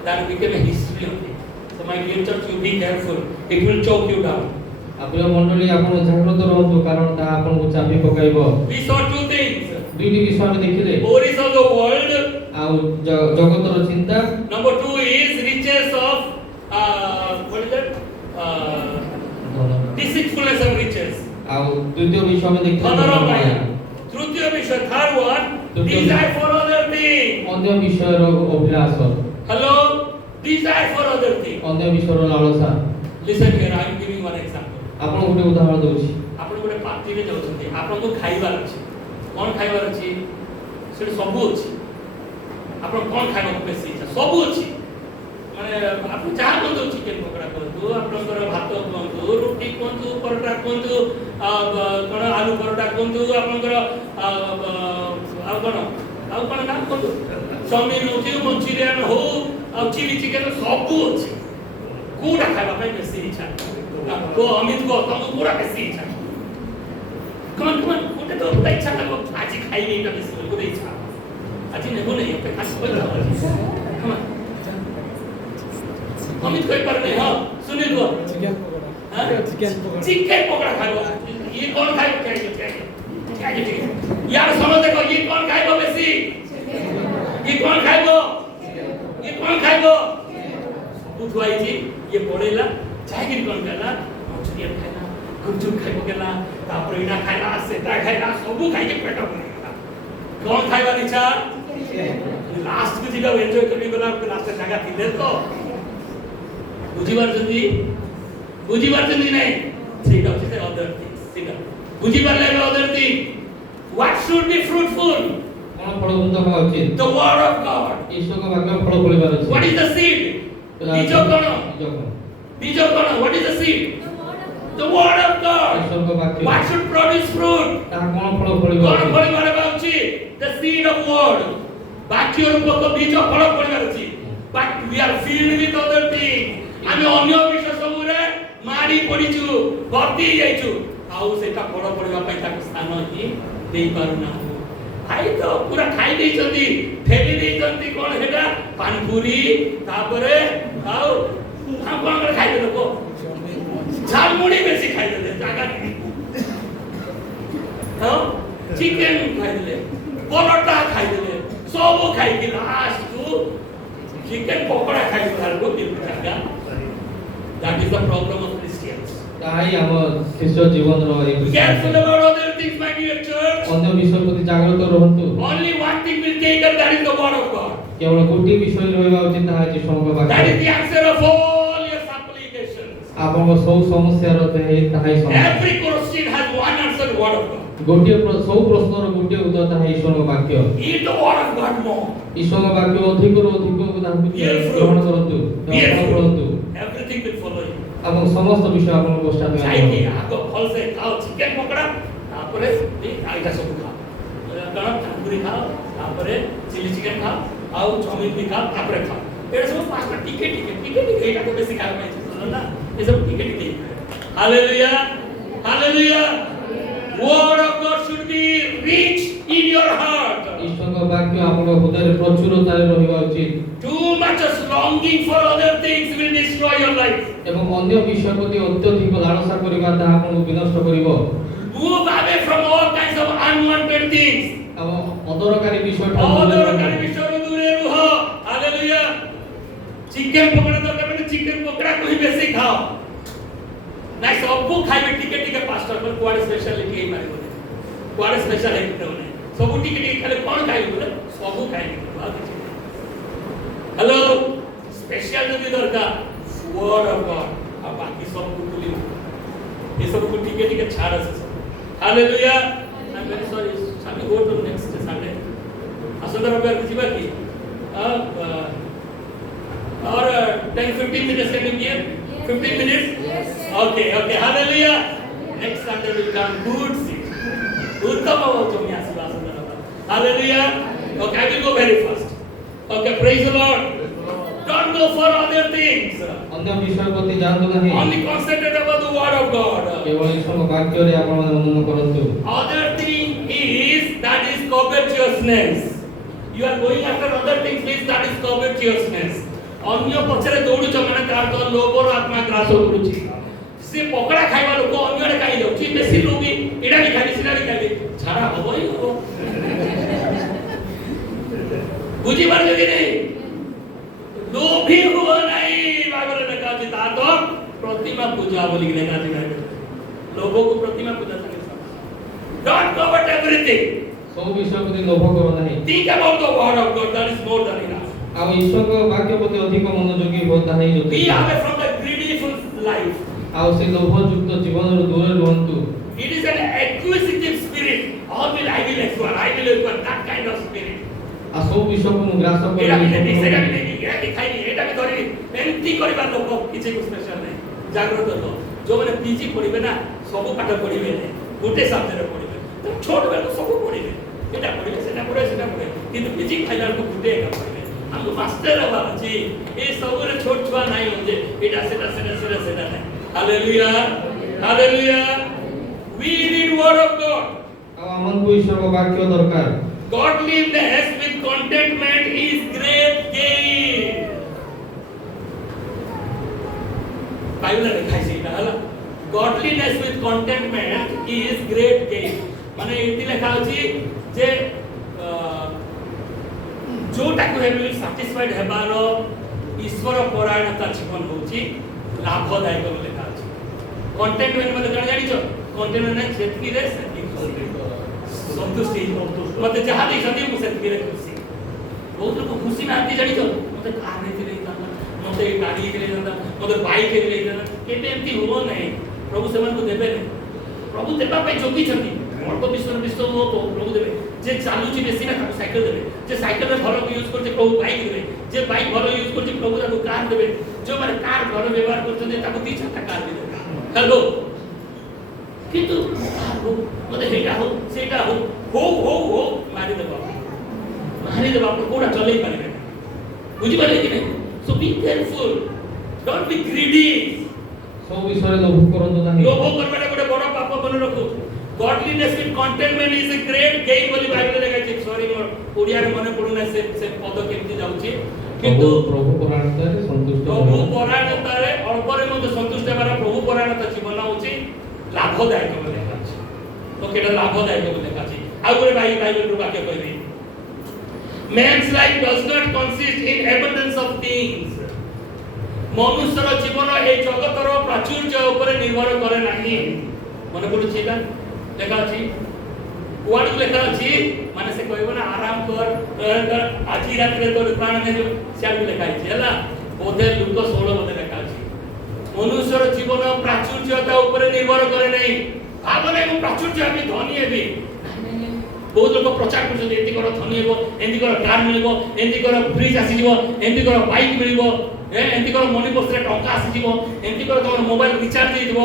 that became a history only so my dear church you be careful it will choke you down प्रिय मंडली आपण जागृत रहंतु कारण ता आपण को चापी पकाइबो वी सॉ टू थिंग्स दुईटी विषय हम देखिले worries of the world आ जगतर चिंता number 2 is riches of what is that deceitfulness of riches आ द्वितीय विषय हम देखिले धनर माया तृतीय विषय third one desire for other thing अन्य विषयर Abhilash hello desire for other thing अन्य विषयर लालसा listen here I am giving one example आपण गोटे उदाहरण दउछि आपण गोटे पार्टी रे जाउछन्ते आपण को खाइबार अछि कोन खाइबार अछि से सब अछि आपण कोन खाइबा को बेसी इच्छा सब अछि माने आपण जा कोन चिकन पकोड़ा करतु आपनकर भात कोंतु रोटी कोंतु परोटा कोंतु कोन आलू परोटा कोंतु आपनकर आ कोन नाम कोंतु चाउमिन होची मंचूरियन हो आ चिली चिकन सब अछि कोडा खाइबा ପାଇଁ बेसी इच्छा को अमित को तुमको पूरा बेसी इच्छा कौन कोटे तो इच्छा लगो आज खाई नहीं का बेसी को इच्छा आज नहीं नहीं पे खास कोई हम अमित कोई पर नहीं हां सुनील को चिकन पकोड़ा खाओ ये कौन खाए क्या यार समझ देखो ये कौन खाएगा बेसी ये कौन खाएगा बुझवाई जी ये पड़ेला चाहे कौन कहला मंचूरियन खाइला गुपचुप खाइबो केला तापर इना खाइला सेटा खाइला सब खाइ के पेट भर गेला कौन खाइबा इच्छा लास्ट को जिगा एन्जॉय करबी गला लास्ट जगह थिले तो बुझिबार जदी नहीं ठीक है अदर थिंग्स ठीक है बुझिबार ले other thing what should be fruitful कोन फलबुंद हवा उचित द वर्ड ऑफ गॉड ईश्वर का वाक्य फल फलिबार अछि व्हाट इज द सीड बीज कोन what is the seed the word of God ଈଶ୍ୱରଙ୍କ ବାକ୍ୟ What should produce fruit? ତାହା କଣ ଫଳ ଫଳିବ କଣ ଫଳିବାର ଅଛି? The seed of word. ବାକ୍ୟ ରୂପକ ବୀଜ ଫଳ ଫଳିବାର ଅଛି। But we are filled with other things. ଆମେ ଅନ୍ୟ ବିଷୟ ସବୁରେ ମାରି ପଡ଼ିଛୁ, ଭର୍ତ୍ତି ହେଇଯାଇଛୁ। ଆଉ ସେଟା ଫଳ ଫଳିବା ପାଇଁ ତାକୁ ସ୍ଥାନ ହିଁ ଦେଇ ପାରୁନାହୁଁ। ଖାଇ ତ ପୁରା ଖାଇ ଦେଇଛନ୍ତି, ଠେଲି ଦେଇଛନ୍ତି କଣ ସେଟା ପାନପୁରୀ, ତାପରେ ଆଉ କଣ ଖାଇଦେଲେ ଲୋକ ଝାଲମୁଢି ବେଶୀ ଖାଇଦେଲେ ଜାଗା ଚିକେନ ଖାଇଦେଲେ, ପରଟା ଖାଇଦେଲେ, ସବୁ ଖାଇକି ଲାଷ୍ଟକୁ ଚିକେନ ପକୋଡା ଖାଇଦେଲା ବେଳକୁ ଜାଗା। That is the problem of Christians. ତାହା ହିଁ ଆମ ଖ୍ରୀଷ୍ଟ ଜୀବନର Be careful about other things, my dear church. ଅନ୍ୟ ବିଷୟ ପ୍ରତି ଜାଗ୍ରତ ରୁହନ୍ତୁ। Only one thing will take us, that is the word of God. କେବଳ ଗୋଟିଏ ବିଷୟ ରହିବା ଉଚିତ, ତାହା ହେଉଛି ଈଶ୍ୱରଙ୍କ That ବାକ୍ୟ। is the answer of all your supplications. ଆପଣଙ୍କ ସବୁ ସମସ୍ୟାର ତାହା ହିଁ ସମାଧାନ। Every question has one answer, word of God. ସବୁ ପ୍ରଶ୍ନର ଗୋଟିଏ ଉତ୍ତର, ତାହା ଈଶ୍ୱରଙ୍କ ବାକ୍ୟ। Eat the word of God more. ଈଶ୍ୱରଙ୍କ ବାକ୍ୟ ଅଧିକରୁ ଅଧିକ ତାହାକୁ ଗ୍ରହଣ କରନ୍ତୁ, Bear ଗ୍ରହଣ fruit. କରନ୍ତୁ Everything will follow you. ଏବଂ ସମସ୍ତ ବିଷୟ ଆପଣଙ୍କ ପଶ୍ଚାତ ଯାଇକି ଆଗ ଭଲସେ ଖାଅ ଚିକେନ ପକୋଡା, ତାପରେ ଏଇଟା ସବୁ ଖାଅ, କଣ ତନ୍ଦୁରୀ ଖାଅ, ତାପରେ ଚିଲି ଚିକେନ ଖାଅ, ଆଉ ଚାଉମିନ ବି ଖାଅ, ତାପରେ ଖାଅ। ଏଇଟା ସବୁ ପାଞ୍ଚଟା ଟିକେ ଏଇଟା ତ ବେଶୀ ଖାଇବା ପାଇଁ ଇଚ୍ଛା ନା, ଏ ସବୁ ଟିକେ hallelujah hallelujah. Word of God should be rich in your heart. ଈଶ୍ୱରଙ୍କ ବାକ୍ୟ ଆପଣଙ୍କ ହୃଦୟରେ ପ୍ରଚୁରତାରେ ରହିବା ଉଚିତ। Too much of longing for other things will destroy your life. ଏବଂ ଅନ୍ୟ ବିଷୟ ପ୍ରତି ଅତ୍ୟଧିକ ଲାଳସା କରିବା ତାହା ଆପଣଙ୍କୁ ବିନଷ୍ଟ କରିବ। Move away from all kinds of unwanted things. ଏବଂ ଅଦରକାରୀ ବିଷୟ ଅଦରକାରୀ ବିଷୟରୁ ଦୂରରେ ରୁହ। ହାଲେଲୁୟା। ଚିକେନ ପକୋଡା ଦରକାର ମାନେ ଚିକେନ ପକୋଡାକୁ ହିଁ ବେଶୀ ଖାଅ। ନାଇଁ ସବୁ ଖାଇବେ ଟିକେ ପାସ୍ତା पर କୁଆଡେ ସ୍ପେଶାଲିଟି ହେଇ ପାରିବନି, କୁଆଡେ ସ୍ପେଶାଲ ହେଇପାରିବନି, ସବୁ ଟିକେ ଖାଲି କଣ ଖାଇବେ ବୋଲେ ସବୁ ଖାଇବେ। हेलो स्पेशल যদি দরকার ওয়ার্ড অফ গড, আর বাকি সব কুকুলি ये सब को ठीक छाड़ আছে सब। Hallelujah. I am very sorry, shall we go to next Sunday? আসলে রবিবার বুঝিবা কি और 10-15 minutes can you give? 15 minutes? Yes. Okay, hallelujah. Next Sunday will come good seat. उत्तम हो तुम्ही आशीर्वाद असं Hallelujah. Okay, I will go very fast. Okay, praise the Lord. Don't go for other things. ଅନ୍ୟ ବିଷୟ ପ୍ରତି ଯାଆନ୍ତୁ ନାହିଁ, Only concentrate about the word of God. କେବଳ ଈଶ୍ୱରଙ୍କ ବାକ୍ୟରେ ଆପଣମାନେ ମନନ କରନ୍ତୁ। Other thing is that is covetousness. You are going after other things, means that is covetousness. ଅନ୍ୟ ପଛରେ ଦୌଡୁଛ ମାନେ ତାର ତ ଲୋଭର ଆତ୍ମା ଗ୍ରାସ କରୁଛି। ସେ ପକଡା ଖାଇବା ଲୋକ ଅନ୍ୟରେ ଖାଇ ଯାଉଛି, ବେଶୀ ଲୋଭୀ, ଏଟା ବି ଖାଲି ସେଟା ବି ଖାଲି, ଛାଡା ହବ ହିଁ ହବ। ବୁଝିପାରୁଛ କି ନାହିଁ? लोभी हुआ नहीं, बाइबल में कहा था तो प्रतिमा पूजा बोली कि लेना चाहिए, लोगों को प्रतिमा पूजा से don't covet everything. ସବୁ ବିଷୟ ପ୍ରତି ଲୋଭ କର ନାହିଁ। Think about the word of God, that is more than enough. ଆଉ ଈଶ୍ୱରଙ୍କ ବାକ୍ୟ ପ୍ରତି ଅଧିକ ମନୋଯୋଗୀ ହୋ, ତାହା ହିଁ Be ଯଥେଷ୍ଟ। away from the greedful life. ଆଉ ସେ ଲୋଭଯୁକ୍ତ ଜୀବନରୁ ଦୂରରେ ରୁହନ୍ତୁ। It is an acquisitive spirit. All will I will acquire, that kind of spirit. ଆଉ ସବୁ ବିଷୟକୁ ମୁଁ ଗ୍ରାସ ଏଟା ବି ନେବି, ସେଟା ବି କରିବି। ନେବି, ଏଟା ବି ଖାଇବି, ଏଟା ବି ଧରିବି, ଏମିତି କରିବା ଲୋକ କିଛି ସ୍ପେଶାଲ ନାହିଁ। ଜାଗ୍ରତ ଲୋକ ଯୋଉମାନେ ପିଜି ପଢିବେ ନା, ସବୁ ପାଠ ପଢିବେ ନାହିଁ, ଗୋଟେ ସବଜେକ୍ଟ ପଢିବେ, ତ ଛୋଟ ବେଳକୁ ସବୁ ପଢିବେ, ଏଟା ପଢିବେ, ସେଟା ପଢିବେ, ସେଟା ପଢିବେ, କିନ୍ତୁ ପିଜି ଖାଇଲା ବେଳକୁ ଗୋଟେ ଏକା ପଢିବେ। ଆମକୁ ମାଷ୍ଟର ହେବାର ଅଛି, ଏ ସବୁରେ ଛୋଟ ଛୁଆ ନାହିଁ ଯେ ଏଟା ସେଟା ନାହିଁ। Hallelujah hallelujah. We need word of God. ଆଉ ଆମକୁ ଈଶ୍ୱରଙ୍କ ବାକ୍ୟ ଦରକାର। Godliness with contentment is great gain. Bible लिखा है सीधा है ना, Godliness with contentment is great gain. माने इतनी लिखा होची जे जो टाकु हेबली satisfied हेबारो ईश्वर परायणता जीवन होची लाभदायक बोली लिखा होची। Contentment मतलब जानी छो, contentment ने सेतकी रे सेतकी संतुष्टि मते जहाँ देखते हैं मुझे मेरे खुशी बहुत लोग खुशी में आती जानी तो मुझे कार नहीं ले जाता, मुझे गाड़ी ले जाता, मुझे बाइक ले जाता, केते एमती हो नहीं। प्रभु सेवन को देबे नहीं, प्रभु देबा पे जोगी छथि अल्प विश्व हो तो प्रभु देबे। जे चालू छी बेसी ना ताको साइकिल देबे, जे साइकिल रे भलो यूज करछे प्रभु बाइक देबे, जे बाइक भलो यूज करछे प्रभु ताको कार देबे, जो माने कार भलो व्यवहार करछे ताको 2-4 कार भी देबे। हेलो କିନ୍ତୁ ମୋତେ ହେଇଟା ହଉ ସେଇଟା ହଉ ମାରିଦେବ ଆପଣ କୋଉଟା ଚଲେଇ ପାରିବେ ବୁଝିପାରିଲେ କି ନାହିଁ show B careful don't B greedy ସବୁ ବିଷୟରେ ଲୋଭ କରନ୍ତୁ ନାହିଁ। ଲୋଭ କରିବାଟା ଗୋଟେ ବଡ଼ ପାପ ମନେ ରଖୁ godliness with contentment is a great gain ବୋଲି ବାଇବେଲରେ ଲେଖାଯାଇଛି ସରି ମୋର ଓଡ଼ିଆରେ ମନେ ପଡୁନା ସେ ପଦ କେମିତି ଯାଉଛି କିନ୍ତୁ ପ୍ରଭୁ ପରାୟଣତାରେ ସନ୍ତୁଷ୍ଟ ପ୍ରଭୁ ପରାୟଣତାରେ ଅଳ୍ପରେ ମଧ୍ୟ ସନ୍ତୁଷ୍ଟ ହେବାର ପ୍ରଭୁ ପରାୟଣତା ଜୀବନ ହେଉଛି ଲାଭଦାୟକ ବୋଲି ଲେଖାଯାଇଛି ଓକେ ଏଟା ଲାଭଦାୟକ ବୋଲି ଲେଖାଯାଇଛି ଆଉ ଗୋଟେ ବାଇବେଲରୁ ବାକ୍ୟ କହିବି man's life does not consist in abundance of things ମନୁଷ୍ୟର ଜୀବନ এই ଜଗତର ପ୍ରାଚୁର୍ଯ୍ୟ ଉପରେ ନିର୍ଭର କରେ ନାହିଁ ମନେ ପଡୁଛି ଏଟା ଲେଖା ଅଛି ওয়ার্ড লেখা আছে মানে সে কইব না আরাম কর আজি রাতে তোর প্রাণ নেব সেটা লেখা আছে হলা ওতে লুক 16 মধ্যে লেখা আছে মনুষ্যর জীবন প্রাচুর্যতা উপরে নির্ভর করে নাই ভাবনা এবং প্রাচুর্য আমি ধনী হেবি বহুত লোক প্রচার করছেন এমনি কর ধনী হব এমনি কর কার মিলব এমনি কর ফ্রিজ আসি যাব এমনি কর বাইক মিলব এমনি কর মনি বস্ত্রে টঙ্কা আসি যাব এমনি কর তোমার মোবাইল রিচার্জ হই যাব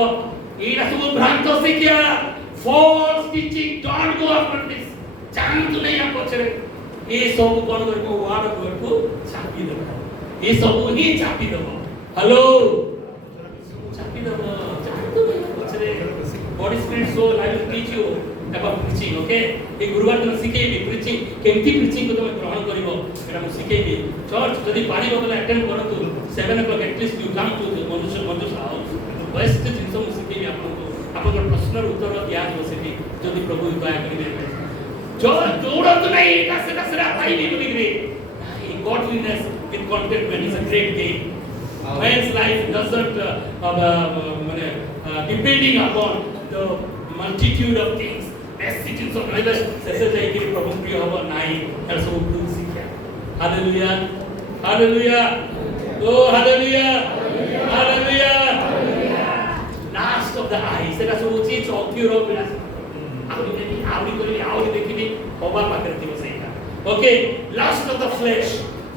এইটা সব ভ্রান্ত শিক্ষা false teaching don't go after this जानतु नहीं आप पछरे ए सब कोन करबो वार को छापी देबो ए सब ही छापी देबो हेलो छापी देबो जानतु नहीं पछरे body spirit soul I will teach you about preaching okay ए गुरुवार दिन सिखेबी प्रीचिंग केमती प्रीचिंग को तुम ग्रहण करिवो एटा हम सिखेबी चर्च जदी पारिबो बोले अटेंड करतु 7 o'clock at least you come to the मनुष्य हाउस बेस्ट जिंस हम सिखेबी आपन आपन प्रश्नर उत्तर दिया जो सेठी जदि प्रभु दया करिवे जो जोड़त नहीं एटा सेटा पाइबी बोली रे godliness with contentment is a great gain man's life doesn't माने depending upon the multitude of things messages of life से जाई कि प्रभु प्रिय हबो नाही एटा सब भूल शिक्षा hallelujah hallelujah oh hallelujah hallelujah last of the eye सेटा सब होची चौथी रो बिलास आवडी देखिबी होबा पाकर थिबो सेटा okay last of the flesh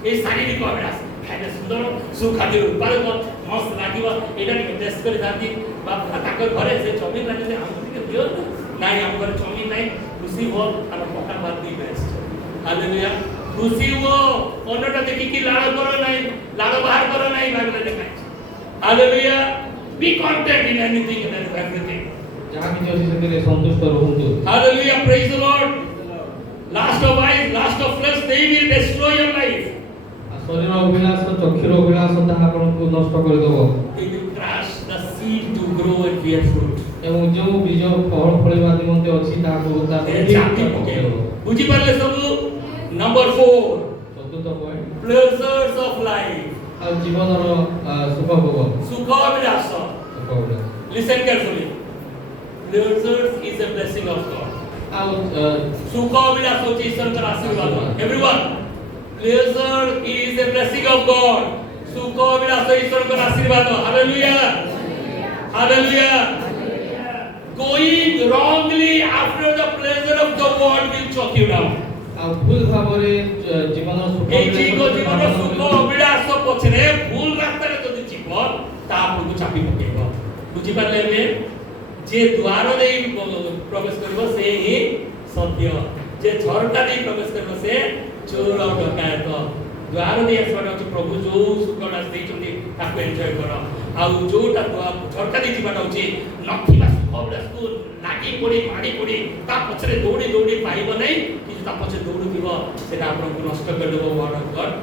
ए शारीरिक अभ्यास खाइले सुंदर सुखाद्य उत्पादन मस्त लागिबो एटा नि टेस्ट करि दाती बाप ताकर घरे से जमीन लागि हम के दियो नाही हम घरे जमीन नाही खुशी हो और पका बात दी बेस्ट हालेलुया खुशी हो अन्यटा देखि कि लाड़ करो नाही लाड़ बाहर करो नाही बाइबल लिखाइ hallelujah be content in anything and everything जहां भी जो से संतुष्ट रहंतु hallelujah praise the lord last of eyes last of flesh they will destroy your life शरीर अभिलाष चक्षुर अभिलाष ताहा आपनको नष्ट कर देबो it will crush the seed to grow and bear fruit एवं जो बीज फल फळिबा निमंते अछि ताको ता चापी पकेबो बुझी पारले सब नंबर 4 चतुर्थ पॉइंट pleasures of life आ जीवनर सुख भोग सुख Abhilash listen carefully pleasures is a blessing of god आ सुख अभिलाष होची ईश्वर का आशीर्वाद everyone pleasure is a blessing of god सुख अभिलाष ईश्वर का आशीर्वाद hallelujah hallelujah going wrongly after the pleasure of the world will choke you down आ भूल भाबरे जीवन सुख এই জীবন সুখ অভিলাষ পছরে ভুল রাস্তায় যদি জীব তা আপনাকে চাপি পকাইব বুঝি পারলে এবে যে দ্বার দেই প্রবেশ করিব সে হি সত্য যে ঝরকা দেই প্রবেশ করিব সে চোর ডকায়ত দ্বার দেই আসবাটা হচ্ছে প্রভু जो সুখটা ଦେଇଛନ୍ତି তাকে এনজয় কর ଆଉ ଯୋଉଟା ଝରକା ଦେଇ ଯିବାଟା ହଉଛି ନଥିବା ସୁଖ ଅଭିଳାଷକୁ ଲାଗି ପଡ଼ି ମାଡ଼ି ପଡ଼ି ତା ପଛରେ ଦୌଡ଼ି ଦୌଡ଼ି ପାଇବ ନାହିଁ କିନ୍ତୁ ତା ପଛରେ ଦୌଡ଼ୁଥିବ ସେଟା ଆପଣଙ୍କୁ ନଷ୍ଟ କରିଦେବ ୱାର୍ଡ ଅଫ ଗଡ୍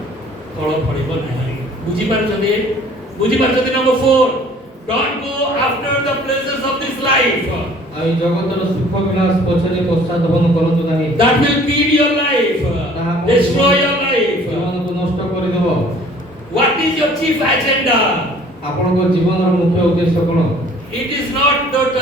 ଫଳ ଫଳିବ ନାହିଁ ବୁଝିପାରୁଛନ୍ତି number 4 don't go after the pleasures of this life आ जगतर सुख विलास पछरे पश्चातापन करंतु नाही that will kill your life destroy your life जीवन को नष्ट कर देबो what is your chief agenda आपनको जीवनर मुख्य उद्देश्य कोन it is not that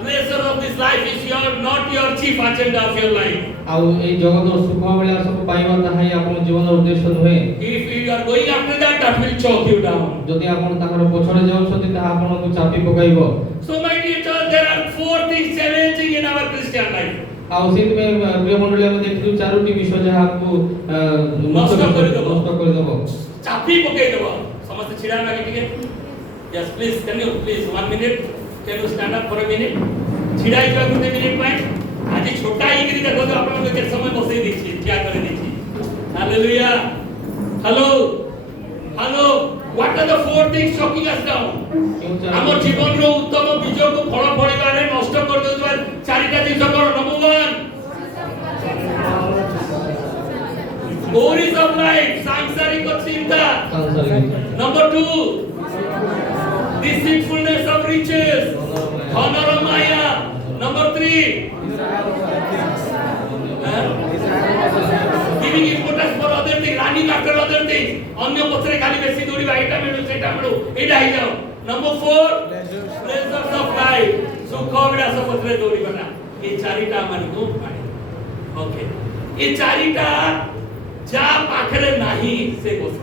pleasure of this life is not your chief agenda of your life आ ए जगतर सुख विलास को पाइबा ताहाई आपन जीवनर उद्देश्य नहे if you are going after that will choke you down जदि आपन ताकर पछरे जाउछथि ता आपनको चापी पकाइबो so my dear church there are 4 things challenging in our Christian life आ उसी में प्रिय मंडली हम देखियो चारोटी विषय जे आपको नष्ट कर देबो चापी पकाइ देबो समस्त छिड़ा लागे ठीक है yes please can you please 1 minute can you stand up for a minute छिड़ा हिवा Gute minute पाए आज छोटा इकरी देखो तो आपण के समय बसई देछि क्या करे देछि hallelujah hello hello what are the four things choking us down हमर जीवन रो उत्तम बीज को फल फळिबारे नष्ट कर देउबा चारिटा जिंस कर नंबर 1 worries of life सांसारिक चिंता नंबर 2 deceitfulness of riches धनर माया number 3 giving importance for other things running after other things अन्य पछरे खाली बेसी दौड़ीबा एटा मिलु सेटा मिलु एटा ही जाओ नंबर 4 pleasures of life सुख विलास पछरे दौड़ीबा ना ये चारिटा मन को ओके ये चारिटा जा पाखरे नाही से गोस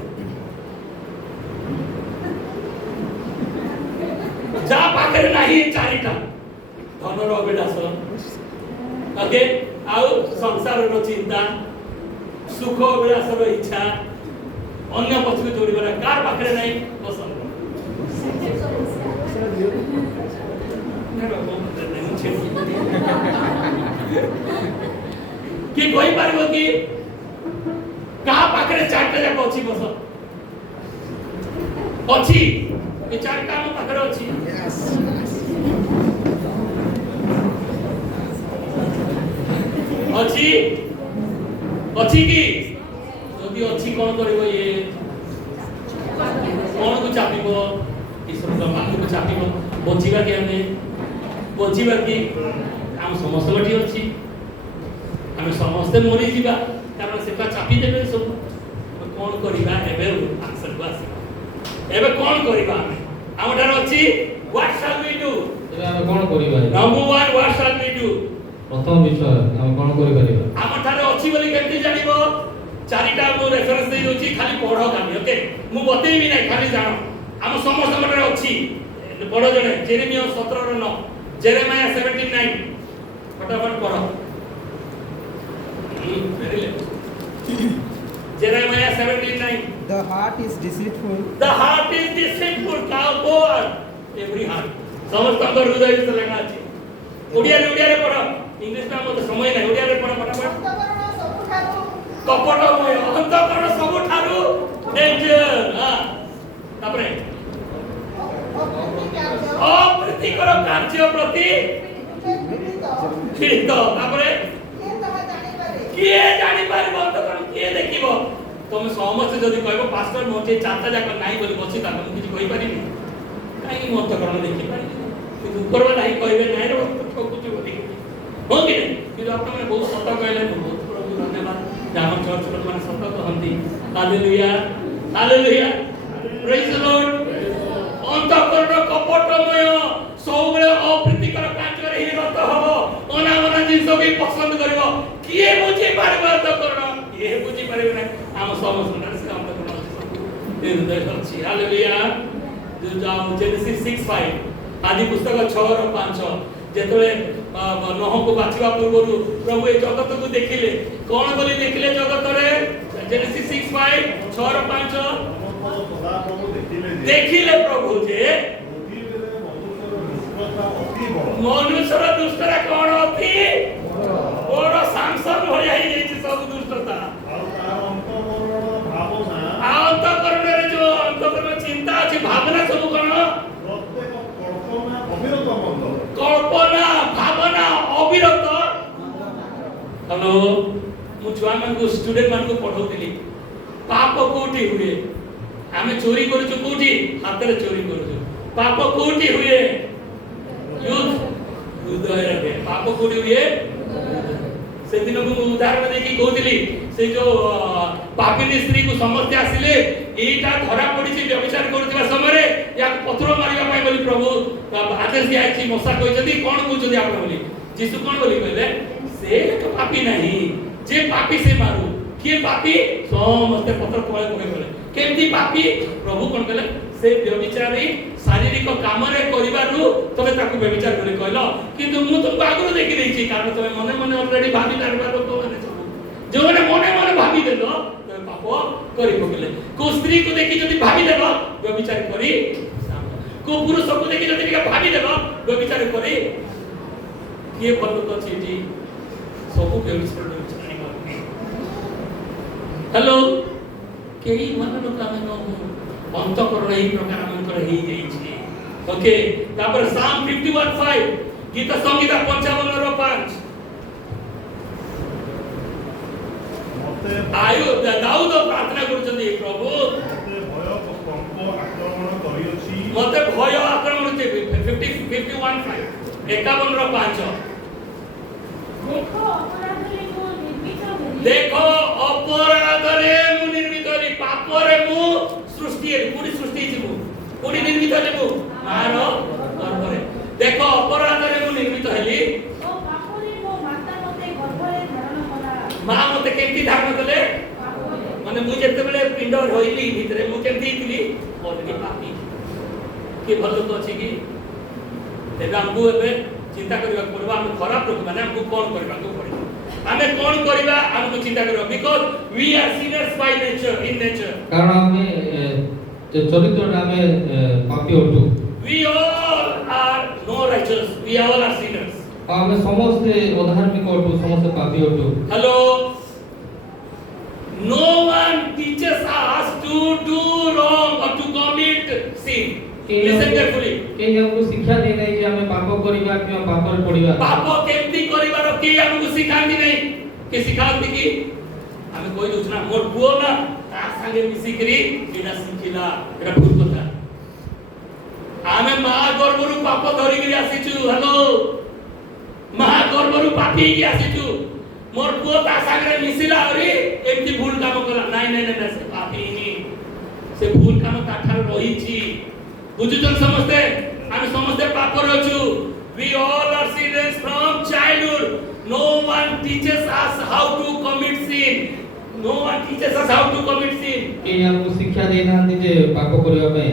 जा पाखरे नाही चारिटा धनर अभिलाष ओके आउ संसार रो चिंता सुख अभिलाष रो इच्छा अन्य पछरे जोड़ीबा कार पाखरे नाही पसंद कि कोई पारिबो कि कहा पाखरे चारटा जाक अछि बस अछि ए चारटा हम पाखरे अछि अछि अछि कि जदि अछि कोन करबो ये कोन को चापिबो ईश्वर का माथु को चापिबो बचिबा कि हम समस्त बठी अछि हम समस्त मरि जीवा कारण सेटा चापी देबे सब कोन करिबा एबे आंसर को आसी एबे कोन करिबा हम डर अछि व्हाट शैल वी डू एबे हम कोन करिबा number 1 what shall we do प्रथम विषय हम कोन करि परिबा हम ठारे अछि बोली केमति जानिबो चारिटा मो रेफरेंस दे दोछि खाली पढो खाली ओके मु बतेइबि नै खाली जानो हम समस्त मटर अछि बड़ जने जेरेमिया 17 रो 9 जेरेमिया 17:9 फटाफट पढो very late Jeremiah 17:9 The heart is deceitful. The heart is deceitful coward every heart समस्त अंदर हृदय से लगा अछि ओडिया रे पढो इंग्लिश में मत समय नै ओडिया रे पढो फटाफट कपटमय अंतःकरण सब ठारू डेंजर हां तापरे अप्रीतिकर कार्य प्रति पीड़ित तापरे किए जानि पारिबो तो कोन किए देखिबो तुम समस्त जदी कहबो पास्टर मोटे चारटा जाक नाही बोली बछि ता हम किछ कहि परिबी काई मत करण देखि पारि कि ऊपर वाला ही कहबे नाही रे ठोकुची बोली हो कि नहीं कि आपन में बहुत सत्य कहले बहुत प्रभु धन्यवाद जाम चर्च लोग माने सत्य कहंती hallelujah hallelujah praise the Lord अंतःकरण कपटमय सबले अप्रीतिकर कार्य रे रत हबो अनामना जिंस भी पसंद करबो किए बुझी पारबो तो करण किए बुझी पारबो ना हम समस्त से काम करन ए हृदय अछि हालेलुया जो जाओ जेनेसिस 6:5 आदि पुस्तक 6:5 जेतले नोह को बाछिबा पूर्वरु प्रभु ए जगत को देखिले कोन बोली देखिले जगत रे जेनेसिस 6:5 6:5 देखिले प्रभु जे मनुष्यर दुष्टता कोन अति बड़ सांसन भलिया ही जेछि सब दुष्टता अंतःकरण रे जो अंतःकरण चिंता अछि भावना सब कोन कल्पना भावना अविरत हेलो मु छुआ मन को स्टूडेंट मन को पढौतिली पाप कोठी हुए आमे चोरी करू कोठी हाथ रे चोरी करू पाप कोठी हुए हृदय रे पाप कोठी हुए से दिन को उदाहरण देखि कहउतिली से जो पापिनी स्त्री को समस्या आसिले एटा धरा पड़ी छी व्यभिचार करथिबा समय रे या पत्थर मारिया पाई बोली प्रभु आदेश दिया छी मसा कहजदी कोन कहजदी आपण बोली यीशु कोन बोली कहले से तो पापी नहीं जे पापी से मारू के पापी समस्त पत्थर कोळे कोळे बोले केमती पापी प्रभु कोन कहले से व्यभिचारी शारीरिक काम रे करिबारु तबे ताकू व्यभिचार करे कहलो किंतु मु तुमको आगु देखि देछि कारण तबे मने मने ऑलरेडी भाबी लारबा लोक माने जो माने मने मने भाबी देलो तबे पाप करि पकले को स्त्री को देखि जदी भाबी देलो व्यभिचार करी को पुरुष को देखि जदी भाबी देलो व्यभिचार करी किए भल लोक अछि जी सब व्यवसाय हेलो केही मन लोक आमे न अंतकरण एही प्रकार मनकर हेई जाई छी ओके तापर साम 51:5 गीत संगीता 55 रो 5 मते आयु दाऊद प्रार्थना करछन्ती प्रभु मते भय कंप आक्रमण करियछि मते भय आक्रमण छे 51:5 51 रो 5 देखो अपराधरे देखो अपराधरे मु निर्मित मु निर्मित हली पापरे मु सृष्टि पुरी सृष्टि छिबु पुरी निर्मित हलिबु मार गर्भरे देखो अपराधरे मु निर्मित हली ओ पापरे मो माता मते गर्भरे धारण कला मां मते केमती धारण कले पापरे माने मु जेते बेले पिंड रहिली भितरे मु केमती थिली ऑलरेडी पापी के भल तो अछि कि एबे हमकु एबे चिंता करबा पड़बा हम खराब लोक माने हमकु कोन करबा को पड़े हमें कोन करबा हमकु चिंता करबा because we are sinners by nature in nature कारण आमे चरित्र आमे पापी होटु we all are no righteous we all are sinners आमे समस्त अधार्मिक होटु समस्त पापी होटु hello no one teaches us to do wrong or to commit sin listen carefully के हमको शिक्षा दे नहीं कि हमें पाप करिबा कि पाप रे पड़िबा पाप केमती करिबार के हमकु सिखांती नहीं के सिखांती कि हमें कोई दूसरा मोर पुओ ना ता संगे मिसी करी एना सिखिला एटा भूल କଥା आमे मा गर्भरु पाप धरि करी आसीचु हेलो मा गर्भरु पापी की आसीचु मोर पुओ ता संगे मिसिला अरे एमती भूल काम कला नहीं से पापी नी से भूल काम ताठार रहिची बुझुचन समझते हम समझते पाप रहछु we all are sinners from childhood no one teaches us how to commit sin no one teaches us how to commit sin के हमको शिक्षा दे नांती जे पाप करिबा पे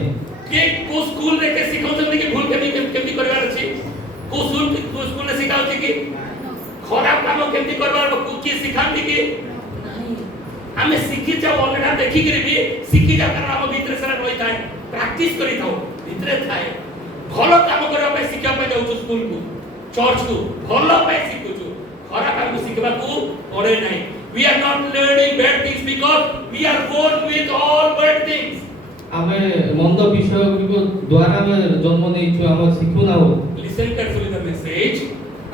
के को स्कूल रे के सिखाउछन कि भूल केमती करबार अछि को स्कूल ने सिखाउछि कि खराब काम केमती करबार को की सिखांती कि नहीं हमें सिखि जाओ अलरेडी देखि करी भी सिखि जा कारण हम भीतर सारा रहि थाए प्रैक्टिस करी थाओ भीतर थाए भलो काम करबा पे शिक्षा पे जाउछु स्कूल को चर्च को भलो पे सिखुछु खराब काम सिखबा को पड़े नहीं we are not learning bad things because we are born with all bad things आमे मंद विषय को द्वारा में जन्म नेछु हम सिखु ना हो listen carefully the message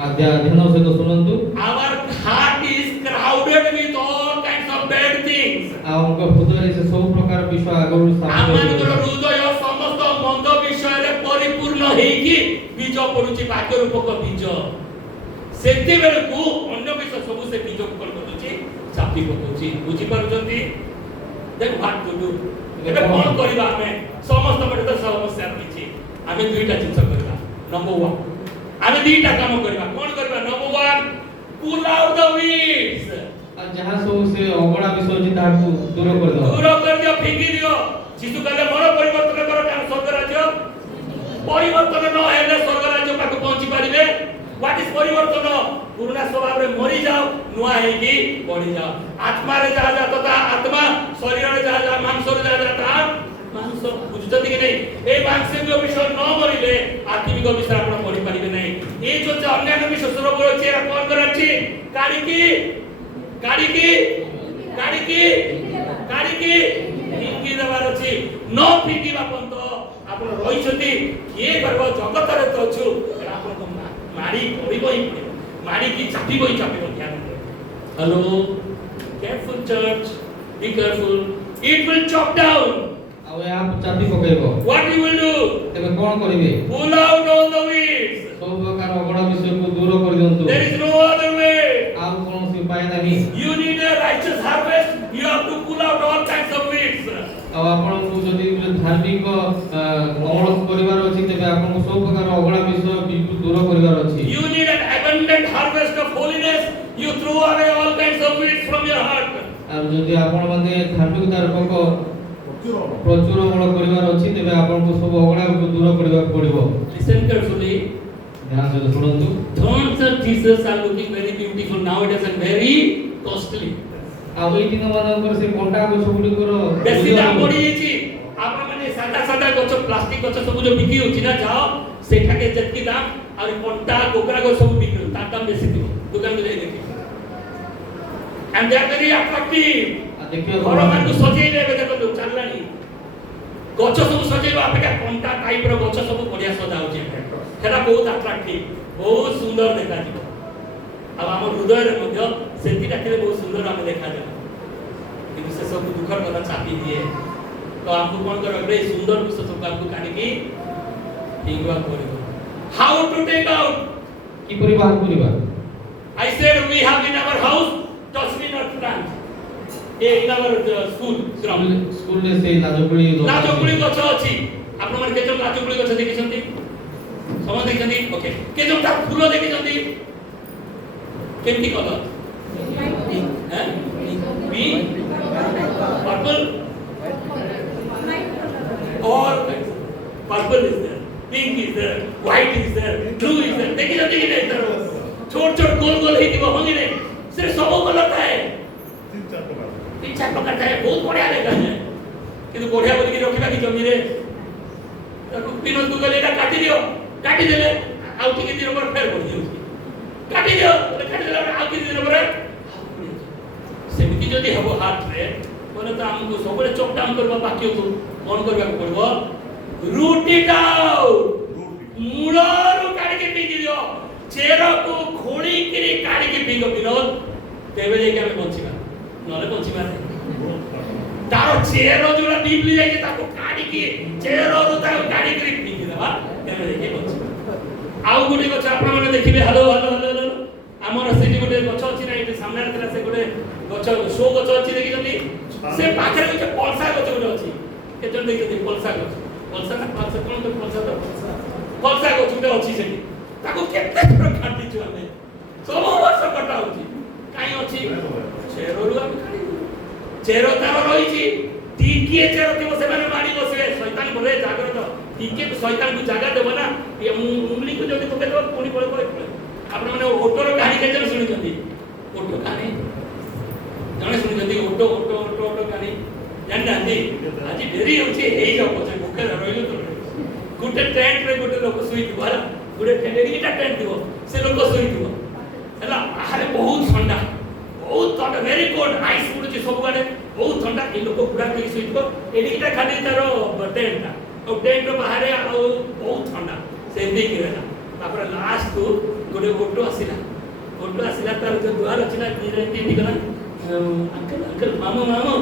आज्ञा ध्यान से तो सुनंतु our heart is crowded with all kinds of bad things हमको हृदय से सब प्रकार विषय आगु आमानकर हृदय समस्त मंद विषय रे परिपूर्ण हेकी बीज पडुची वाक्य रूपक बीज सेते बेल को अन्य विषय सब से बीज कोन करदुची चापी पकोची बुझी पारुचंती देन व्हाट टू डू एबे कोन करबा हमें समस्त बडे तो समस्या अछि हमें दुईटा चिंता करबा नंबर 1 हमें दुईटा काम करबा कोन करबा number 1 pull out the weeds जहां सब से अगड़ा विषय जी ताकू दूर कर दियो फेंकी दियो जीसु कहले मन परिवर्तन करो कारण स्वर्ग राज्य परिवर्तन न हेले स्वर्ग राज्य पाक पहुंची पारिबे व्हाट इज परिवर्तन पुराना स्वभाव रे मरि जाओ नुआ हेगी बढ़ी जाओ आत्मा रे जा जा तथा आत्मा शरीर रे जा जा मांस रे जा जा मांस बुझते कि नहीं ए मांसिक विषय न मरिले आत्मिक विषय आपण पढ़ी पारिबे नहीं ए जो अन्य विषय स्वरूप अछि एरा कोन करछि गाड़ी की फिंगी देवार अछि न फिंगी बापन तो आपण रहिछथि के करबो जगत रे तो छु आपण को मारी पड़िबो ही मारी की चापिबो ध्यान दे hello careful church be careful it will chop down आवे आप चापी पकेबो व्हाट यू विल डू तबे कोन करिवे pull out all the weeds सब प्रकार अगड़ा विषय को दूर कर दियंतु there is no other way आउ कोन सी उपाय नहीं you need a righteous harvest you have to pull out all kinds of weeds अब आपण को जदी धार्मिक अमल करिवार अछि तबे आपण को सब प्रकार अगड़ा विषय बिल्कुल दूर करिवार अछि you need an abundant harvest of holiness you throw away all kinds of weeds from your heart अब जदी आपण माने धार्मिकता को प्रचुर अमल करिवार अछि तबे आपण को सब अगड़ा को दूर करिवार पड़िबो listen carefully ध्यान से सुनंतु thorns of Jesus are looking very beautiful nowadays and very costly अब এই দিন মানकर से कोंटा को सब गुरो बेसी दाम बढ़ी ଯାଇଛି ଆପଣ ମାନେ ସାଦା ସାଦା ଗଛ ପ୍ଲାଷ୍ଟିକ ଗଛ ସବୁ जो ବିକି होची ना जाओ सेठाके जतकी दाम और कंटा कोकरा को सब बिक्री तार दाम बेसी थी दुकान में जाई देखी and they are very attractive घर मान को सजेई लेबे देखो चललानी गछ सब सजेइबा अपेक्षा कंटा टाइप रो गछ सब बढ़िया सजा होची सेटा बहुत अट्रैक्टिव बहुत सुंदर देखा जीव अब आम हृदय रे मध्य सेति डाकिले बहुत सुंदर आमे देखा जाय कि से सब दुखर कथा चापी दिए तो आपको कौन कर सुंदर विषय सब आपको काढी की इंगवा करिबो हाउ टू टेक आउट कि परिवार करिबा I said we have in our house dustbin or plant in our school ground school रे से लाजकुली गछ अछि आपण मन केजन लाजकुली गछ देखिसंती समझ देखिसंती ओके केजन ता फूल देखिसंती केमती कलर हैं पिंक पर्पल और purple is there pink is there white is there blue is there देखिसंती कि नहीं तर छोट छोट गोल गोल ही दिबो होंगे नहीं सिर्फ सब कलर था है तीन चार प्रकार था बहुत बढ़िया देखा है किंतु बढ़िया बोल के रखिबा कि जमी रे पिनोत को गले काटी दियो काटी देले आउ ठीक दिन पर फेर पड़ दियो काटी दियो काटी देले आउ ठीक दिन पर सेमिति जदी हबो हाथ रे बोले तो हमको सबले चॉप डाउन करबा बाकी को कोन करबा पड़बो रूट इट आउट मूलरू काटी के पी दियो चेरो को खोली के काटी के पी गो विनोद तेबे जे के हम बंचिबा नले बंचिबा तारो चेरो जोला डीप ले जाके ताको काटी के चेरो रो ताको काटी के पी देबा तेबे जे के बंचिबा आउ गुडी गछ आपण माने देखिबे हेलो हेलो हेलो हमर सिटी गुडी गछ अछि ना एते सामने रे से गुडी गछ शो गछ अछि देखि जल्दी से पाखरे गछ पलसा गछ गुडी अछि केतन देखि पलसा गछ पलसा ना पलसा कोन तो पलसा पलसा गछ गुडी अछि सेठी ताको केते थोर काटी छु हमें सब वर्ष कटा होछि काई अछि चेरो रु हम काटी चेरो तार रहिछि टिके चेरो थिबो से माने माडी बसिबे शैतान बोले जागृत टिके शैतान को जागा देबो ना ये उंगली को जदी पके तो पुनी पळे पळे आपण माने ओटोर कहानी के जन सुनि जंदी ओटो कहानी जने सुनि जंदी ओटो ओटो ओटो ओटो कहानी जान नांदी आज डेरी होछि एई जो पछे भूखे रहिलो तो गुटे टेंट रे गुटे लोक सुई दिबो हला गुटे टेंट टेंट दिबो से लोक सुई दिबो हला आहारे बहुत ठंडा बहुत ठंडा वेरी कोल्ड आइस पुडुची सब गाडे बहुत ठंडा ए लोक गुडा के सुई दिबो एडीटा खाली तारो टेंट और टेंट रो बाहरे बहुत ठंडा से देख रहला तापर लास्ट को गोटे ओटो आसिला तार जो द्वार अछि ना धीरे धीरे गला अंकल अंकल मामो मामो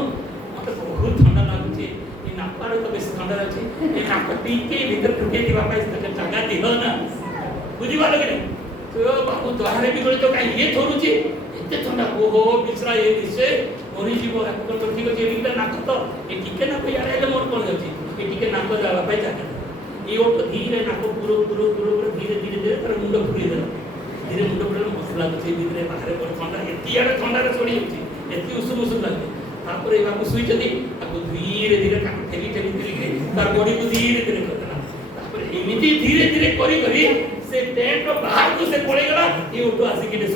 मते बहुत ठंडा लागुची ए नापार तो बेस ठंडा अछि ए नाक टीके भीतर टुके दिबा पाइस तक जगह दिहो ना बुझी बालो के तो बाबू द्वारे भी गले तो काई ये थोरुची एते ठंडा ओहो बिसरा ये दिसे ओरी जीव आपन तो ठीक अछि एटा नाक तो ए टिके ना कोई आले मोर कोन जाउची ए टिके नाक जावा पाइ जाके ये ओटो धीरे नाक पुरो पुरो पुरो पुरो धीरे धीरे धीरे तर मुंड फुरी देला धीरे मुंड पुरो मसला तो धीरे बाहर पर ठंडा एतियारे ठंडा रे छोड़ी होची एति उसुम उसुम लागे तापर ए बाबू सुई जदी ताको धीरे धीरे ताको ठेली ठेली ठेली तार बॉडी को धीरे धीरे करला तापर एमिति धीरे धीरे करी करी से टेंट रो बाहर को से पळे गला ये ओटो आसी के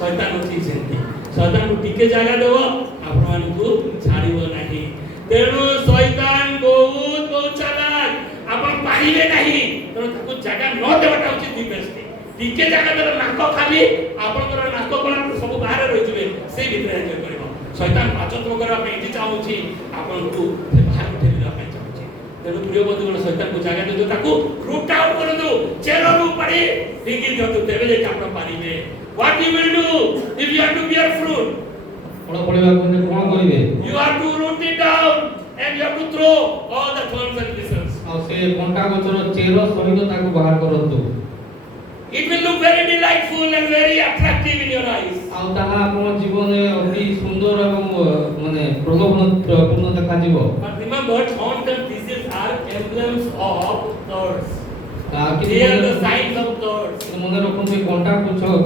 शैतान होची सेंती शैतान को टिके जागा देबो आपण मान को छाड़िबो नाही तेणु शैतान बहुत बहुत चालाक आपण पाइबे नाही तेणु ताको जागा न देबटा उचित दिबेस्ते टिके जागा देला नाक खाली आपनकर नाक कोना सब बाहर रहि जिवे से भितर एन्जॉय करबो शैतान पाचत्व करबा पे इति चाहूची आपण को बाहर ठेलिला पे चाहूची तेणु प्रिय बंधुगण शैतान को जागा दे ताको रूट आउट कर दो चेरो रु पड़ी ठीक दियो तो तेबे जे आपण पारिबे what you will do if you have to bear fruit पड़ पड़िबा कोन कोन करिवे you have to root it down and you have to throw all the thorns and thistles आ से कंटा गछर चेरो सहित ताको बाहर करंतु it will look very delightful and very attractive in your eyes आ ताहा आपन जीवन अति सुंदर एवं माने प्रलोभनपूर्ण देखा जीवो but remember thorns and thistles are emblems of thorns कि they are the signs of thorns मने रखन से कंटा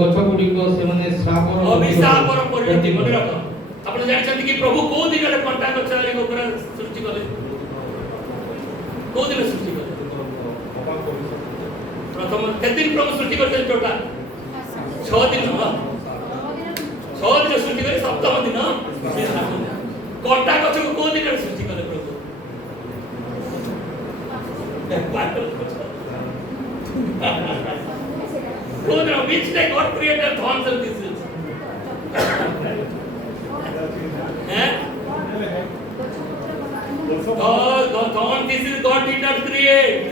गछ गुडी को से माने श्रापर अभिशापर परिणति मने रख आपण जानिछथि कि प्रभु को दिन रे कंटा गछ रे ऊपर सृष्टि कले को दिन सृष्टि कले प्रथम केदिन प्रभु सृष्टि करते टोटल 6 दिन 6 दिन सृष्टि करे सप्तम दिन कंटा गछ को दिन रे सृष्टि कले प्रभु which day God created thorns and thistles? Eh? Thorn thistles God did not create.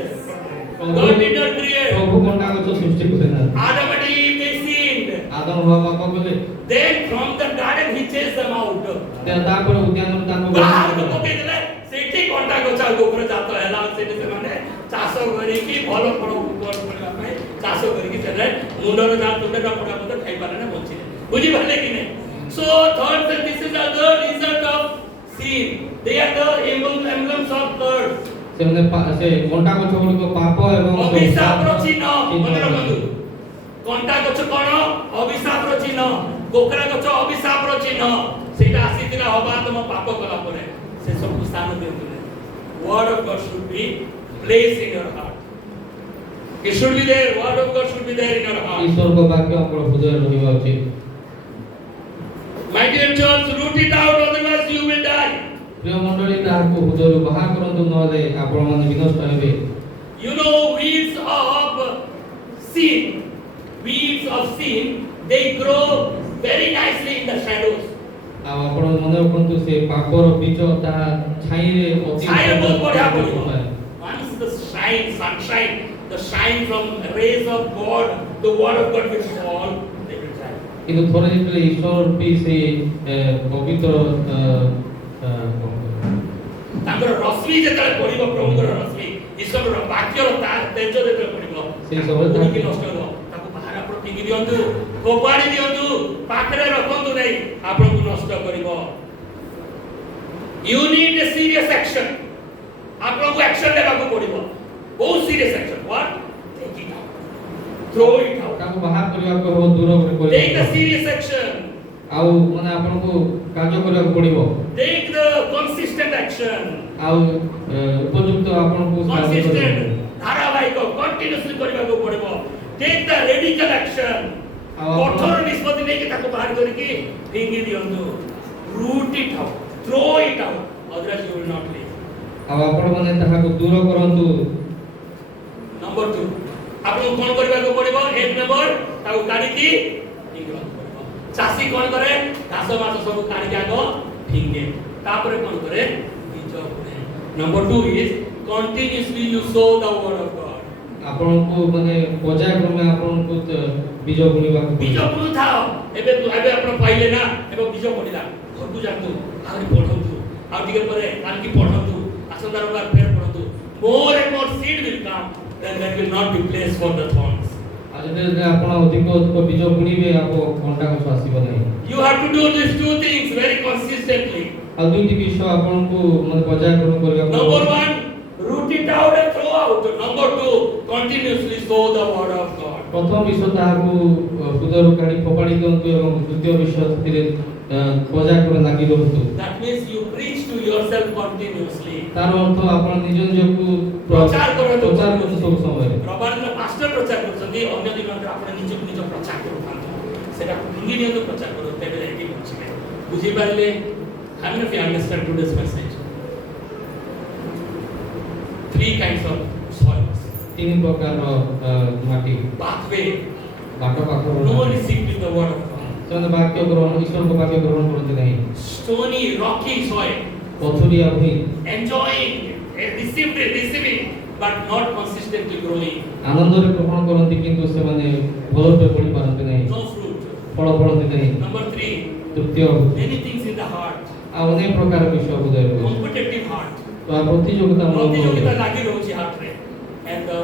God did not create. प्रभु कंटा गछ सृष्टि करे ना Adam and Eve, they sinned. आदम हवा पाप कले Then from the garden he chased them out. ते तापर उद्यान ताको बाहर को पके देले सेठी कंटा गछा ऊपर जातो हैला सेठी से माने चाष करी की भलो फळ ऊपर पडला पाए चाष करी की सेले मुंडर ना तुंडर पडा पड खाइ पाले ना बंची बुझी पाले कि नहीं? So third that this is the result of sin. They are the emblems of curse. से माने से कंटा गछ गुडी को पाप एवं अभिशाप रो चिन्ह मने रखंतु कंटा गछ कोन अभिशाप रो चिन्ह कोकरा गछ अभिशाप रो चिन्ह सेटा आसीतिला हबा तम पाप कला परे से सब स्थान देउतले word of God should be placed in your heart. It should be there. Word of God should be there in your heart. ईश्वर को वाक्य आपन हृदय रहिबा उचित My dear church, root it out, otherwise you will die. प्रिय मंडली ताको हृदय बाहर करंतु नले आपन माने विनष्ट हेबे You know, weeds of sin, they grow very nicely in the shadows. आ आपन मने रखंतु से पापर बीज ता छाई रे अति छाई रे बहुत बढ़िया पड़िबो. Once the sunshine, the shine from rays of God, the word of God will fall, they will die. किंतु थोड़े जेतले ईश्वर भी से पवित्र तांकर रश्मि जेतले पड़िबो प्रभुकर रश्मि ईश्वरर वाक्यर ता तेज जेतले पड़िबो से सब कि नष्ट हो ताको बाहर आपण टिंगी दियंतु कोपाड़ी दियंतु पाखरे रखंतु नै आपण को नष्ट करिवो. You need a serious action. आपण को एक्शन लेबा को पड़िबो बहुत serious action. What? Take it out. Throw it out. ताको बाहर करिया को बहुत दूर करे Take the serious action. आउ माने आपन को कार्य करिया पड़िबो Take the consistent action. आउ उपयुक्त आपन को Consistent, धारावाहिक, continuously करबा को पड़िबो. Take the radical action. कठोर निष्पत्ति नहीं कि ताको बाहर करके फेंगी दियंतु. Root it out. Throw it out. Otherwise you will not live. आ आपण माने ताहा को दूर करंतु. Number 2. आपण कोन करबा को पड़िबो? एक नंबर ताको काढी की फिंगला पड़िबो. चासी कोन करे? घास मास सब काढी के आगो फिंगे. तापरे कोन करे? बीज बुने. Number 2 is continuously you sow the word of God. आपण को माने बजाय क्रमे आपण को बीज बुनिबा को बीज बुनु थाओ. एबे आपण पाइले ना एबे बीज बुनिला. घरकु जातु आरि पढंतु. आ टिके परे कानकी पढंतु. आसंदार बार फेर पढंतु. More and more seed will come. Then that will not be placed for the thorns. आज जे आपण अधिक बीज बुनिबे आपो कंटा को आसीबो नै. You have to do these two things very consistently. आ दुईटी विषय आपण को माने बजाय क्रमे करबा को. Number 1, root it out and throw out. Number 2, continuously sow the word of God. प्रथम विषय ताको हृदय काढी फोपाडी दियंतु एवं द्वितीय विषय थिले बजाय क्रमे लागि रहतु. That means you preach to yourself continuously. तार अर्थ आपण निज निजको प्रचार करतु. प्रचार करतु सब समय. रविवार दिन पास्टर प्रचार करछथि अन्य दिन आपण निज प्रचार करथांतु. सेटा फिंगी दियंतु प्रचार करो तेबे जाई बुझिबे. बुझि Parle how many of you understand today's message? 3 kinds of soils. तीन प्रकार माटी Pathway. बाट पाखर No receiving the word of God. जन वाक्य ग्रहण ईश्वर को वाक्य ग्रहण करते नहीं. Stony, rocky soil. Pathuria Bhumi Enjoying, receiving, but not consistently growing. आनंद रे ग्रहण करते किंतु से माने फल पे पड़ी पारते नहीं. No fruit. फल फलते नहीं. Number 3, तृतीय many things in the heart. आ अनेक प्रकार विषय हृदय रे. Competitive heart. तो आ प्रतियोगिता प्रतियोगिता लागि रहउछि heart रे. And the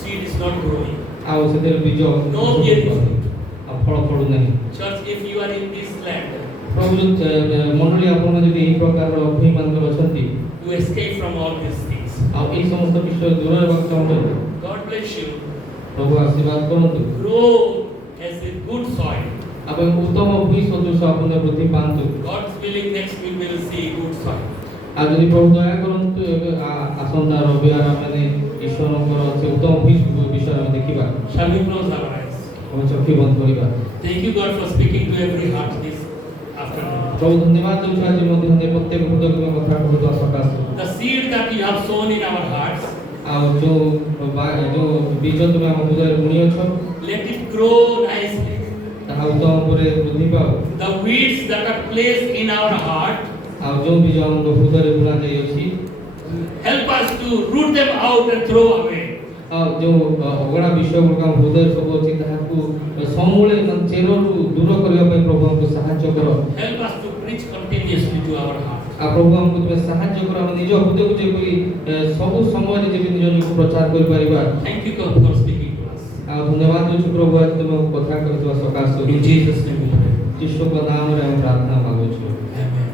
seed is not growing. आ सेते बीज No bearing. आ फल पडु नहीं. Church, if you are in this land, प्रभु मंडली आपण जदि एही प्रकार भूमि मान अछंती you escape from all these things. आ एही समस्त विषय दूर रहबाक चाहते. God bless you. प्रभु आशीर्वाद करंतु. Grow as a good soil. अब उत्तम भूमि सदृश आपण वृद्धि पांतु. God's willing, next week we will see good soil. आज यदि प्रभु दया करंतु आसंता रविवार माने ईश्वरଙ୍କର से उत्तम भूमि विषय हम देखिबा. Shall we close our eyes? हम चक्षु बंद करिबा. Thank you, God, for speaking to every heart this afternoon. प्रभु धन्यवाद देउछु आज मध्य प्रत्येक हृदय में कथा कहतो सकाश. The seed that you have sown in our hearts, आ जो बीज तुम हम हृदय बुनियो छ let it grow nicely. ତାହା ଉତ୍ତମ ଭାବରେ ବୃଦ୍ଧି ପାଉ। The weeds that are placed in our heart, ଆଉ ଯେଉଁ ବୀଜ ଆମ ହୃଦୟରେ ବୁଣା ଯାଇଅଛି help us to root them out and throw away. ଆଉ ଯେଉଁ ଅଗଣା ବିଷୟ ଗୁଡ଼ିକ ଆମ ହୃଦୟରେ ସବୁ ଅଛି ତାହାକୁ ସମୂଳେ ଚେରରୁ ଦୂର କରିବା ପାଇଁ ପ୍ରଭୁ ଆମକୁ ସାହାଯ୍ୟ କର। Help us to preach continuously to our heart. ଆଉ ପ୍ରଭୁ ଆମକୁ ତୁମେ ସାହାଯ୍ୟ କର ଆମ ନିଜ ହୃଦୟକୁ ଯେପରି ସବୁ ସମୟରେ ଯେମିତି ନିଜ ନିଜକୁ ପ୍ରଚାର କରିପାରିବା। Thank you God for speaking to us. ଆଉ ଧନ୍ୟବାଦ ଦେଉଛୁ ପ୍ରଭୁ ଆଜି ତୁମେ ଆମକୁ କଥା କରୁଥିବା ସକାଶେ। In Jesus' name we pray. ଯୀଶୁଙ୍କ ନାମରେ ଆମେ ପ୍ରାର୍ଥନା ମାଗୁଛୁ। Amen.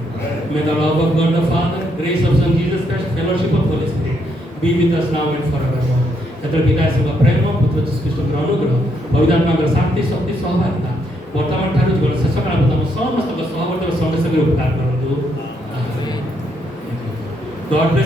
May the love of God the Father, grace of Son Jesus Christ, fellowship of Holy Spirit be with us now and forevermore. ଏଥର ପିତା ଈଶ୍ୱରଙ୍କ ପ୍ରେମ ପୁତ୍ର ଯୀଶୁ ଖ୍ରୀଷ୍ଟଙ୍କର ଅନୁଗ୍ରହ ପବିତ୍ର ଆତ୍ମାଙ୍କର ଶାନ୍ତି ଶକ୍ତି ସହଭାଗିତା ବର୍ତ୍ତମାନ ଠାରୁ ଜୀବନ ଶେଷ କାଳ ପର୍ଯ୍ୟନ୍ତ ସମସ୍ତଙ୍କ ସହବର୍ତ୍ତୀ ସଙ୍ଗେ ସଙ୍ଗେ ଉପକାର କରନ୍ତୁ। God bless